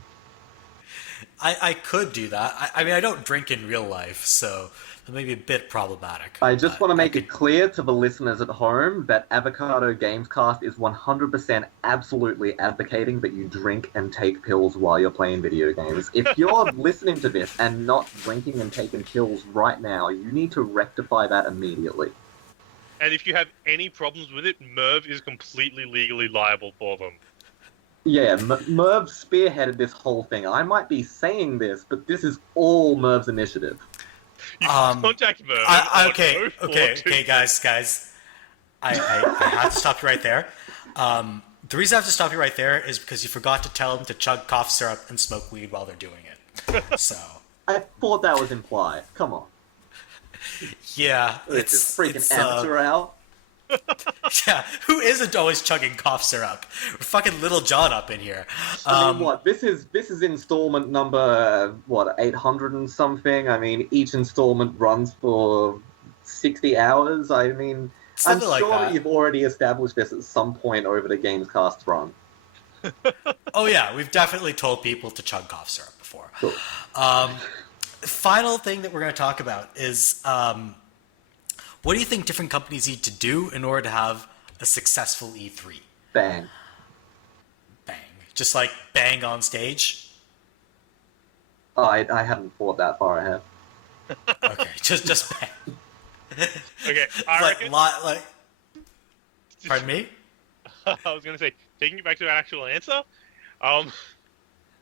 I could do that. I mean, I don't drink in real life, so that may be a bit problematic. I just want to make it clear to the listeners at home that Avocado Gamescast is 100% absolutely advocating that you drink and take pills while you're playing video games. If you're listening to this and not drinking and taking pills right now, you need to rectify that immediately. And if you have any problems with it, Merv is completely legally liable for them. Yeah, Merv spearheaded this whole thing. I might be saying this, but this is all Merv's initiative. You can contact Merv. Okay, guys. I have to stop you right there. The reason I have to stop you right there is because you forgot to tell them to chug cough syrup and smoke weed while they're doing it. So I thought that was implied. Come on. Yeah, it's freaking amateur out. Yeah, who isn't always chugging cough syrup? We're fucking Little John up in here. I mean, what? This is installment number 800 and something. I mean, each installment runs for 60 hours. I mean, I'm sure that you've already established this at some point over the Gamescast run. Oh yeah, we've definitely told people to chug cough syrup before. Cool. Final thing that we're going to talk about is what do you think different companies need to do in order to have a successful E3? Bang. Bang. Just like bang on stage? Oh, I hadn't thought that far ahead. Okay, just bang. Okay, I reckon... Pardon me? I was going to say, taking it back to an actual answer, I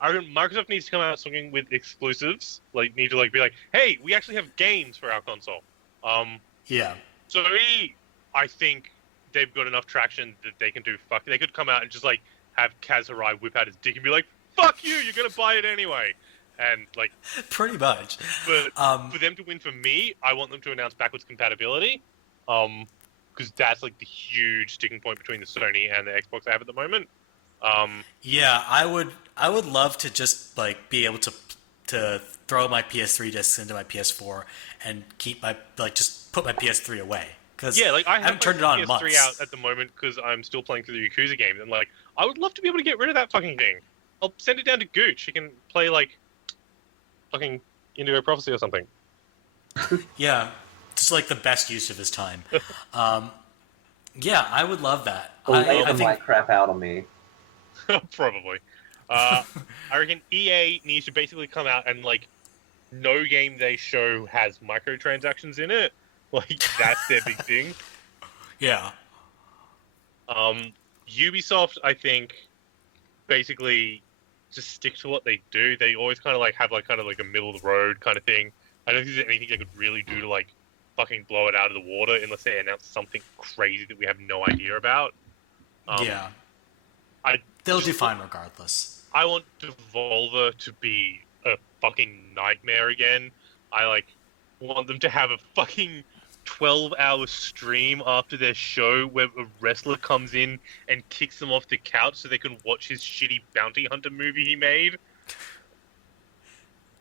reckon Microsoft needs to come out swinging with exclusives. Like, need to be like, hey, we actually have games for our console. Yeah. Sony, I think they've got enough traction that they can do they could come out and just have Kaz Hirai whip out his dick and be like, fuck you, you're gonna buy it anyway. And pretty much. But for them to win for me, I want them to announce backwards compatibility. Because that's the huge sticking point between the Sony and the Xbox I have at the moment. Yeah, I would love to just be able to throw my PS3 discs into my PS4 and keep my just put my PS3 away. Cause yeah, I haven't turned it on in PS3 months. out at the moment because I'm still playing through the Yakuza games, and I would love to be able to get rid of that fucking thing. I'll send it down to Gooch. He can play fucking Indigo Prophecy or something. Yeah, just the best use of his time. Yeah, I would love that. I think might crap out on me. Probably. I reckon EA needs to basically come out and no game they show has microtransactions in it. That's their big thing. Yeah. Ubisoft, I think, basically just stick to what they do. They always kind of have a middle of the road kind of thing. I don't think there's anything they could really do to like fucking blow it out of the water unless they announce something crazy that we have no idea about. Yeah. I They'll do fine regardless. I want Devolver to be a fucking nightmare again. I like want them to have a fucking 12-hour stream after their show where a wrestler comes in and kicks them off the couch so they can watch his shitty bounty hunter movie he made.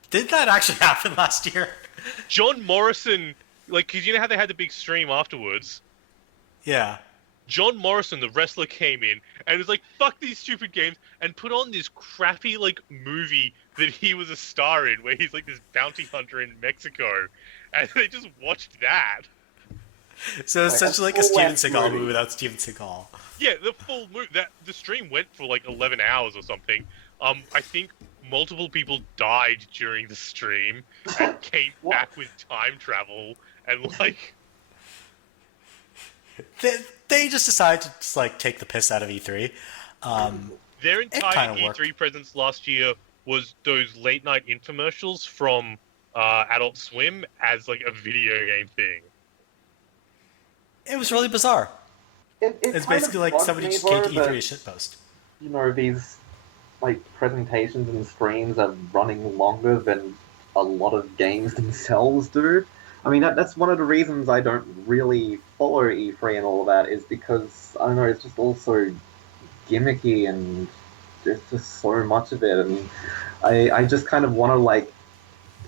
Did that actually happen last year? John Morrison, like, because you know how they had the big stream afterwards? Yeah. John Morrison, the wrestler, came in and was like, fuck these stupid games, and put on this crappy, like, movie that he was a star in, where he's, like, this bounty hunter in Mexico. And they just watched that. So it's essentially like a Steven Seagal movie without Steven Seagal. Yeah, the full movie. The stream went for, like, 11 hours or something. I think multiple people died during the stream and came back with time travel, and, like... They just decided to just, like, take the piss out of E3. Their entire E3 worked. presence last year was those late night infomercials from Adult Swim as like a video game thing. It was really bizarre. It's basically like somebody just came to E3 a shitpost. You know, these like presentations and streams are running longer than a lot of games themselves do. I mean, that's one of the reasons I don't really follow E3 and all that, is because, I don't know, it's just all so gimmicky and there's just so much of it. And I just kind of want to, like,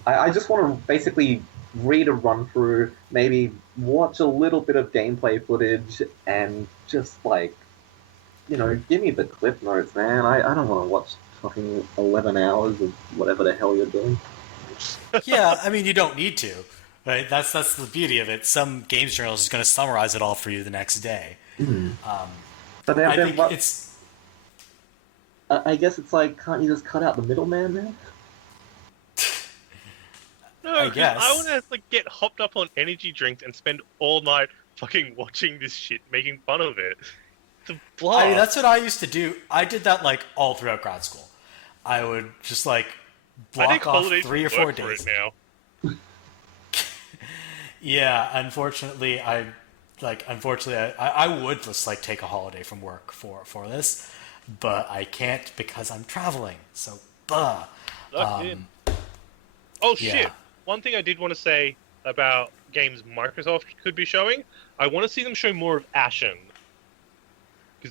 I just want to basically read a run-through, maybe watch a little bit of gameplay footage, and just, like, you know, give me the clip notes, man. I don't want to watch fucking 11 hours of whatever the hell you're doing. Yeah, I mean, you don't need to. Right, that's the beauty of it. Some games journalist is going to summarize it all for you the next day. But I think it's. I guess it's like, can't you just cut out the middleman, man? No, I guess. I want to like get hopped up on energy drinks and spend all night fucking watching this shit, making fun of it. It's a blast. I mean, that's what I used to do. I did that like all throughout grad school. I would just like block off 3 or 4 days. Now. Yeah, unfortunately, I would just like take a holiday from work for this, but I can't because I'm traveling. So, Oh shit! Yeah. One thing I did want to say about games Microsoft could be showing, I want to see them show more of Ashen.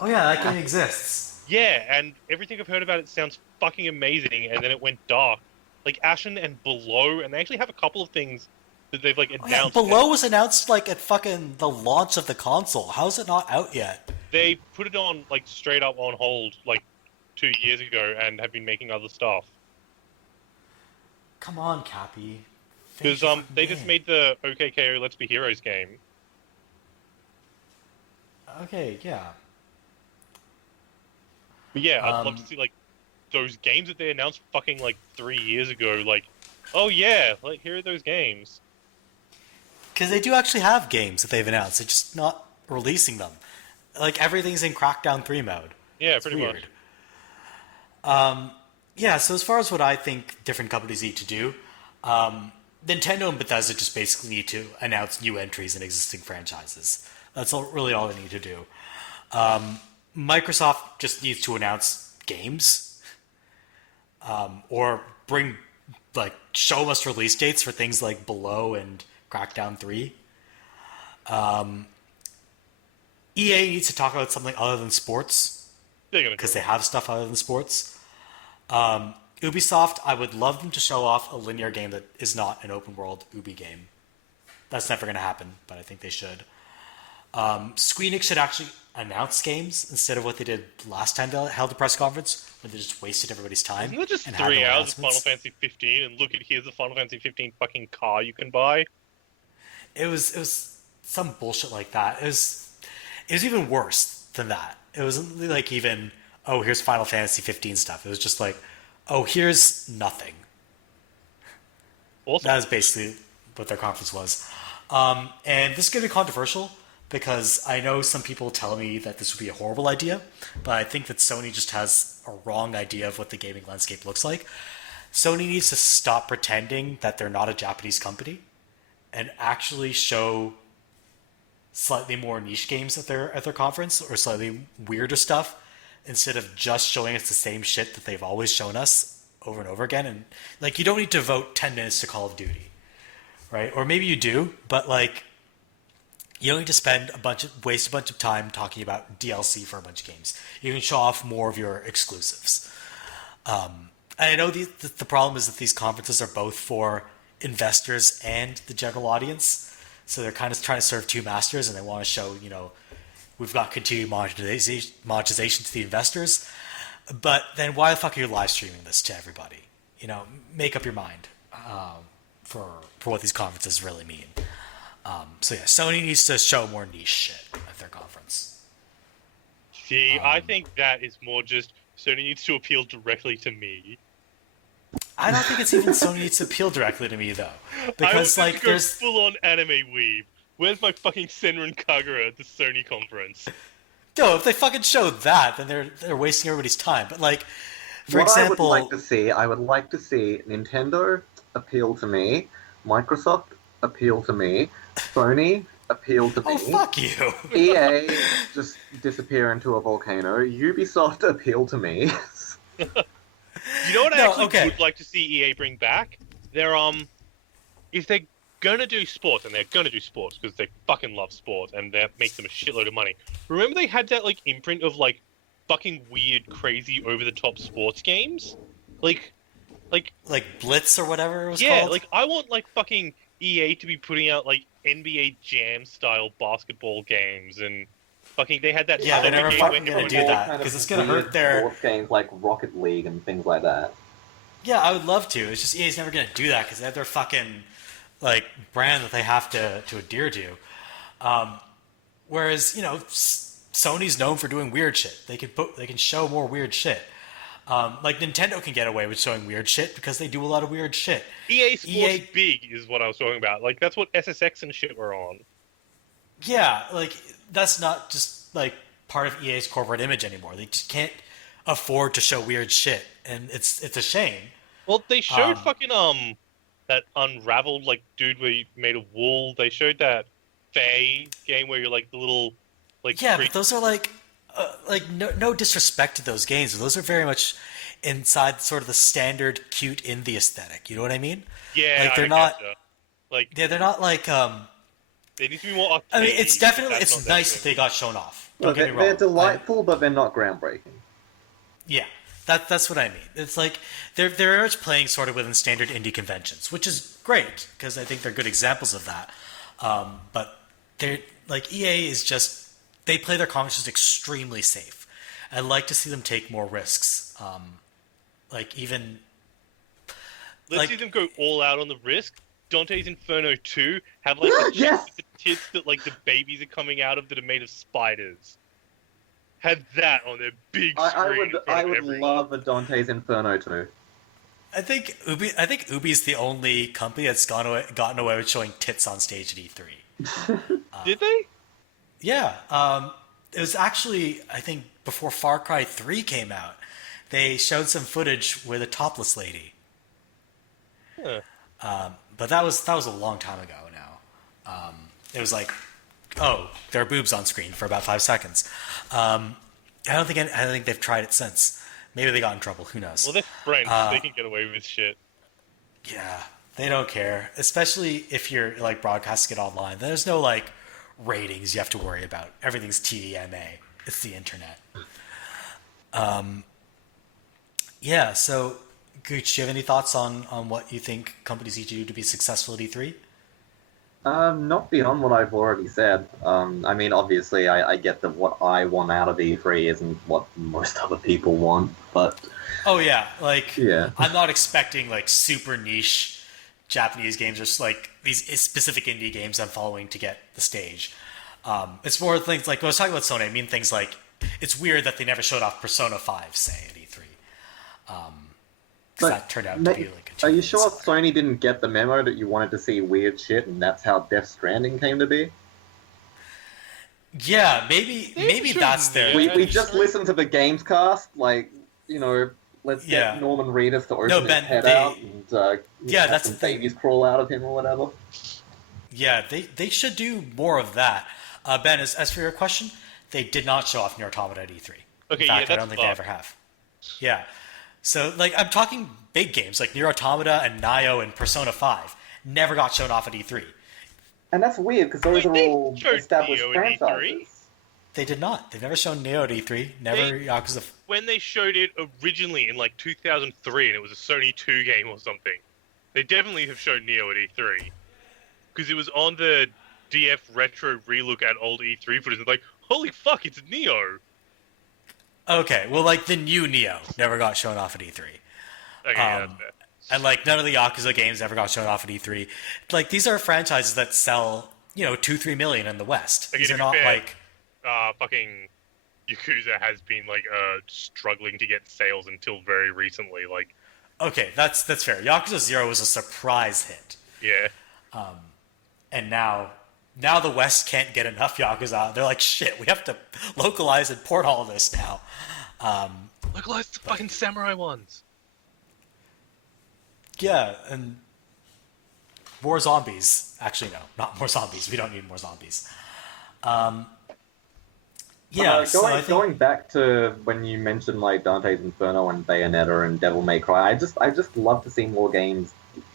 Oh yeah, that game exists. Yeah, and everything I've heard about it sounds fucking amazing, and then it went dark. Like Ashen and Below, and they actually have a couple of things that they've like announced. Below was announced like at fucking the launch of the console. How is it not out yet? They put it on like straight up on hold like 2 years ago and have been making other stuff. Come on, Cappy. Because they just made the OKKO Let's Be Heroes game. Okay, yeah. But yeah, I'd love to see like those games that they announced fucking like 3 years ago. Like, oh yeah, like here are those games. Because they do actually have games that they've announced. They're just not releasing them. Like, everything's in Crackdown 3 mode. Yeah, it's pretty weird. much. Yeah, so as far as what I think different companies need to do, Nintendo and Bethesda just basically need to announce new entries in existing franchises. That's really all they need to do. Microsoft just needs to announce games. Or show us release dates for things like Below and Crackdown 3. EA needs to talk about something other than sports, because they have stuff other than sports. Ubisoft, I would love them to show off a linear game that is not an open world Ubi game. That's never going to happen, but I think they should. Square Enix should actually announce games instead of what they did last time they held a press conference, when they just wasted everybody's time. Isn't it just and 3 had no hours of Final announcements. Fantasy 15 and look at here's a Final Fantasy 15 fucking car you can buy? It was some bullshit like that. It was even worse than that. It wasn't like even, oh, here's Final Fantasy 15 stuff. It was just like, oh, here's nothing. Awesome. That is basically what their conference was. And this is going to be controversial, because I know some people tell me that this would be a horrible idea, but I think that Sony just has a wrong idea of what the gaming landscape looks like. Sony needs to stop pretending that they're not a Japanese company and actually show slightly more niche games at their conference, or slightly weirder stuff, instead of just showing us the same shit that they've always shown us over and over again. And like, you don't need to devote 10 minutes to Call of Duty, right? Or maybe you do, but like, you don't need to waste a bunch of time talking about DLC for a bunch of games. You can show off more of your exclusives. And I know the problem is that these conferences are both for investors and the general audience. So they're kind of trying to serve two masters, and they want to show, we've got continued monetization to the investors. But then why the fuck are you live streaming this to everybody? Make up your mind for what these conferences really mean. So yeah, Sony needs to show more niche shit at their conference. See, I think that is more just Sony needs to appeal directly to me. I don't think it's even Sony needs to appeal directly to me, though. Because, I there's full-on anime weeb. Where's my fucking Senran Kagura at the Sony conference? No, if they fucking showed that, then they're wasting everybody's time. But, like, for example... I would like to see Nintendo appeal to me, Microsoft appeal to me, Sony appeal to me. Oh, fuck you! EA just disappear into a volcano, Ubisoft appeal to me. You know what I actually would like to see EA bring back? If they're gonna do sports, and they're gonna do sports because they fucking love sports, and that makes them a shitload of money. Remember they had that like imprint of like fucking weird, crazy, over-the-top sports games, like Blitz or whatever it was called. Yeah, like I want like fucking EA to be putting out like NBA Jam style basketball games and. Fucking, they had that. Yeah, they're never fucking gonna do that because it's gonna hurt their sports games like Rocket League and things like that. Yeah, I would love to. It's just EA's never gonna do that because they have their fucking like brand that they have to adhere to. Whereas Sony's known for doing weird shit. They can show more weird shit. Like Nintendo can get away with showing weird shit because they do a lot of weird shit. EA Sports Big is what I was talking about. Like that's what SSX and shit were on. Yeah, like that's not just like part of EA's corporate image anymore. They just can't afford to show weird shit, and it's a shame. Well, they showed fucking that Unraveled like dude where you made of wool. They showed that Faye game where you're like the little like but those are like no disrespect to those games, but those are very much inside sort of the standard cute indie aesthetic. You know what I mean? Yeah, like they're not like they're not like They need to be more arcade. I mean, it's definitely nice that they got shown off. Don't get me wrong. They're delightful, but they're not groundbreaking. Yeah, that's what I mean. It's like they're very much playing sort of within standard indie conventions, which is great because I think they're good examples of that. But they're like EA is just they play their conferences extremely safe. I'd like to see them take more risks. Let's see them go all out on the risk. Dante's Inferno 2 have like the Yes! the tits that like the babies are coming out of that are made of spiders. Had that on their big screen. I would love a Dante's Inferno 2. I think Ubi's the only company that's gotten away with showing tits on stage at E3. Did they? Yeah. It was actually, I think, before Far Cry 3 came out. They showed some footage with a topless lady. Huh. But that was a long time ago now. It was like, oh, there are boobs on screen for about 5 seconds. I don't think they've tried it since. Maybe they got in trouble. Who knows? Well, they're French. They can get away with shit. Yeah, they don't care. Especially if you're like broadcasting it online. There's no like ratings you have to worry about. Everything's TVMA. It's the internet. Yeah. So, Gooch, do you have any thoughts on what you think companies need to do to be successful at E3? Not beyond what I've already said. I mean, obviously, I get that what I want out of E3 isn't what most other people want, but... Oh, yeah. Like, yeah. I'm not expecting, like, super niche Japanese games or, like, these specific indie games I'm following to get the stage. It's more things like, when I was talking about Sony, I mean things like, it's weird that they never showed off Persona 5, say, at E3. Because that turned out to be, like, a Are you two-minute sure story. Sony didn't get the memo that you wanted to see weird shit, and that's how Death Stranding came to be? Yeah, maybe that's their... We just listened to the Gamescast, like, let's Yeah. get Norman Reedus to open No, his Ben, head they- out and Yeah, have that's some the thing. babies crawl out of him or whatever. Yeah, they should do more of that. Ben, as for your question, they did not show off Nier Automata at E3. Okay, In fact, yeah, I don't that's think they ever have. Yeah. So, like, I'm talking big games like Nier Automata and Nioh and Persona 5 never got shown off at E3. And that's weird because those Wait, are they all showed established Neo in E3? franchises. They did not. They've never shown Nioh at E3. Never Yakuza. When they showed it originally in like 2003, and it was a Sony 2 game or something, they definitely have shown Neo at E3 because it was on the DF retro relook at old E3 footage. It's like, holy fuck, it's Neo. Okay, well, like, the new Nioh never got shown off at E3. Okay, yeah, that's fair. And, like, none of the Yakuza games ever got shown off at E3. Like, these are franchises that sell, 2-3 million in the West. Okay, These to are be not, fair, like... fucking Yakuza has been like struggling to get sales until very recently. Like, Okay, that's fair. Yakuza 0 was a surprise hit. yeah, And now the West can't get enough Yakuza. They're like, shit, we have to localize and port all of this now. localize the fucking samurai ones. Yeah, and more zombies. Actually, no, not more zombies. We don't need more zombies. Going back to when you mentioned like Dante's Inferno and Bayonetta and Devil May Cry, I just love to see more games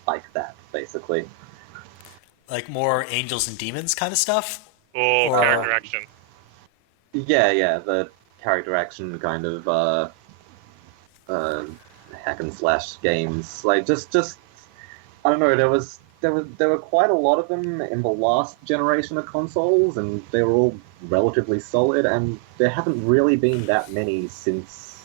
like that, basically. like more angels and demons kind of stuch. Or Or- character action. Yeah, the character action kind of hack and slash games. Like just I don't know. There were quite a lot of them in the last generation of consoles, and they were all relatively solid. And there haven't really been that many since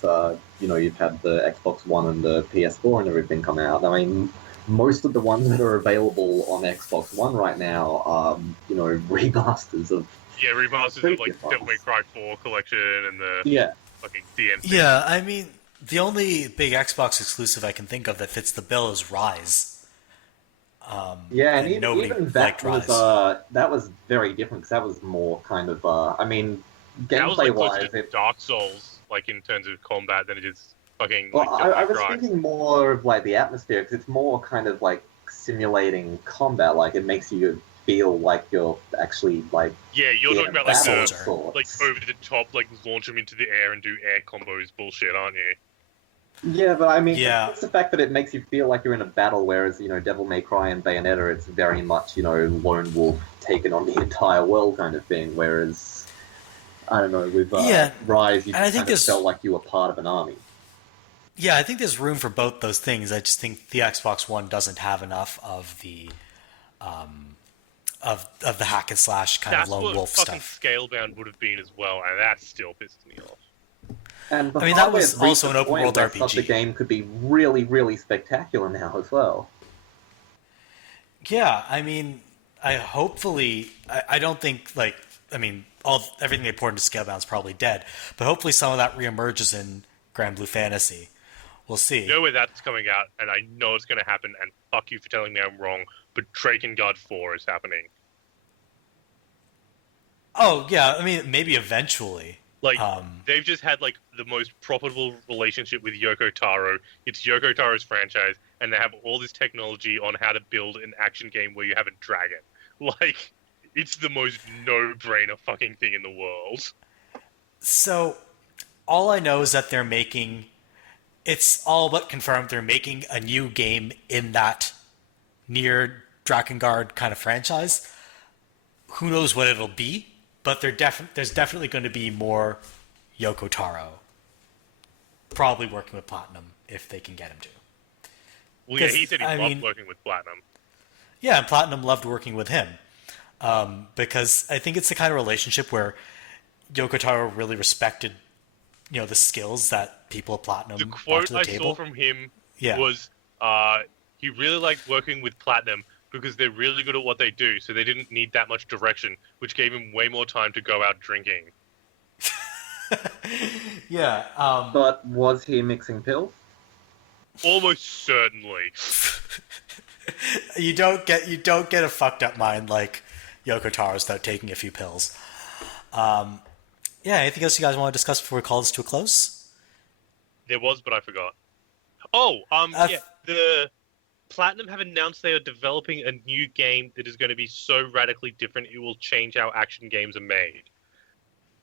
you've had the Xbox One and the PS4 and everything come out. I mean, most of the ones that are available on Xbox One right now are remasters of. Yeah, remasters of Pretty like good Devil May ones. Cry 4 collection and the Yeah. fucking DMC. Yeah, I mean, the only big Xbox exclusive I can think of that fits the bill is Rise. Yeah, and nobody even that liked was very different because that was more kind of That was gameplay like wise. closer to Dark Souls, like in terms of combat, than it is fucking. Well, like, I Devil was May Cry. thinking more of like the atmosphere because it's more kind of like simulating combat. Like it makes you feel like you're actually like Yeah, you're in talking about a like battle of soldier. sorts. like over the top, like launch them into the air and do air combos bullshit, aren't you? Yeah, but I mean, Yeah. it's the fact that it makes you feel like you're in a battle, whereas Devil May Cry and Bayonetta, it's very much lone wolf taking on the entire world kind of thing. Whereas I don't know with Yeah, Rise, you and I just think kind of this- felt like you were part of an army. Yeah, I think there's room for both those things. I just think the Xbox One doesn't have enough of the of the hack and slash kind That's of lone what wolf fucking stuff. Scalebound would have been as well, and that still pisses me off. And the I mean, that was hardware's also reached an a open point world where RPG. Such a game could be really, really spectacular now as well. Yeah, I mean, I don't think everything they poured into Scalebound is probably dead, but hopefully some of that reemerges in Grand Blue Fantasy. We'll see. You know where that's coming out, and I know it's going to happen, and fuck you for telling me I'm wrong, but Drakengard 4 is happening. Oh yeah, I mean maybe eventually. Like, they've just had, like, the most profitable relationship with Yoko Taro. It's Yoko Taro's franchise, and they have all this technology on how to build an action game where you have a dragon. Like, it's the most no-brainer fucking thing in the world. So all I know is that they're making. It's all but confirmed they're making a new game in that near Drakengard kind of franchise. Who knows what it'll be? But there's definitely going to be more Yoko Taro. Probably working with Platinum if they can get him to. Well, yeah, he Because, said he I loved mean- working with Platinum. Yeah, and Platinum loved working with him. Because I think it's the kind of relationship where Yoko Taro really respected, the skills that people at Platinum The brought quote to the I table. saw from him Yeah. was, he really liked working with Platinum because they're really good at what they do, so they didn't need that much direction, which gave him way more time to go out drinking. Yeah. But was he mixing pills? Almost certainly. You don't get a fucked up mind like Yoko Taro's without taking a few pills. Yeah, anything else you guys want to discuss before we call this to a close? There was, but I forgot. Oh, Uh, yeah. The Platinum have announced they are developing a new game that is going to be so radically different it will change how action games are made.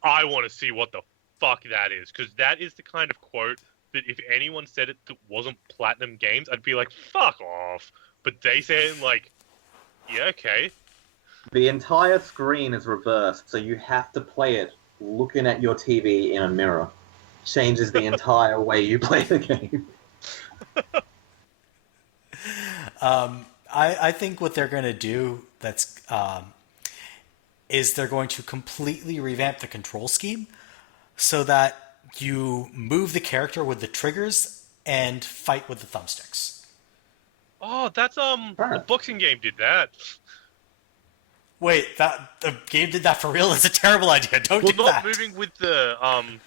I want to see what the fuck that is, because that is the kind of quote that if anyone said it that wasn't Platinum Games, I'd be like, fuck off. But they say it like, yeah, okay. The entire screen is reversed, so you have to play it looking at your TV in a mirror. Changes the entire way you play the game. I think what they're going to do is they're going to completely revamp the control scheme so that you move the character with the triggers and fight with the thumbsticks. Oh, that's the boxing game did that. Wait, the game did that for real? That's a terrible idea. Don't do Well, not that. moving with the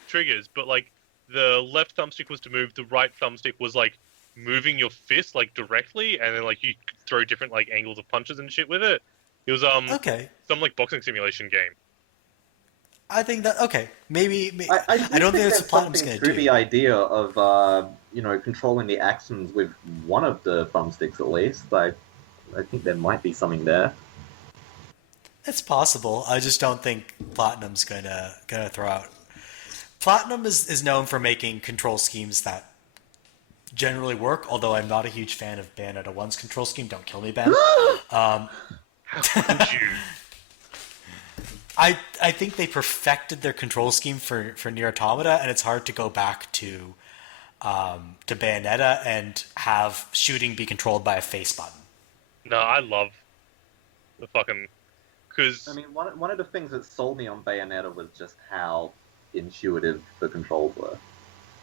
triggers, but like the left thumbstick was to move, the right thumbstick was like moving your fist like directly, and then like you could throw different like angles of punches and shit with it. It was Okay. some like boxing simulation game. I think that maybe I don't think that's there's what Platinum's going something to to do. the idea of controlling the actions with one of the thumbsticks at least. I think there might be something there. It's possible. I just don't think Platinum's gonna throw out. Platinum is known for making control schemes that generally work. Although I'm not a huge fan of Bayonetta 1's control scheme. Don't kill me, Ben. How could you? I think they perfected their control scheme for Nier Automata, and it's hard to go back to Bayonetta and have shooting be controlled by a face button. No, I love the fucking because I mean, one of the things that sold me on Bayonetta was just how intuitive the controls were.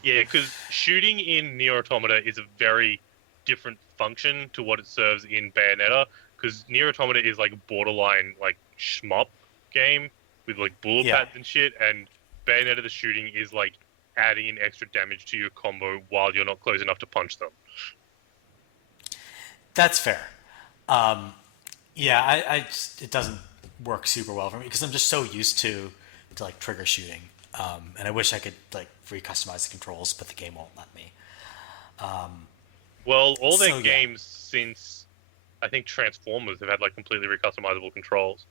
yeah, because shooting in Nier Automata is a very different function to what it serves in Bayonetta. Because Nier Automata is like borderline like shmup game with like bullet pads and shit, and Bayonetta the shooting is like adding in extra damage to your combo while you're not close enough to punch them. That's fair. I it doesn't work super well for me because I'm just so used to like trigger shooting, and I wish I could like recustomize the controls, but the game won't let me. Well, all their So, yeah. games since I think Transformers have had like completely recustomizable controls.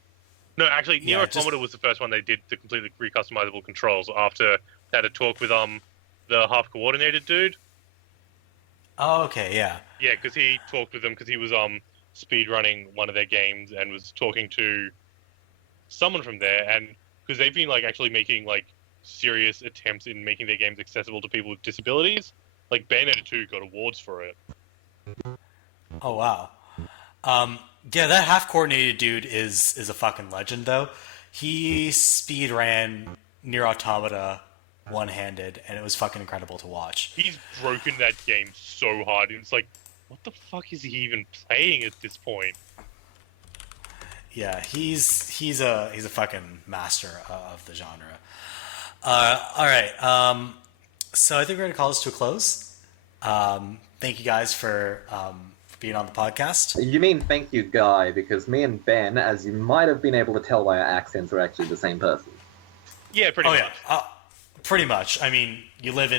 No, actually, Nier Yeah, Automata was the first one they did the completely recustomizable controls after they had a talk with the half coordinated dude. Oh, okay, yeah. Yeah, because he talked with them because he was speedrunning one of their games and was talking to someone from there, and because they've been like actually making like serious attempts in making their games accessible to people with disabilities. Like Bayonetta 2 got awards for it. Oh wow. Yeah, that half coordinated dude is a fucking legend though. He speed ran Nier Automata one handed, and it was fucking incredible to watch. He's broken that game so hard, and it's like, what the fuck is he even playing at this point? Yeah, he's a fucking master of the genre. All right, so I think we're gonna call this to a close. Thank you guys for being on the podcast. You mean thank you, Guy, because me and Ben, as you might have been able to tell by our accents, are actually the same person. Yeah, pretty much. Pretty much. I mean, you live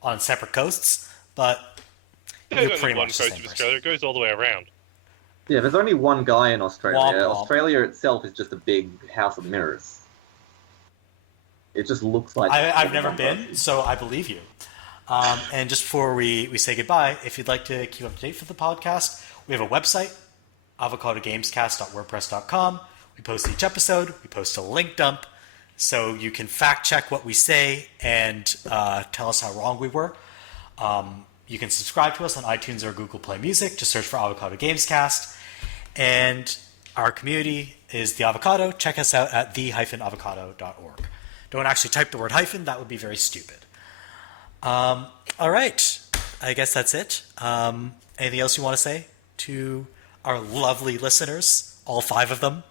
on separate coasts, but There's you're only pretty one much the coast same of person. Australia. It goes all the way around. Yeah, there's only one guy in Australia. Womp womp. Australia itself is just a big house of mirrors. It just looks like... I've never been, so I believe you. And just before we say goodbye, if you'd like to keep up to date for the podcast, we have a website, avocadogamescast.wordpress.com. We post each episode. We post a link dump, so you can fact check what we say and tell us how wrong we were. You can subscribe to us on iTunes or Google Play Music. Just search for Avocado Gamescast. And our community is The Avocado. Check us out at the-avocado.org. Don't actually type the word hyphen. That would be very stupid. All right. I guess that's it. Anything else you want to say to our lovely listeners? All 5 of them?